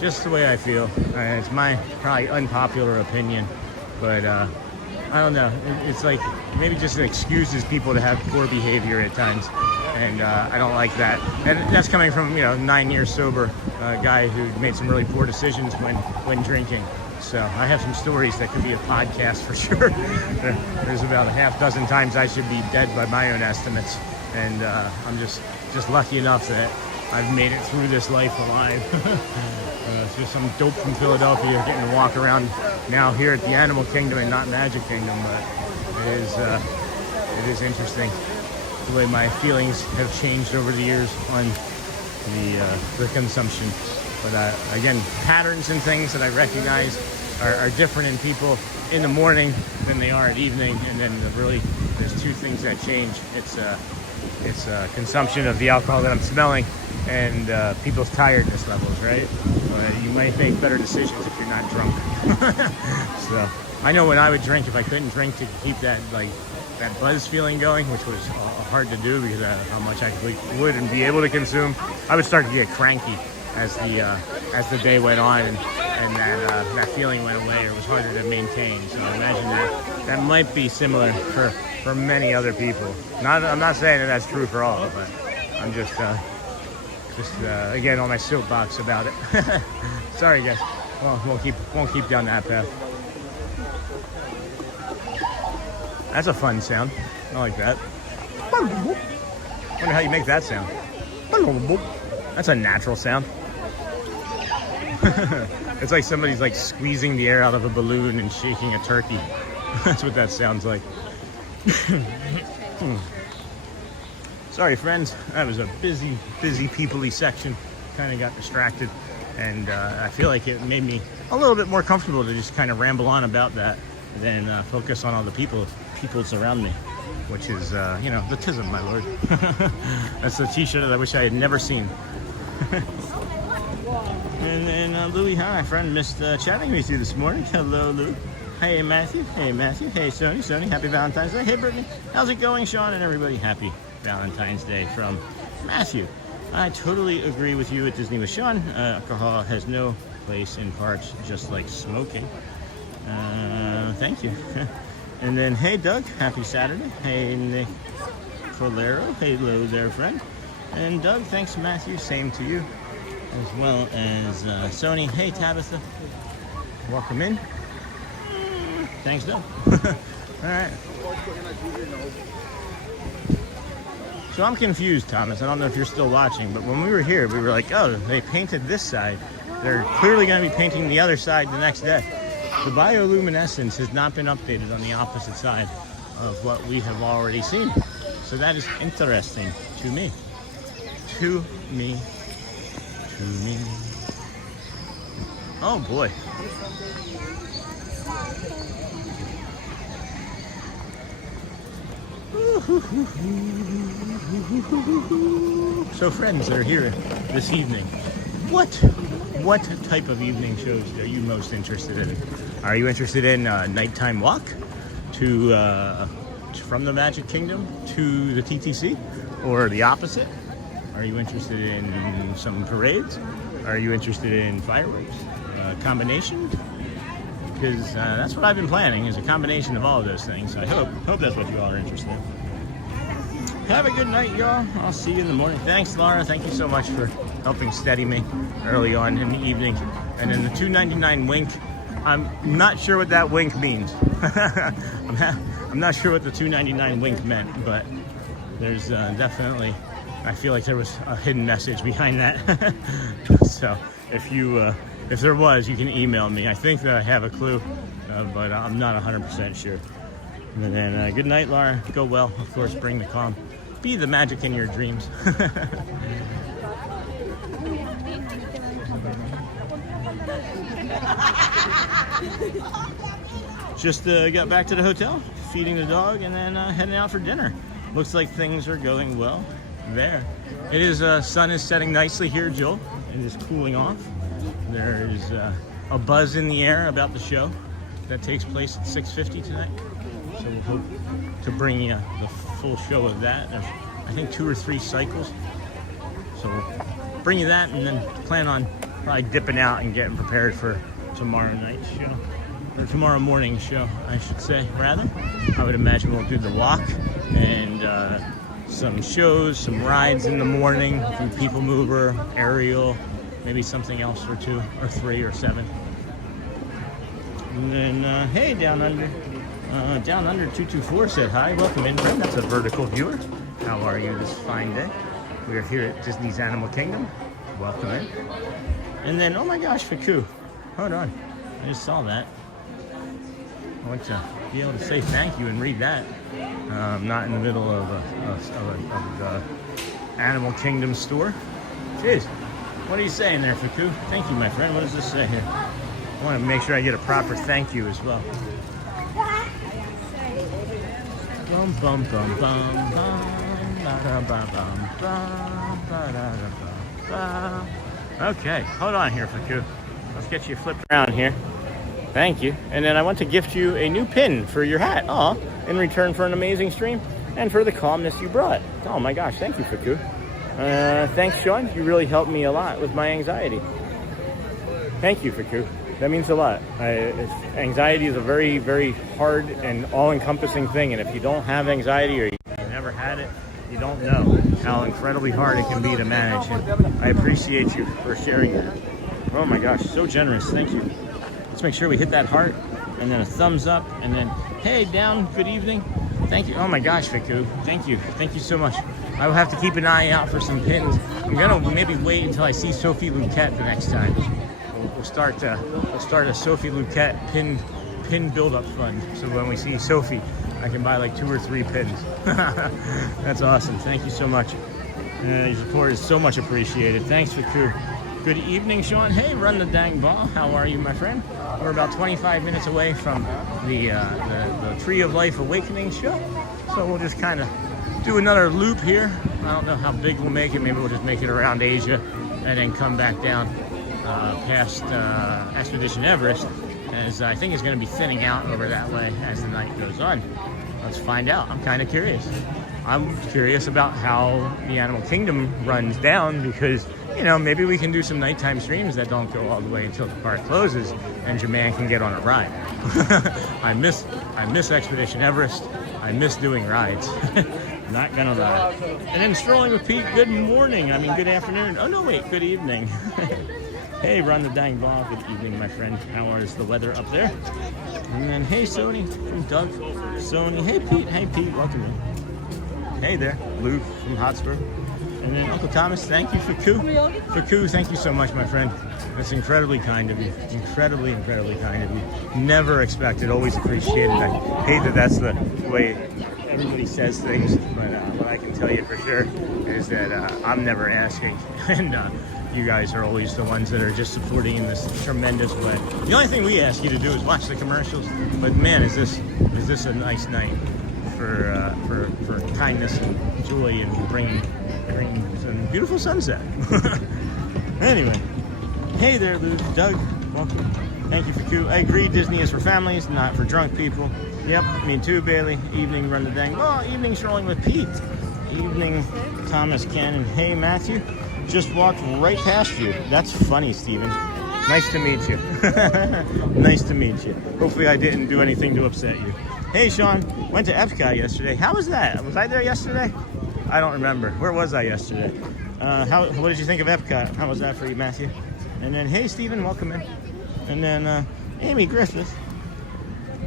Just the way I feel. It's my probably unpopular opinion, but I don't know. It's like maybe just excuses people to have poor behavior at times, and I don't like that. And that's coming from 9 years sober guy who made some really poor decisions when drinking. So I have some stories that could be a podcast for sure. There's about a half dozen times I should be dead by my own estimates, and I'm just lucky enough that I've made it through this life alive. It's just some dope from Philadelphia getting to walk around now here at the Animal Kingdom and not Magic Kingdom, but it is interesting the way my feelings have changed over the years on the consumption. But again, patterns and things that I recognize are different in people in the morning than they are at evening, and then there's two things that change. It's consumption of the alcohol that I'm smelling and people's tiredness levels, right? You might make better decisions if you're not drunk. So I know when I would drink, if I couldn't drink to keep that buzz feeling going, which was hard to do because of how much I would and be able to consume, I would start to get cranky as the day went on, and that feeling went away, or was harder to maintain. So I imagine that might be similar for many other people. I'm not saying that that's true for all, but I'm just again on my soapbox about it. Sorry guys. Well, won't keep down that path. That's a fun sound. I like that. Wonder how you make that sound. That's a natural sound. It's like somebody's like squeezing the air out of a balloon and shaking a turkey. That's what that sounds like. Sorry friends, that was a busy people-y section. Kind of got distracted, and I feel like it made me a little bit more comfortable to just kind of ramble on about that than focus on all the people around me, which is the tism, my lord. That's the t-shirt that I wish I had never seen. And then Louie, hi friend, missed chatting with you this morning. Hello Lou. Hey Matthew. Hey Matthew. Hey Sony. Happy Valentine's Day. Hey Brittany. How's it going, Sean and everybody? Happy Valentine's Day from Matthew. I totally agree with you at Disney with Sean. Alcohol has no place in parks, just like smoking. Thank you. And then hey Doug, happy Saturday. Hey Nick Colero. Hello there friend. And Doug, thanks Matthew, same to you. As well as Sony. Hey Tabitha, welcome in. Thanks Doug. Alright. So I'm confused, Thomas. I don't know if you're still watching, but when we were here, we were like, oh, they painted this side. They're clearly going to be painting the other side the next day. The bioluminescence has not been updated on the opposite side of what we have already seen. So that is interesting to me. Oh boy. So friends that are here this evening, what type of evening shows are you most interested in? Are you interested in a nighttime walk from the Magic Kingdom to the TTC, or the opposite? Are you interested in some parades? Are you interested in fireworks? Combination? Because that's what I've been planning, is a combination of all of those things. So I hope that's what you all are interested in. Have a good night, y'all. I'll see you in the morning. Thanks, Laura. Thank you so much for helping steady me early on in the evening. And then the $2.99 wink. I'm not sure what that wink means. I'm not sure what the $2.99 wink meant, but there's definitely, I feel like there was a hidden message behind that. So if there was, you can email me. I think that I have a clue, but I'm not 100% sure. And then good night, Laura. Go well. Of course, bring the calm. Be the magic in your dreams. Just got back to the hotel, feeding the dog, and then heading out for dinner. Looks like things are going well there. It is sun is setting nicely here, Jill. It is cooling off. There is a buzz in the air about the show that takes place at 6:50 tonight. So we'll hope to bring you the full show of that. There's, I think, 2 or 3 cycles So we'll bring you that, and then plan on probably dipping out and getting prepared for tomorrow night's show. Or tomorrow morning's show, I should say, rather. I would imagine we'll do the walk and some shows, some rides in the morning, through People Mover, Aerial, maybe something else or 2 or 3 or 7. And then, hey, Down Under. Down Under 224 said hi. Welcome in, friend. That's a vertical viewer. How are you this fine day? We are here at Disney's Animal Kingdom. Welcome in. And then, oh my gosh, Faku. Hold on. I just saw that. I want to be able to say thank you and read that. Not in the middle of a Animal Kingdom store. Jeez. What are you saying there, Faku? Thank you, my friend. What does this say here? I want to make sure I get a proper thank you as well. Bum bum bum bum bum ba da ba bum bum ba da da ba ba. Okay, hold on here, Faku. Let's get you flipped around here. Thank you. And then I want to gift you a new pin for your hat. Aw, in return for an amazing stream and for the calmness you brought. Oh my gosh, thank you, Faku. Thanks, Sean. You really helped me a lot with my anxiety. Thank you, Faku. That means a lot. Anxiety is a very, very hard and all-encompassing thing, and if you don't have anxiety or you never had it, you don't know how incredibly hard it can be to manage. And I appreciate you for sharing that. Oh my gosh, so generous. Thank you. Let's make sure we hit that heart, and then a thumbs up, and then, hey, down, good evening. Thank you. Oh my gosh, Faku. Thank you. Thank you so much. I will have to keep an eye out for some pins. I'm gonna maybe wait until I see Sophie Luquette the next time. We'll start a Sophie Luquette pin build-up fund. So when we see Sophie, I can buy like 2 or 3 pins. That's awesome. Thank you so much. Your support is so much appreciated. Thanks, Faku. Good evening, Sean. Hey, Run the Dang Ball. How are you, my friend? We're about 25 minutes away from the Tree of Life Awakening show. So we'll just kind of do another loop here. I don't know how big we'll make it. Maybe we'll just make it around Asia and then come back down past Expedition Everest, as I think it's going to be thinning out over that way as the night goes on. Let's find out. I'm kind of curious. I'm curious about how the Animal Kingdom runs down, because, you know, maybe we can do some nighttime streams that don't go all the way until the park closes and Jaman can get on a ride. I miss Expedition Everest. I miss doing rides. Not gonna lie. And then Strolling with Pete, good morning. I mean, good afternoon. Oh no, wait, good evening. Hey, Run the Dang Ball. Good evening, my friend. How is the weather up there? And then, hey, Sony from Doug. Sony. Hey, Pete. Hey, Pete. Welcome in. Hey there, Luke from Hotspur. And then Uncle Thomas, thank you, Faku. Faku, thank you so much, my friend. That's incredibly kind of you. Incredibly, incredibly kind of you. Never expected, always appreciated. I hate that that's the way everybody says things, but what I can tell you for sure is that I'm never asking. And you guys are always the ones that are just supporting in this tremendous way. The only thing we ask you to do is watch the commercials. But man, is this a nice night for kindness and joy and bringing some beautiful sunset. Anyway, hey there, Luke, Doug, welcome. Thank you, Faku. I agree, Disney is for families, not for drunk people. Yep, me too, Bailey. Evening, Run the Dang. Oh, evening, Strolling with Pete. Evening, Thomas Cannon. Hey, Matthew. Just walked right past you. That's funny, Steven. Nice to meet you. Nice to meet you. Hopefully I didn't do anything to upset you. Hey, Sean. Went to Epcot yesterday. How was that? Was I there yesterday? I don't remember. Where was I yesterday? What did you think of Epcot? How was that for you, Matthew? And then, hey, Steven, welcome in. And then, Amy Griffith.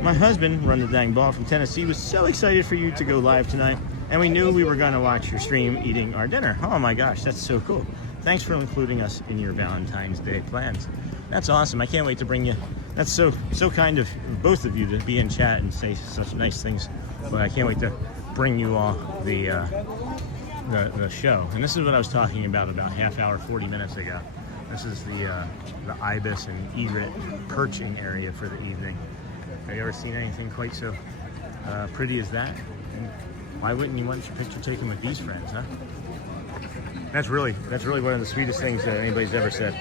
My husband, Run the Dang Ball from Tennessee, was so excited for you to go live tonight. And we knew we were going to watch your stream eating our dinner. Oh my gosh, that's so cool. Thanks for including us in your Valentine's Day plans. That's awesome. I can't wait to bring you. That's so kind of both of you to be in chat and say such nice things. But I can't wait to bring you all the show. And this is what I was talking about half hour, 40 minutes ago. This is the ibis and egret perching area for the evening. Have you ever seen anything quite so pretty as that? And why wouldn't you want your picture taken with these friends, huh? That's really one of the sweetest things that anybody's ever said.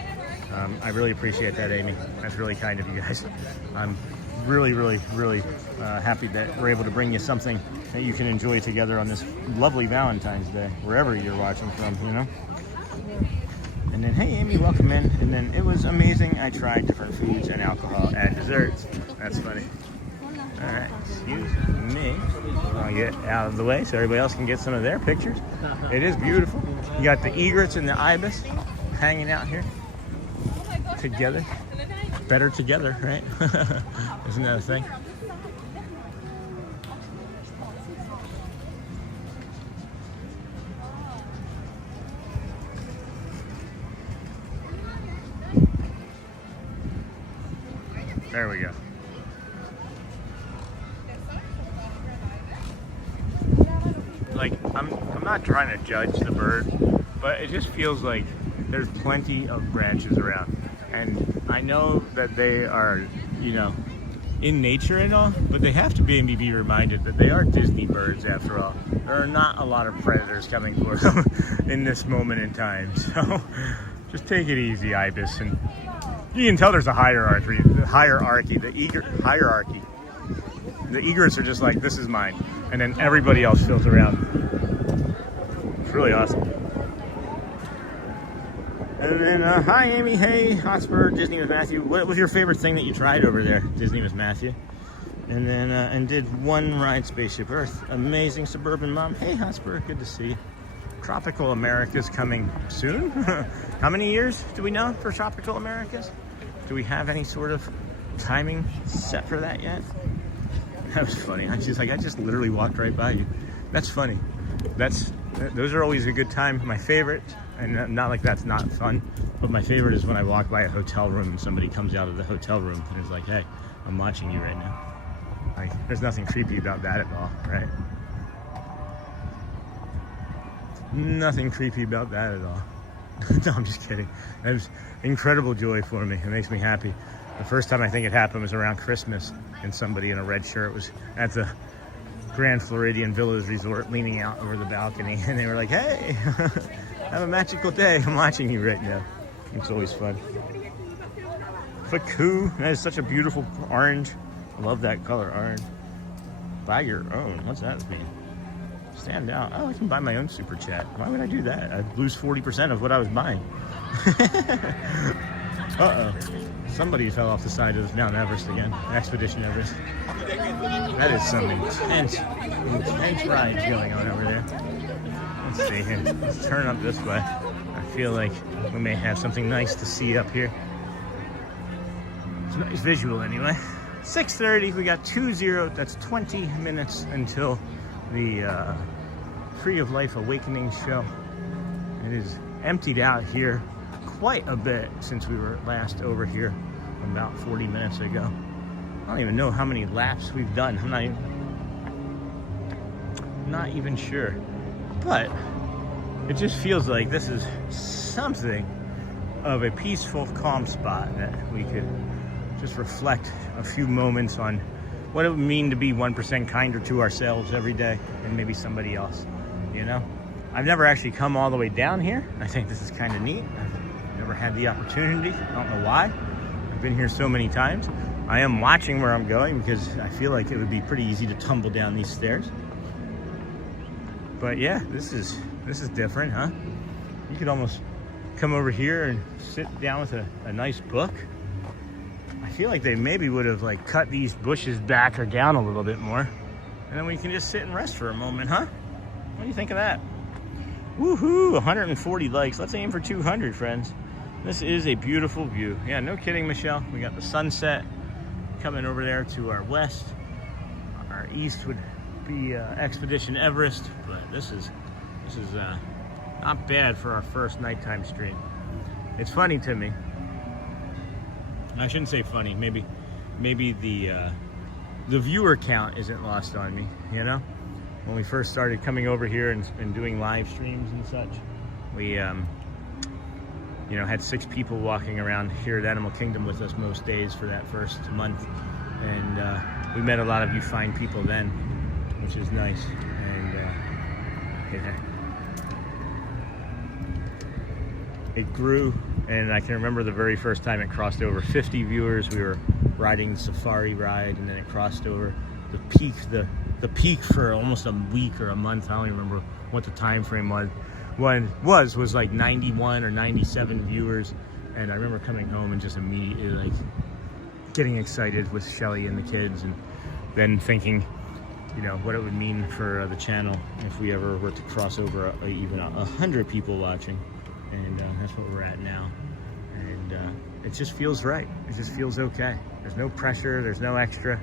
I really appreciate that, Amy. That's really kind of you guys. I'm really happy that we're able to bring you something that you can enjoy together on this lovely Valentine's Day, wherever you're watching from, you know? And then, hey Amy, welcome in. And then, it was amazing. I tried different foods and alcohol and desserts. That's funny. All right, excuse me. I'll get out of the way so everybody else can get some of their pictures. It is beautiful. You got the egrets and the ibis hanging out here together. Better together, right? Isn't that a thing? There we go. Like, I'm not trying to judge the bird, but it just feels like there's plenty of branches around. And I know that they are, you know, in nature and all, but they have to be reminded that they are Disney birds after all. There are not a lot of predators coming for them in this moment in time. So just take it easy, ibis. And you can tell there's a hierarchy. The egrets are just like, this is mine. And then everybody else fills around. It's really awesome. And then, hi Amy, hey, Hotspur, Disney with Matthew. What was your favorite thing that you tried over there, Disney with Matthew? And then, and did one ride Spaceship Earth. Amazing suburban mom. Hey Hotspur, good to see you. Tropical America's coming soon. How many years do we know for Tropical Americas? Do we have any sort of timing set for that yet? That was funny. I just literally walked right by you. That's funny. Those are always a good time. My favorite, and not like that's not fun, but my favorite is when I walk by a hotel room and somebody comes out of the hotel room and is like, hey, I'm watching you right now. Like, there's nothing creepy about that at all, right? Nothing creepy about that at all. No, I'm just kidding. That was incredible joy for me. It makes me happy. The first time I think it happened was around Christmas, and somebody in a red shirt was at the Grand Floridian Villas Resort leaning out over the balcony, and they were like, hey, have a magical day. I'm watching you right now. It's always fun. Faku, that is such a beautiful orange. I love that color, orange. Buy your own. What's that mean? Stand out. Oh, I can buy my own super chat. Why would I do that? I'd lose 40% of what I was buying. Uh-oh. Somebody fell off the side of Mount Everest again. Expedition Everest. That is some intense rides going on over there. Let's see here. Let's turn up this way. I feel like we may have something nice to see up here. It's a nice visual anyway. 6:30, we got 2-0. That's 20 minutes until the Tree of Life Awakening show. It is emptied out here quite a bit since we were last over here about 40 minutes ago. I don't even know how many laps we've done. I'm not even sure. But it just feels like this is something of a peaceful, calm spot that we could just reflect a few moments on what it would mean to be 1% kinder to ourselves every day and maybe somebody else, you know? I've never actually come all the way down here. I think this is kind of neat. I've never had the opportunity. I don't know why. I've been here so many times. I am watching where I'm going because I feel like it would be pretty easy to tumble down these stairs. But yeah, this is different, huh? You could almost come over here and sit down with a nice book. I feel like they maybe would have like cut these bushes back or down a little bit more. And then we can just sit and rest for a moment, huh? What do you think of that? Woohoo, 140 likes. Let's aim for 200, friends. This is a beautiful view. Yeah, no kidding, Michelle. We got the sunset coming over there to our west. Our east would be Expedition Everest, but this is not bad for our first nighttime stream. It's funny to me. I shouldn't say funny. Maybe the viewer count isn't lost on me. You know, when we first started coming over here and doing live streams and such, we you know, had 6 people walking around here at Animal Kingdom with us most days for that first month, and we met a lot of you fine people then, which is nice. And yeah, it grew. And I can remember the very first time it crossed over 50 viewers. We were riding the safari ride, and then it crossed over the peak for almost a week or a month. I don't even remember what the time frame was. was like 91 or 97 viewers, and I remember coming home and just immediately like getting excited with Shelly and the kids, and then thinking, you know, what it would mean for the channel if we ever were to cross over even 100 people watching, and that's what we're at now, and it just feels right. It just feels okay. There's no pressure. There's no extra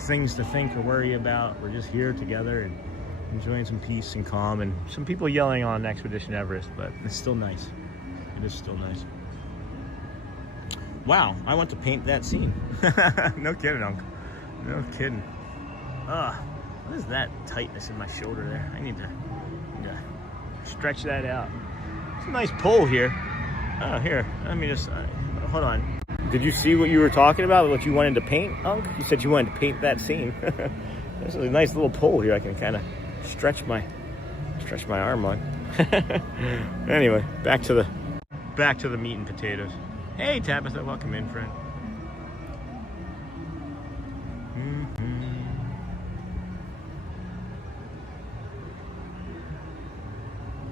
things to think or worry about. We're just here together and enjoying some peace and calm, and some people yelling on Expedition Everest, but it's still nice. It is still nice. Wow, I want to paint that scene. No kidding, Uncle. No kidding. What is that tightness in my shoulder there? I need to stretch that out. It's a nice pull here. Oh, here, let me just, hold on. Did you see what you were talking about, what you wanted to paint, Unc? You said you wanted to paint that scene. There's a nice little pull here. I can kind of stretch my arm on. Anyway, back to the meat and potatoes. Hey, Tabitha, welcome in, friend.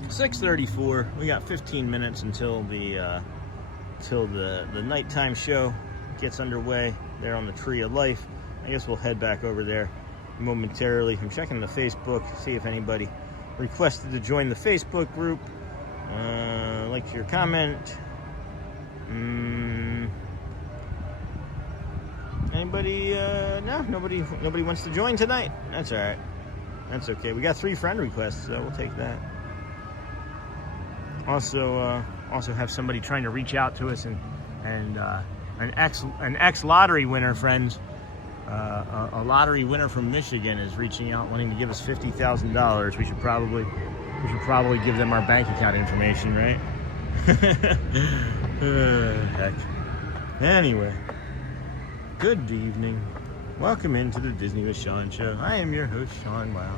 6:34. We got 15 minutes until the nighttime show gets underway there on the Tree of Life. I guess we'll head back over there momentarily. I'm checking the Facebook, see if anybody requested to join the Facebook group. Like your comment. Anybody? No, nobody wants to join tonight. That's all right. That's okay. We got 3 friend requests, so we'll take that. Also have somebody trying to reach out to us, and an ex lottery winner, friends. A lottery winner from Michigan is reaching out, wanting to give us $50,000. We should probably give them our bank account information, right? Heck. Anyway, good evening. Welcome into the Disney with Sean show. I am your host, Sean. Wow.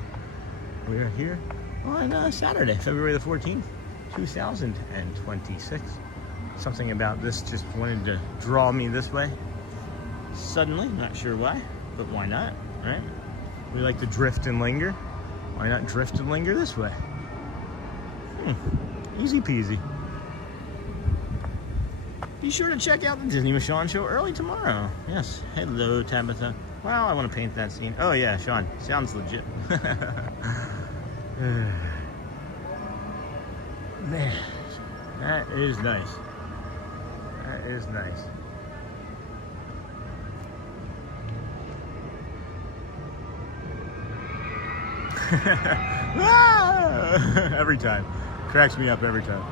We are here on Saturday, February the 14th, 2026. Something about this just wanted to draw me this way. Suddenly, not sure why, but why not, right? We like to drift and linger. Why not drift and linger this way? Easy peasy. Be sure to check out the Disney with Sean show early tomorrow. Yes. Hello, Tabitha. Wow, I want to paint that scene. Oh, yeah, Sean. Sounds legit. Man, that is nice. That is nice. Every time. Cracks me up every time.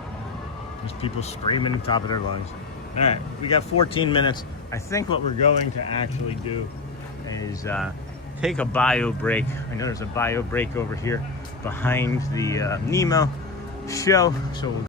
There's people screaming at the top of their lungs. All right, we got 14 minutes. I think what we're going to actually do is take a bio break. I know there's a bio break over here behind the Nemo show, so we'll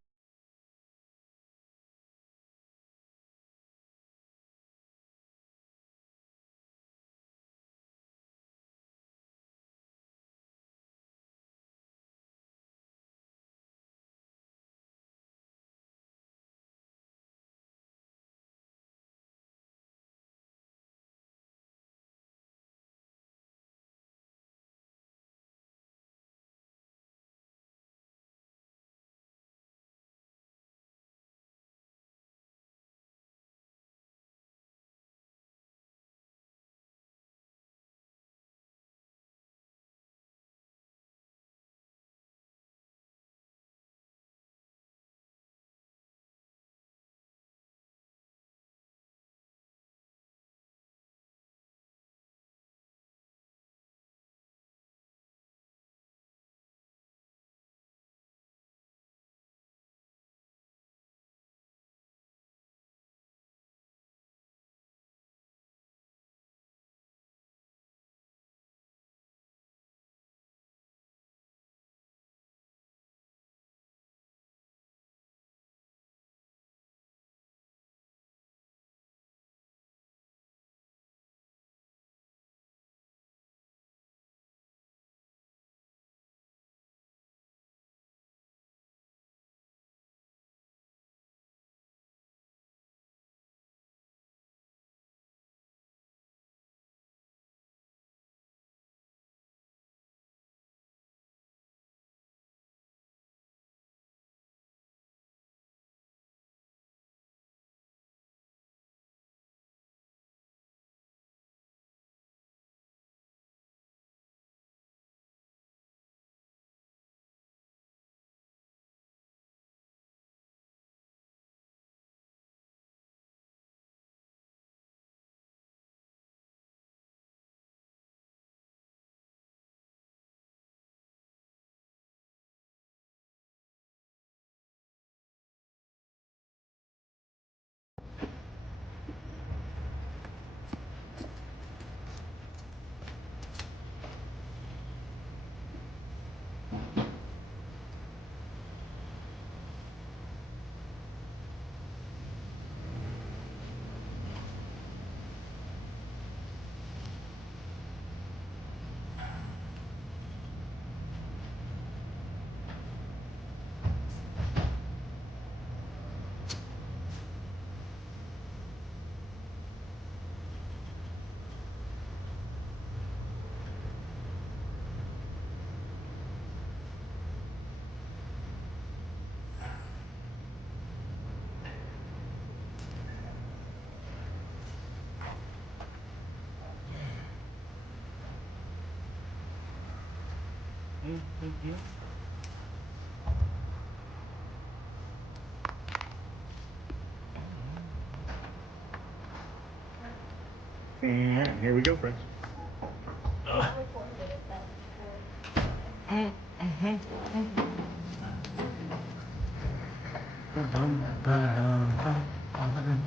And here we go, friends.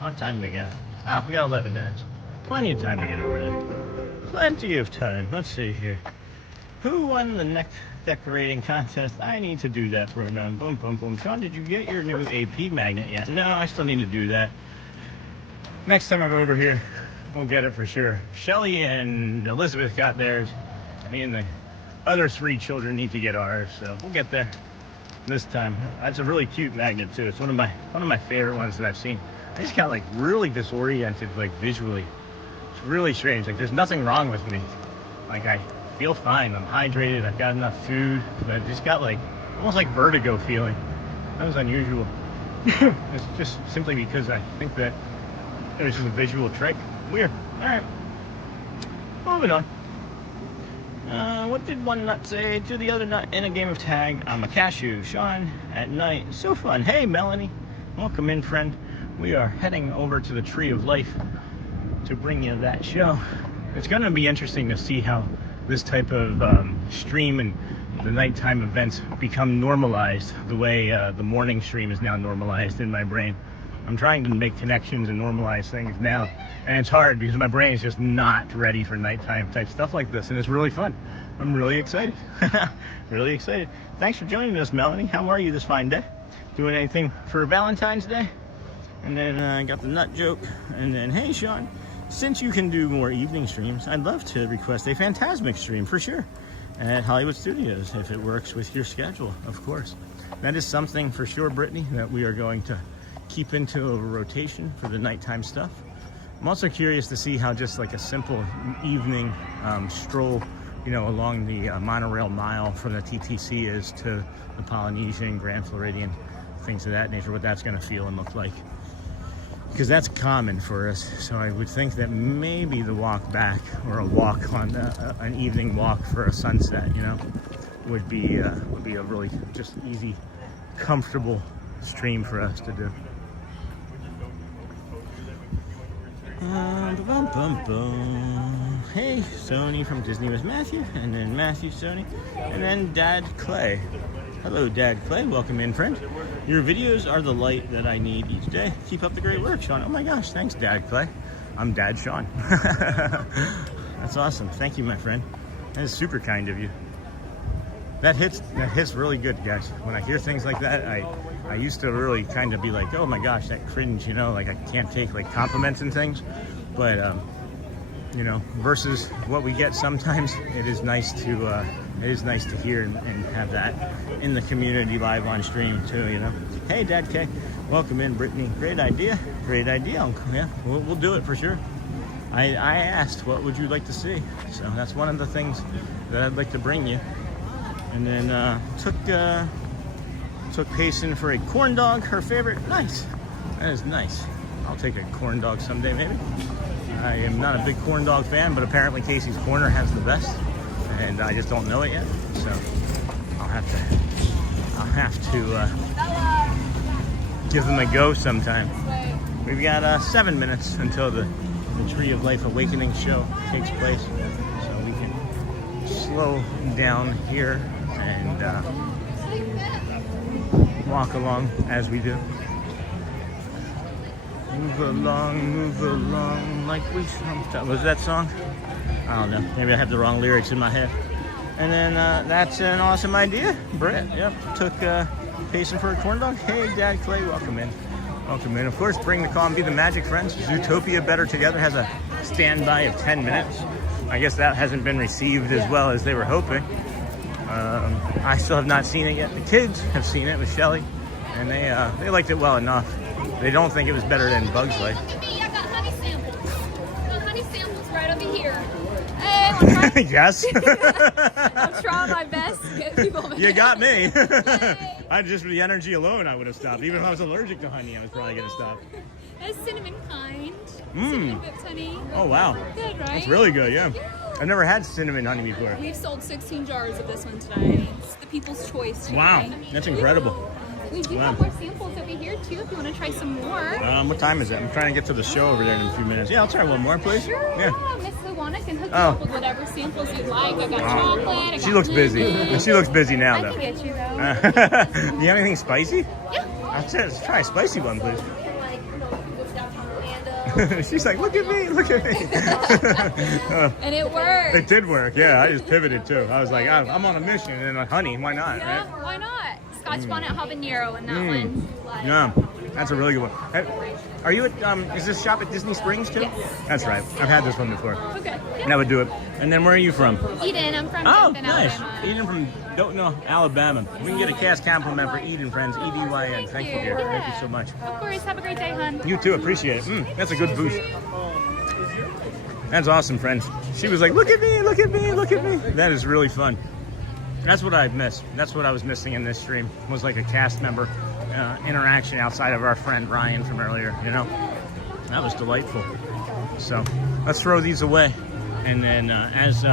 What time we got? Oh, we got 11 minutes. Plenty of time to get over there. Plenty of time. Let's see here. Who won the next decorating contest? I need to do that for a round. Boom, boom, boom. Sean, did you get your new AP magnet yet? No, I still need to do that. Next time I'm over here, we'll get it for sure. Shelly and Elizabeth got theirs. Me and the other 3 children need to get ours, so we'll get there this time. That's a really cute magnet too. It's one of my favorite ones that I've seen. I just got like really disoriented, like visually. It's really strange. Like there's nothing wrong with me. Like I feel fine. I'm hydrated. I've got enough food. But I just got like almost like vertigo feeling. That was unusual. It's just simply because I think that it was just a visual trick. Weird. All right. Moving on. What did one nut say to the other nut in a game of tag? I'm a cashew. Sean, at night. So fun. Hey, Melanie. Welcome in, friend. We are heading over to the Tree of Life to bring you that show. It's going to be interesting to see how this type of stream and the nighttime events become normalized the way the morning stream is now normalized in my brain. I'm trying to make connections and normalize things now, and it's hard because my brain is just not ready for nighttime type stuff like this, and it's really fun. I'm really excited. Really excited. Thanks for joining us, Melanie. How are you this fine day? Doing anything for Valentine's Day? And then I got the nut joke. And then, hey, Sean, since you can do more evening streams, I'd love to request a Phantasmic stream for sure at Hollywood Studios, if it works with your schedule, of course. That is something for sure, Brittany, that we are going to keep into a rotation for the nighttime stuff. I'm also curious to see how just like a simple evening stroll, you know, along the monorail mile from the TTC is to the Polynesian, Grand Floridian, things of that nature, what that's going to feel and look like. Because that's common for us, so I would think that maybe the walk back, or a walk on an evening walk for a sunset, you know, would be a really just easy, comfortable stream for us to do. Hey, Sony from Disney with Matthew, and then Matthew, Sony, and then Dad Clay. Hello, Dad Clay. Welcome in, friend. Your videos are the light that I need each day. Keep up the great work, Sean. Oh my gosh, thanks, Dad Clay. I'm Dad Sean. That's awesome. Thank you, my friend. That is super kind of you. That hits really good, guys. When I hear things like that, I used to really kind of be like, oh my gosh, that cringe, you know, like I can't take like compliments and things. But you know, versus what we get sometimes, it is nice to hear and have that in the community live on stream too, you know. Hey, Dad K, welcome in, Brittany. Great idea, Uncle. Yeah, we'll do it for sure. I asked, what would you like to see? So that's one of the things that I'd like to bring you. And then took Payson for a corn dog, her favorite. Nice, that is nice. I'll take a corn dog someday, maybe. I am not a big corn dog fan, but apparently Casey's Corner has the best, and I just don't know it yet. So I'll have to give them a go sometime. We've got 7 minutes until the Tree of Life Awakening show takes place, so we can slow down here and walk along as we do. Move along like we sometimes. Was that song? I don't know. Maybe I have the wrong lyrics in my head. And then that's an awesome idea. Brett, yep, took Payson for a corn dog. Hey, Dad Clay, welcome in. Welcome in. Of course, bring the calm, be the magic, friends. Zootopia Better Together has a standby of 10 minutes. I guess that hasn't been received as well as they were hoping. I still have not seen it yet. The kids have seen it with Shelly, and they liked it well enough. They don't think it was better than Bug's Life. I got honey samples. Got honey samples right over here. Hey, I'm trying, Yes. I'm trying my best to get people. You got me. Yay. I just, for the energy alone, I would have stopped. Even if I was allergic to honey, I was probably going to stop. A cinnamon kind. Mmm. Cinnamon whipped honey. Oh, wow. Good, right? That's really good, yeah. Yeah. I've never had cinnamon honey before. We've sold 16 jars of this one today. It's the people's choice today. Wow, that's incredible. We do Wow. have more samples over here too if you want to try some more. What time is it? I'm trying to get to the show over there in a few minutes. Yeah, I'll try one more, please. Sure, Yeah. Miss Luana can hook you Oh. up with whatever samples you'd like. I got chocolate, I got She looks busy. lemon. She looks busy now, I though. can get you though. Do you have anything spicy? Yeah. Let's try a spicy one, please. She's like, look at me, look at me. And it worked. It did work, yeah. I just pivoted too. I was like, I'm on a mission, and honey, why not? Yeah, Right? why not? Scotch bonnet habanero in that one. Yeah, that's a really good one. Hey, are you at, is this shop at Disney Springs too? Yes. That's right. I've had this one before. Okay. And I would do it. And then where are you from? Eden, I'm from Oh, Dothan, nice. Alabama. Eden from Dothan, Alabama. We can get a cast compliment for Eden, friends. EDYN. Thank you, dear. Thank you so much. Of course, have a great day, hon. You too. Appreciate it. That's a good boost. That's awesome, friends. She was like, look at me, look at me, look at me. That is really fun. That's what I've missed. That's what I was missing in this stream, was like a cast member interaction outside of our friend Ryan from earlier, you know? That was delightful. So let's throw these away. And then as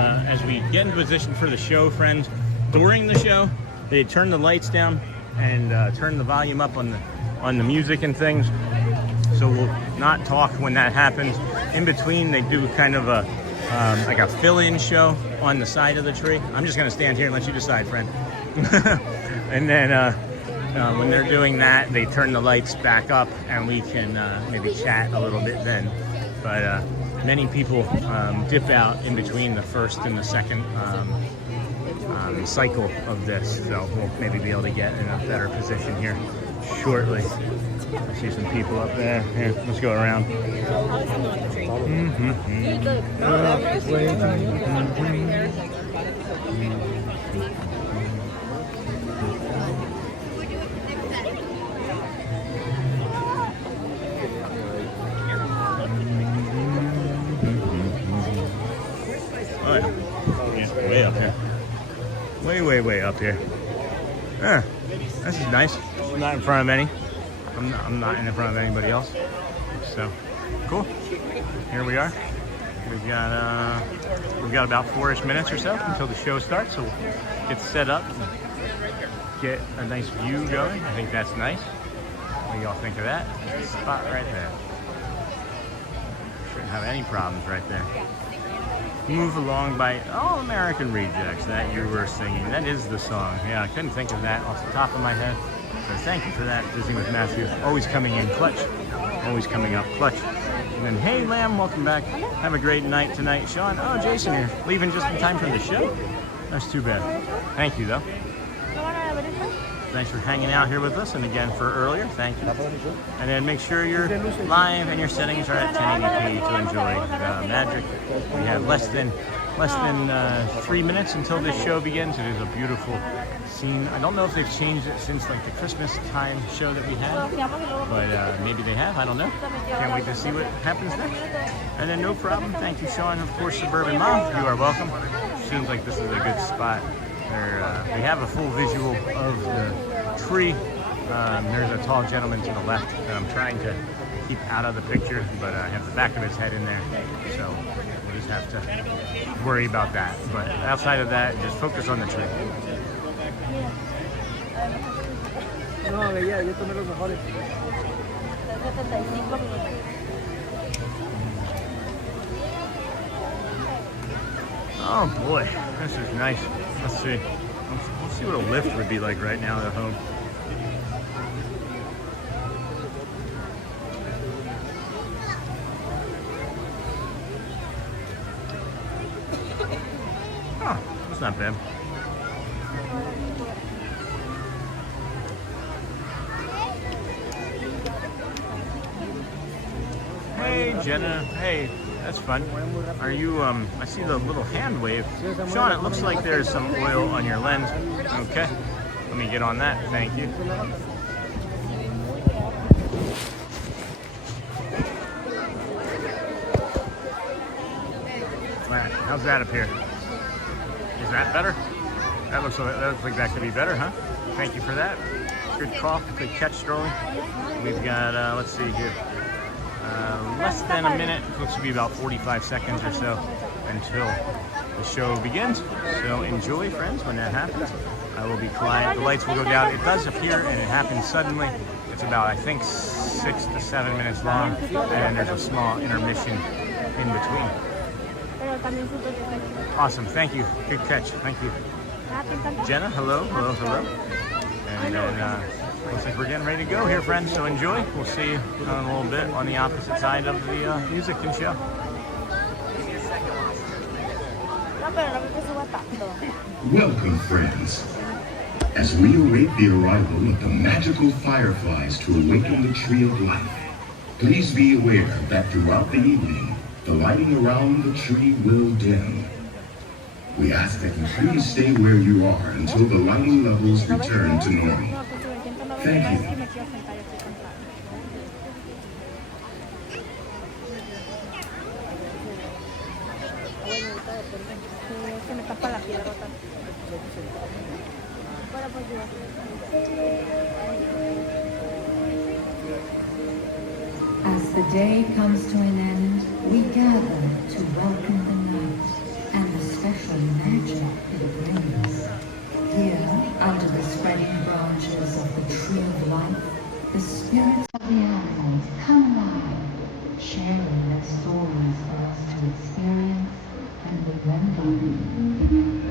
we get in position for the show, friends, during the show, they turn the lights down and turn the volume up on the music and things. So we'll not talk when that happens. In between, they do kind of a like a fill-in show on the side of the tree. I'm just gonna stand here and let you decide, friend. And then when they're doing that, they turn the lights back up and we can maybe chat a little bit then. But many people dip out in between the first and the second cycle of this. So we'll maybe be able to get in a better position here shortly. I see some people up there. Here, let's go around. Oh yeah. Yeah, way up here. Way up here. This is nice. I'm not in front of any. I'm not in front of anybody else. So, cool. Here we are. We've got about 4-ish minutes or so until the show starts. So we'll get set up, and get a nice view going. I think that's nice. What do y'all think of that? Spot right there. Shouldn't have any problems right there. Move Along by All American Rejects, that you were singing. That is the song. Yeah, I couldn't think of that off the top of my head. So thank you for that, Disney with Matthew. Always coming in clutch. Always coming up clutch. And then, hey, Lamb, welcome back. Have a great night tonight. Sean, oh, Jason here. Leaving just in time for the show? That's too bad. Thank you, though. Thanks for hanging out here with us. And again, for earlier, thank you. And then make sure your live and your settings are at 1080p to enjoy magic. We have less than 3 minutes until this show begins. It is a beautiful scene. I don't know if they've changed it since like the Christmas time show that we had, but maybe they have. I don't know. Can't wait to see what happens next. And then no problem. Thank you, Sean. Of course, Suburban Mom, you are welcome. Seems like this is a good spot. We have a full visual of the tree. There's a tall gentleman to the left that I'm trying to keep out of the picture, but I have the back of his head in there, so we'll just have to worry about that. But outside of that, just focus on the tree. Oh boy, this is nice. Let's see. Let's see what a lift would be like right now at home. Oh, that's not bad. Hey, Jenna. Hey, that's fun. Are you, I see the little hand wave. Sean, it looks like there's some oil on your lens. Okay. Let me get on that. Thank you. Right. How's that up here? Is that better? That looks like that could be better, huh? Thank you for that. Good call. Good catch, Stroll. We've got, let's see here. less than a minute. Looks to be about 45 seconds or so until the show begins. So enjoy, friends, when that happens. I will be quiet. The lights will go down. It does appear and it happens suddenly. It's about, I think, 6 to 7 minutes long, and there's a small intermission in between. Awesome, thank you. Good catch, thank you. Jenna, hello, hello, hello. And then looks like we're getting ready to go here, friends, so enjoy. We'll see you in a little bit on the opposite side of the music and show. Welcome, friends. As we await the arrival of the magical fireflies to awaken the tree of life, please be aware that throughout the evening, the lighting around the tree will dim. We ask that you please stay where you are until the lighting levels return to normal. Thank you. As the day comes to an end, we gather to welcome the night and the special magic it brings. Here, under the spreading branches of the tree of life, the spirits of the animals come alive, sharing their stories for us to experience and remember.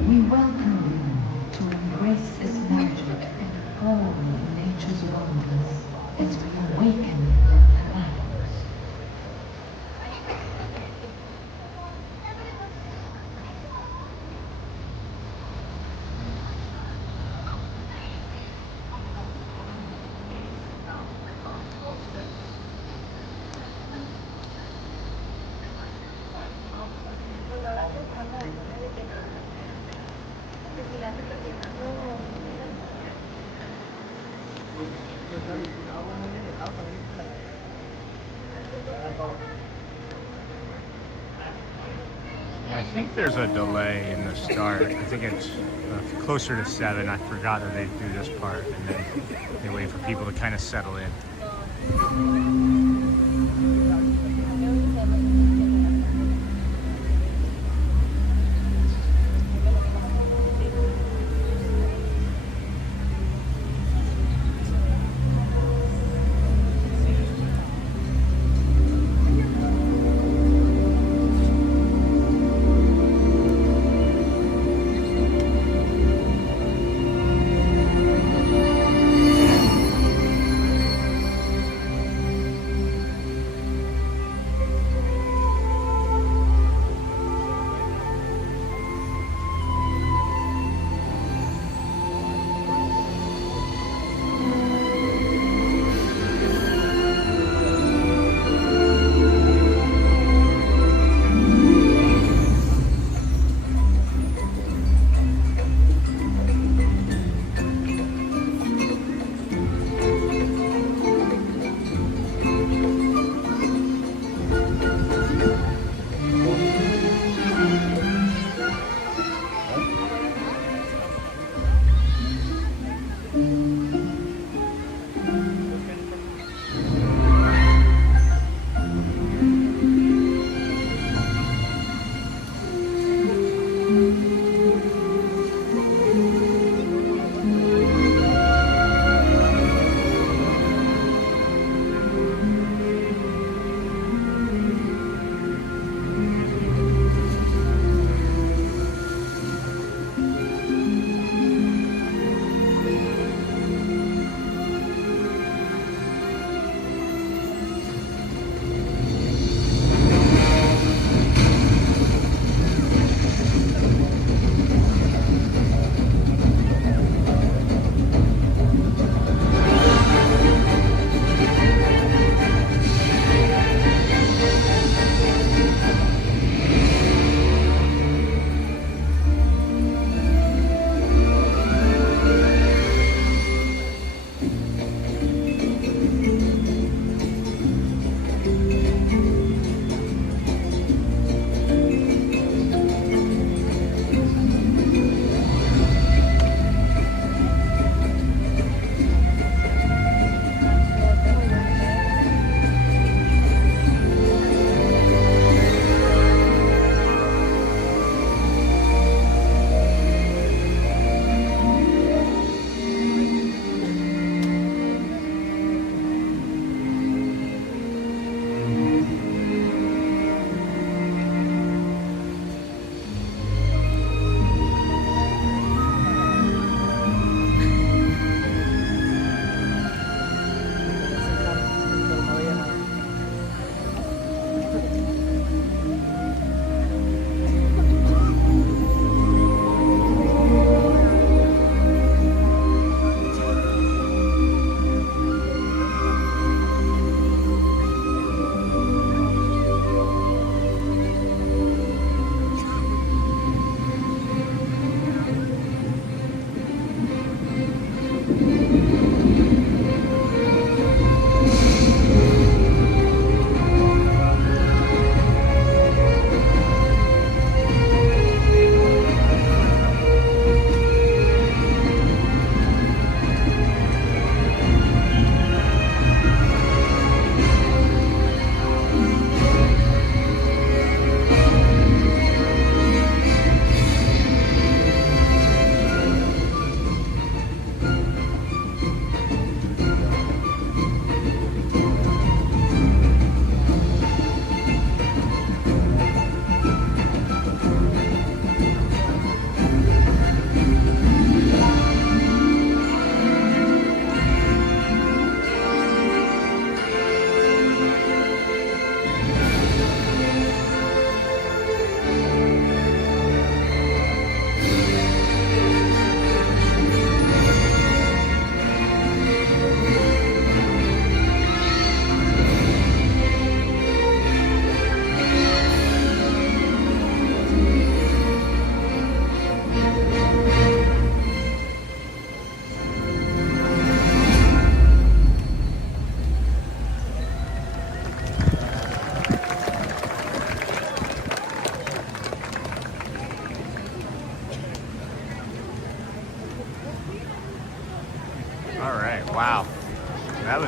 We welcome you to embrace this magic and all of nature's wonders as we awaken the light. I think there's a delay in the start. I think it's closer to 7. I forgot that they do this part, and then they wait for people to kind of settle in.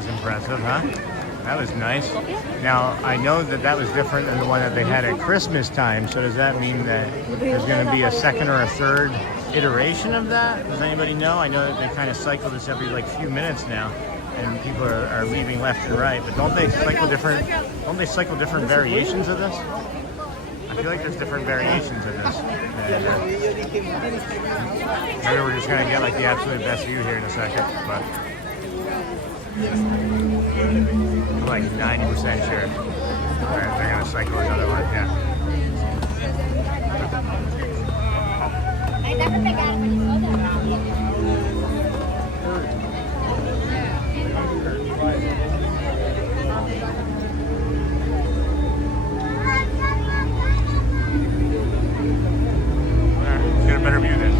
impressive, huh? That was nice. Now, I know that that was different than the one that they had at Christmas time, so does that mean that there's going to be a second or a third iteration of that? Does anybody know? I know that they kind of cycle this every like few minutes now, and people are leaving left and right, but don't they cycle different variations of this? I feel like there's different variations of this. Maybe we're just going to get like the absolute best view here in a second, but I'm like 90% sure they're going to cycle another one, yeah. Let's get a better view then.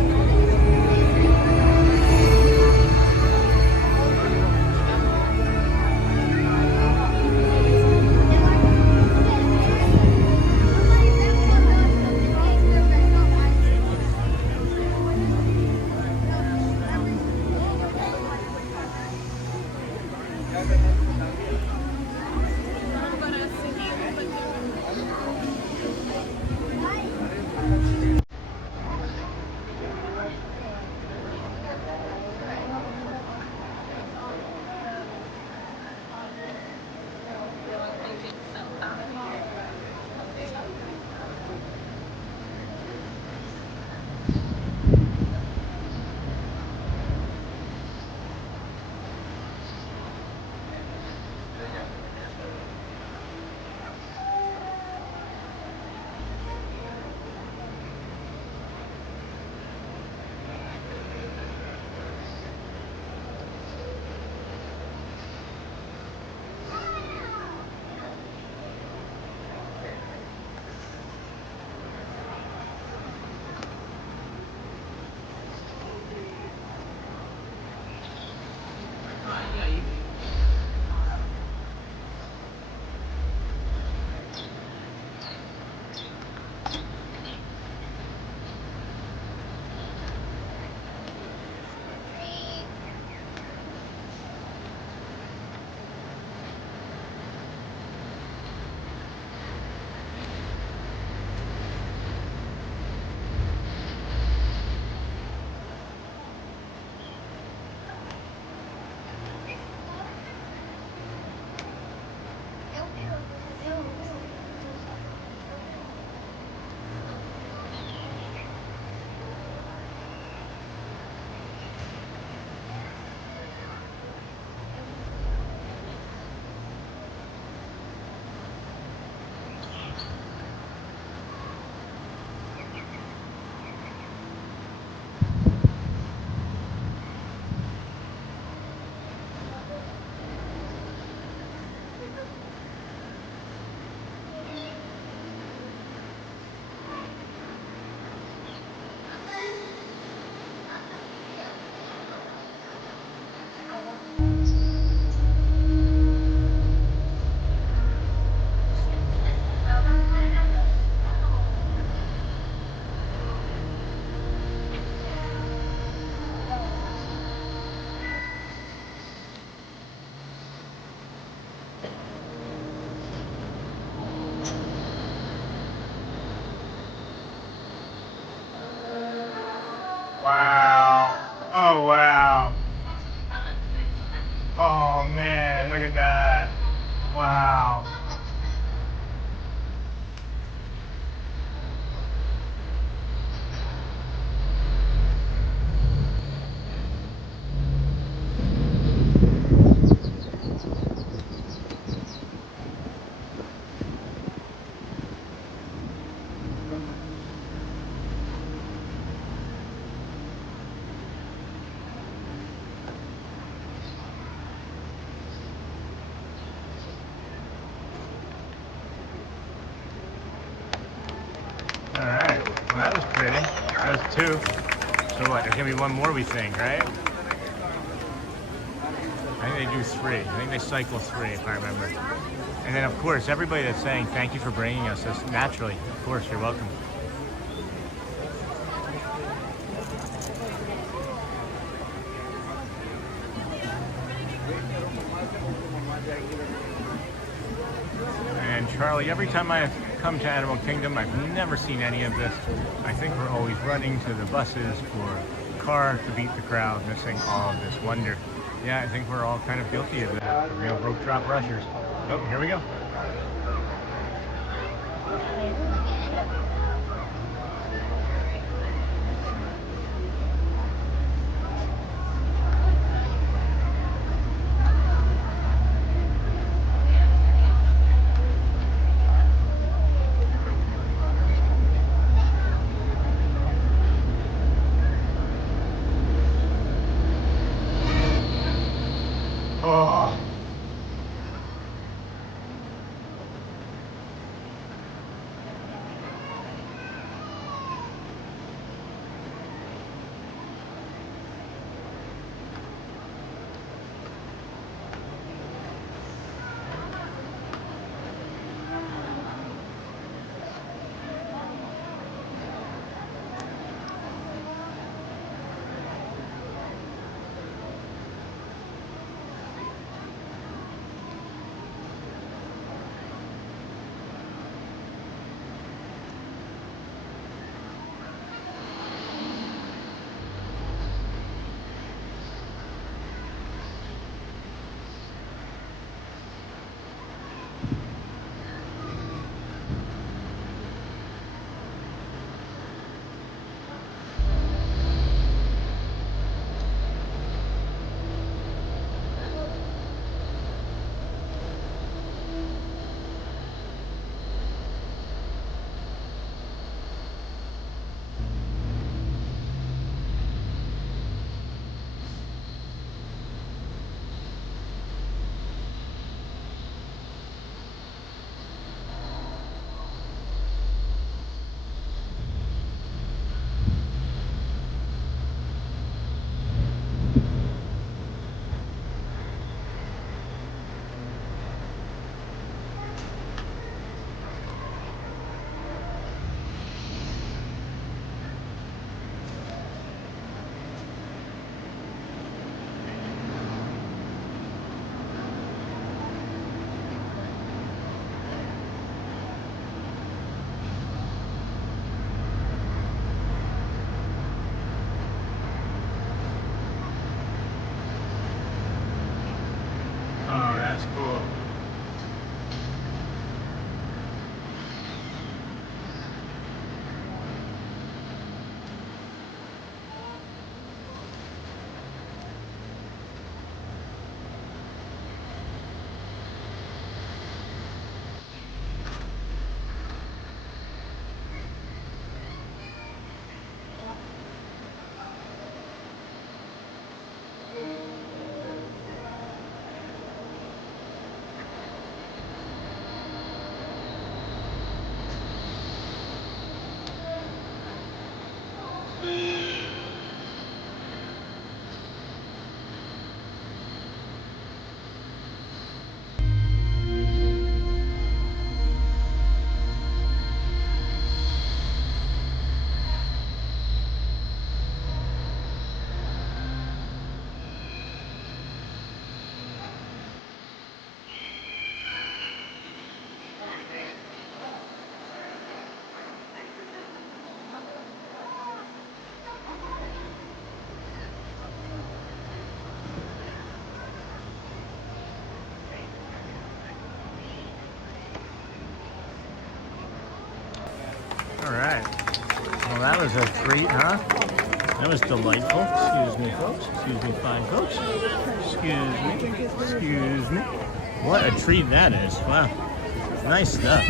Wow. Oh, wow. Oh, man, look at that. Wow. All right. Well, that was pretty. That was two. So what? There's gonna be one more, we think, right? I think they do three. I think they cycle three, if I remember. And then, of course, everybody that's saying thank you for bringing us this naturally. Of course, you're welcome. Charlie. Every time I've come to Animal Kingdom, I've never seen any of this. I think we're always running to the buses for the car to beat the crowd, missing all of this wonder. Yeah, I think we're all kind of guilty of that. Real broke drop rushers. Oh, here we go. Oh. Oh, that's cool. All right. Well, that was a treat, huh? That was delightful. Excuse me, folks. Excuse me, fine folks. Excuse me. Excuse me. What a treat that is. Wow. Nice stuff.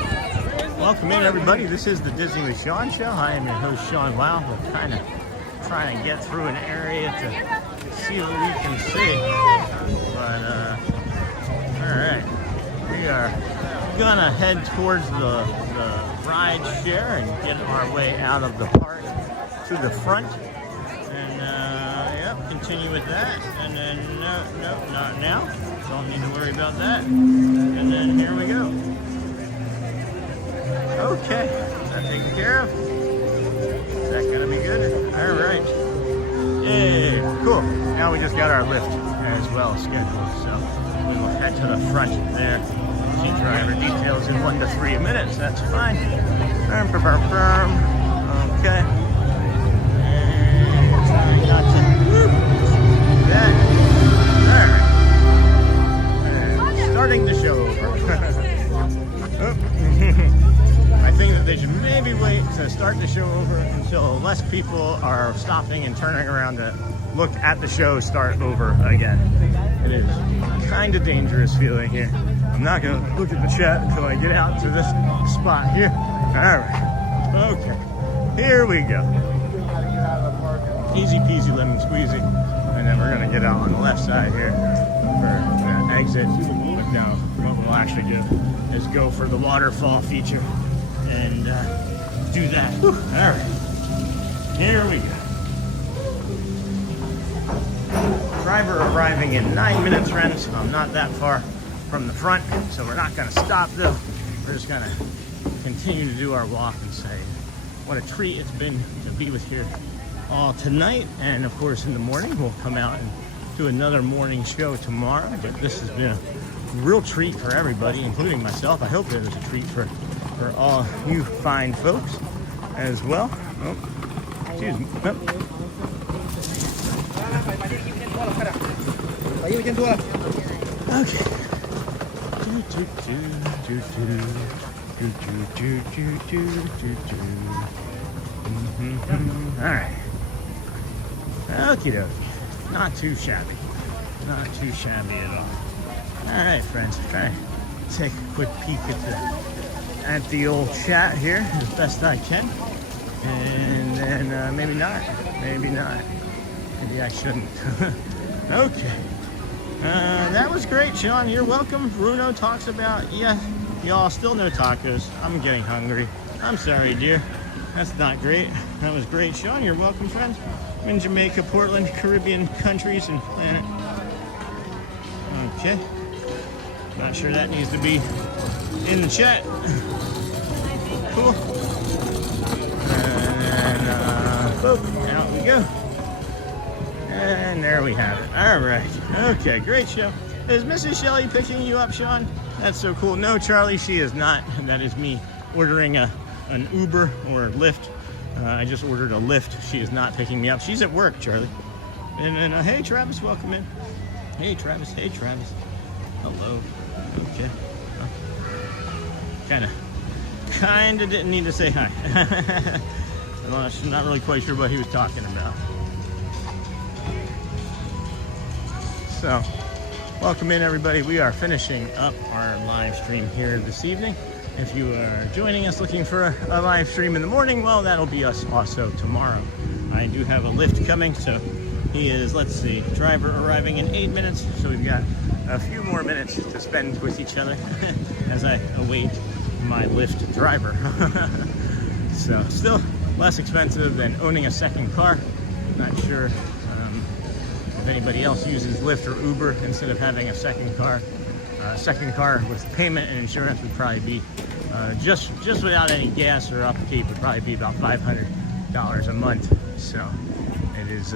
Welcome in, everybody. This is the Disney with Sean show. I am your host, Sean. Wow, we're kind of trying to get through an area to see what we can see. But, all right. We are gonna head towards the ride share and get our way out of the park to the front, and yep, continue with that, and then no, not now, don't need to worry about that, and then here we go. Okay, is that taken care of? Is that gonna be good? All right. Yay, cool. Now we just got our lift as well scheduled, so we will head to the front there See driver details in 1 to 3 minutes. That's fine. Okay. And got to that. All right. Starting the show over. I think that they should maybe wait to start the show over until less people are stopping and turning around to look at the show start over again. It is kind of dangerous feeling here. I'm not going to look at the chat until I get out to this spot here. All right. Okay. Here we go. Easy peasy lemon squeezy. And then we're going to get out on the left side here for the exit. But now what we'll actually do is go for the waterfall feature and do that. Whew. All right. Here we go. Driver arriving in 9 minutes, friends. I'm not that far from the front, so we're not going to stop though. We're just going to continue to do our walk and say what a treat it's been to be with you all tonight. And of course in the morning we'll come out and do another morning show tomorrow. But this has been a real treat for everybody, including myself. I hope it was a treat for all you fine folks as well. Oh, excuse me. Oh. Okay. All right. Okie dokie. Not too shabby. Not too shabby at all. All right, friends. Try to take a quick peek at the old chat here as best I can. And then maybe not. Maybe not. Maybe I shouldn't. Okay. That was great, Sean. You're welcome. Bruno talks about, yeah, y'all still no tacos. I'm getting hungry. I'm sorry, dear. That's not great. That was great, Sean. You're welcome, friends. I'm in Jamaica, Portland, Caribbean countries, and planet. Okay. Not sure that needs to be in the chat. Cool. And then, boop, out we go. And there we have it. All right. Okay, great show. Is Mrs. Shelly picking you up, Sean? That's so cool. No, Charlie, she is not. That is me ordering an Uber or a Lyft. I just ordered a Lyft. She is not picking me up. She's at work, Charlie. And then, hey, Travis, welcome in. Hey, Travis. Hey, Travis. Hello. Okay. Kind of didn't need to say hi. I'm not really quite sure what he was talking about. So, welcome in, everybody. We are finishing up our live stream here this evening. If you are joining us looking for a live stream in the morning, well, that'll be us also tomorrow. I do have a Lyft coming, so he is, let's see, driver arriving in 8 minutes. So we've got a few more minutes to spend with each other as I await my Lyft driver. So, still less expensive than owning a second car. Not sure if anybody else uses Lyft or Uber instead of having a second car. Second car with payment and insurance would probably be just without any gas or upkeep would probably be about $500 a month. So it is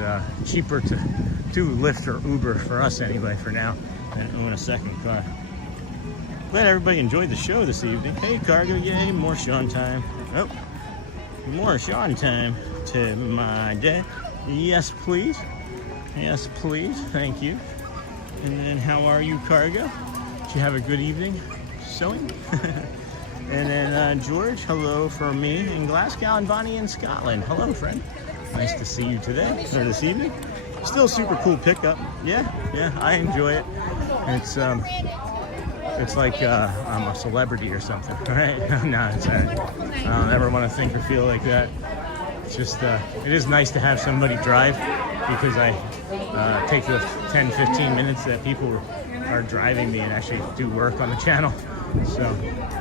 cheaper to do Lyft or Uber for us anyway for now than own a second car. Glad everybody enjoyed the show this evening. Hey, Cargo, yay, more Sean time. Oh, more Sean time to my day. Yes, please. Yes, please. Thank you. And then how are you, Cargo? Did you have a good evening sewing? And then George, hello from me in Glasgow, and Bonnie in Scotland. Hello, friend. Nice to see you today, or this evening. Still super cool pickup. Yeah, I enjoy it. It's like I'm a celebrity or something, right? No, I don't ever want to think or feel like that. It's just, it is nice to have somebody drive, because I take the 10-15 minutes that people are driving me and actually do work on the channel. So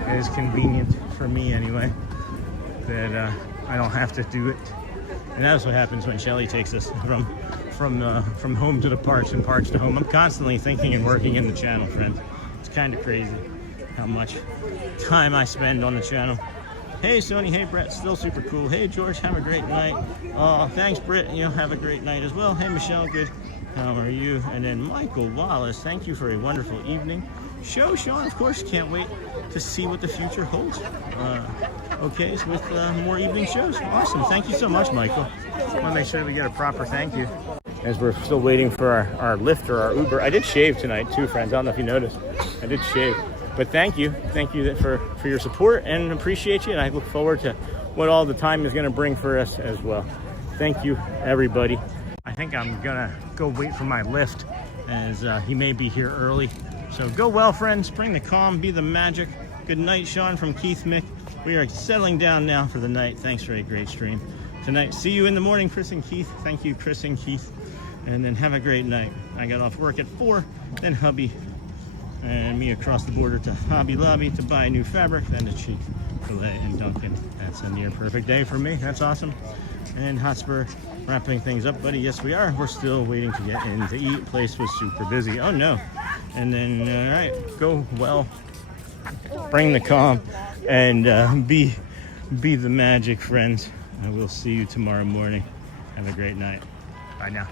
it is convenient for me anyway that I don't have to do it. And that's what happens when Shelly takes us from home to the parks and parks to home. I'm constantly thinking and working in the channel, friends. It's kind of crazy how much time I spend on the channel. Hey, Sony. Hey, Brett. Still super cool. Hey, George. Have a great night. Thanks, Britt. You have a great night as well. Hey, Michelle. Good. How are you? And then Michael Wallace. Thank you for a wonderful evening. show, Sean. Of course, can't wait to see what the future holds. Okay, so with more evening shows. Awesome. Thank you so much, Michael. I want to make sure we get a proper thank you. As we're still waiting for our Lyft or our Uber. I did shave tonight too, friends. I don't know if you noticed. I did shave. But thank you for your support and appreciate you. And I look forward to what all the time is going to bring for us as well. Thank you, everybody. I think I'm going to go wait for my Lyft as he may be here early. So go well, friends. Bring the calm, be the magic. Good night, Sean from Keith Mick. We are settling down now for the night. Thanks for a great stream tonight. See you in the morning, Chris and Keith. Thank you, Chris and Keith. And then have a great night. I got off work at 4, then hubby and me across the border to Hobby Lobby to buy new fabric, then to Chick-fil-A and Dunkin'. That's a near perfect day for me. That's awesome. And Hotspur wrapping things up, buddy. Yes, we are. We're still waiting to get in to eat. Place was super busy. Oh no. And then, all right, go well. Bring the calm and be the magic, friends. I will see you tomorrow morning. Have a great night. Bye now.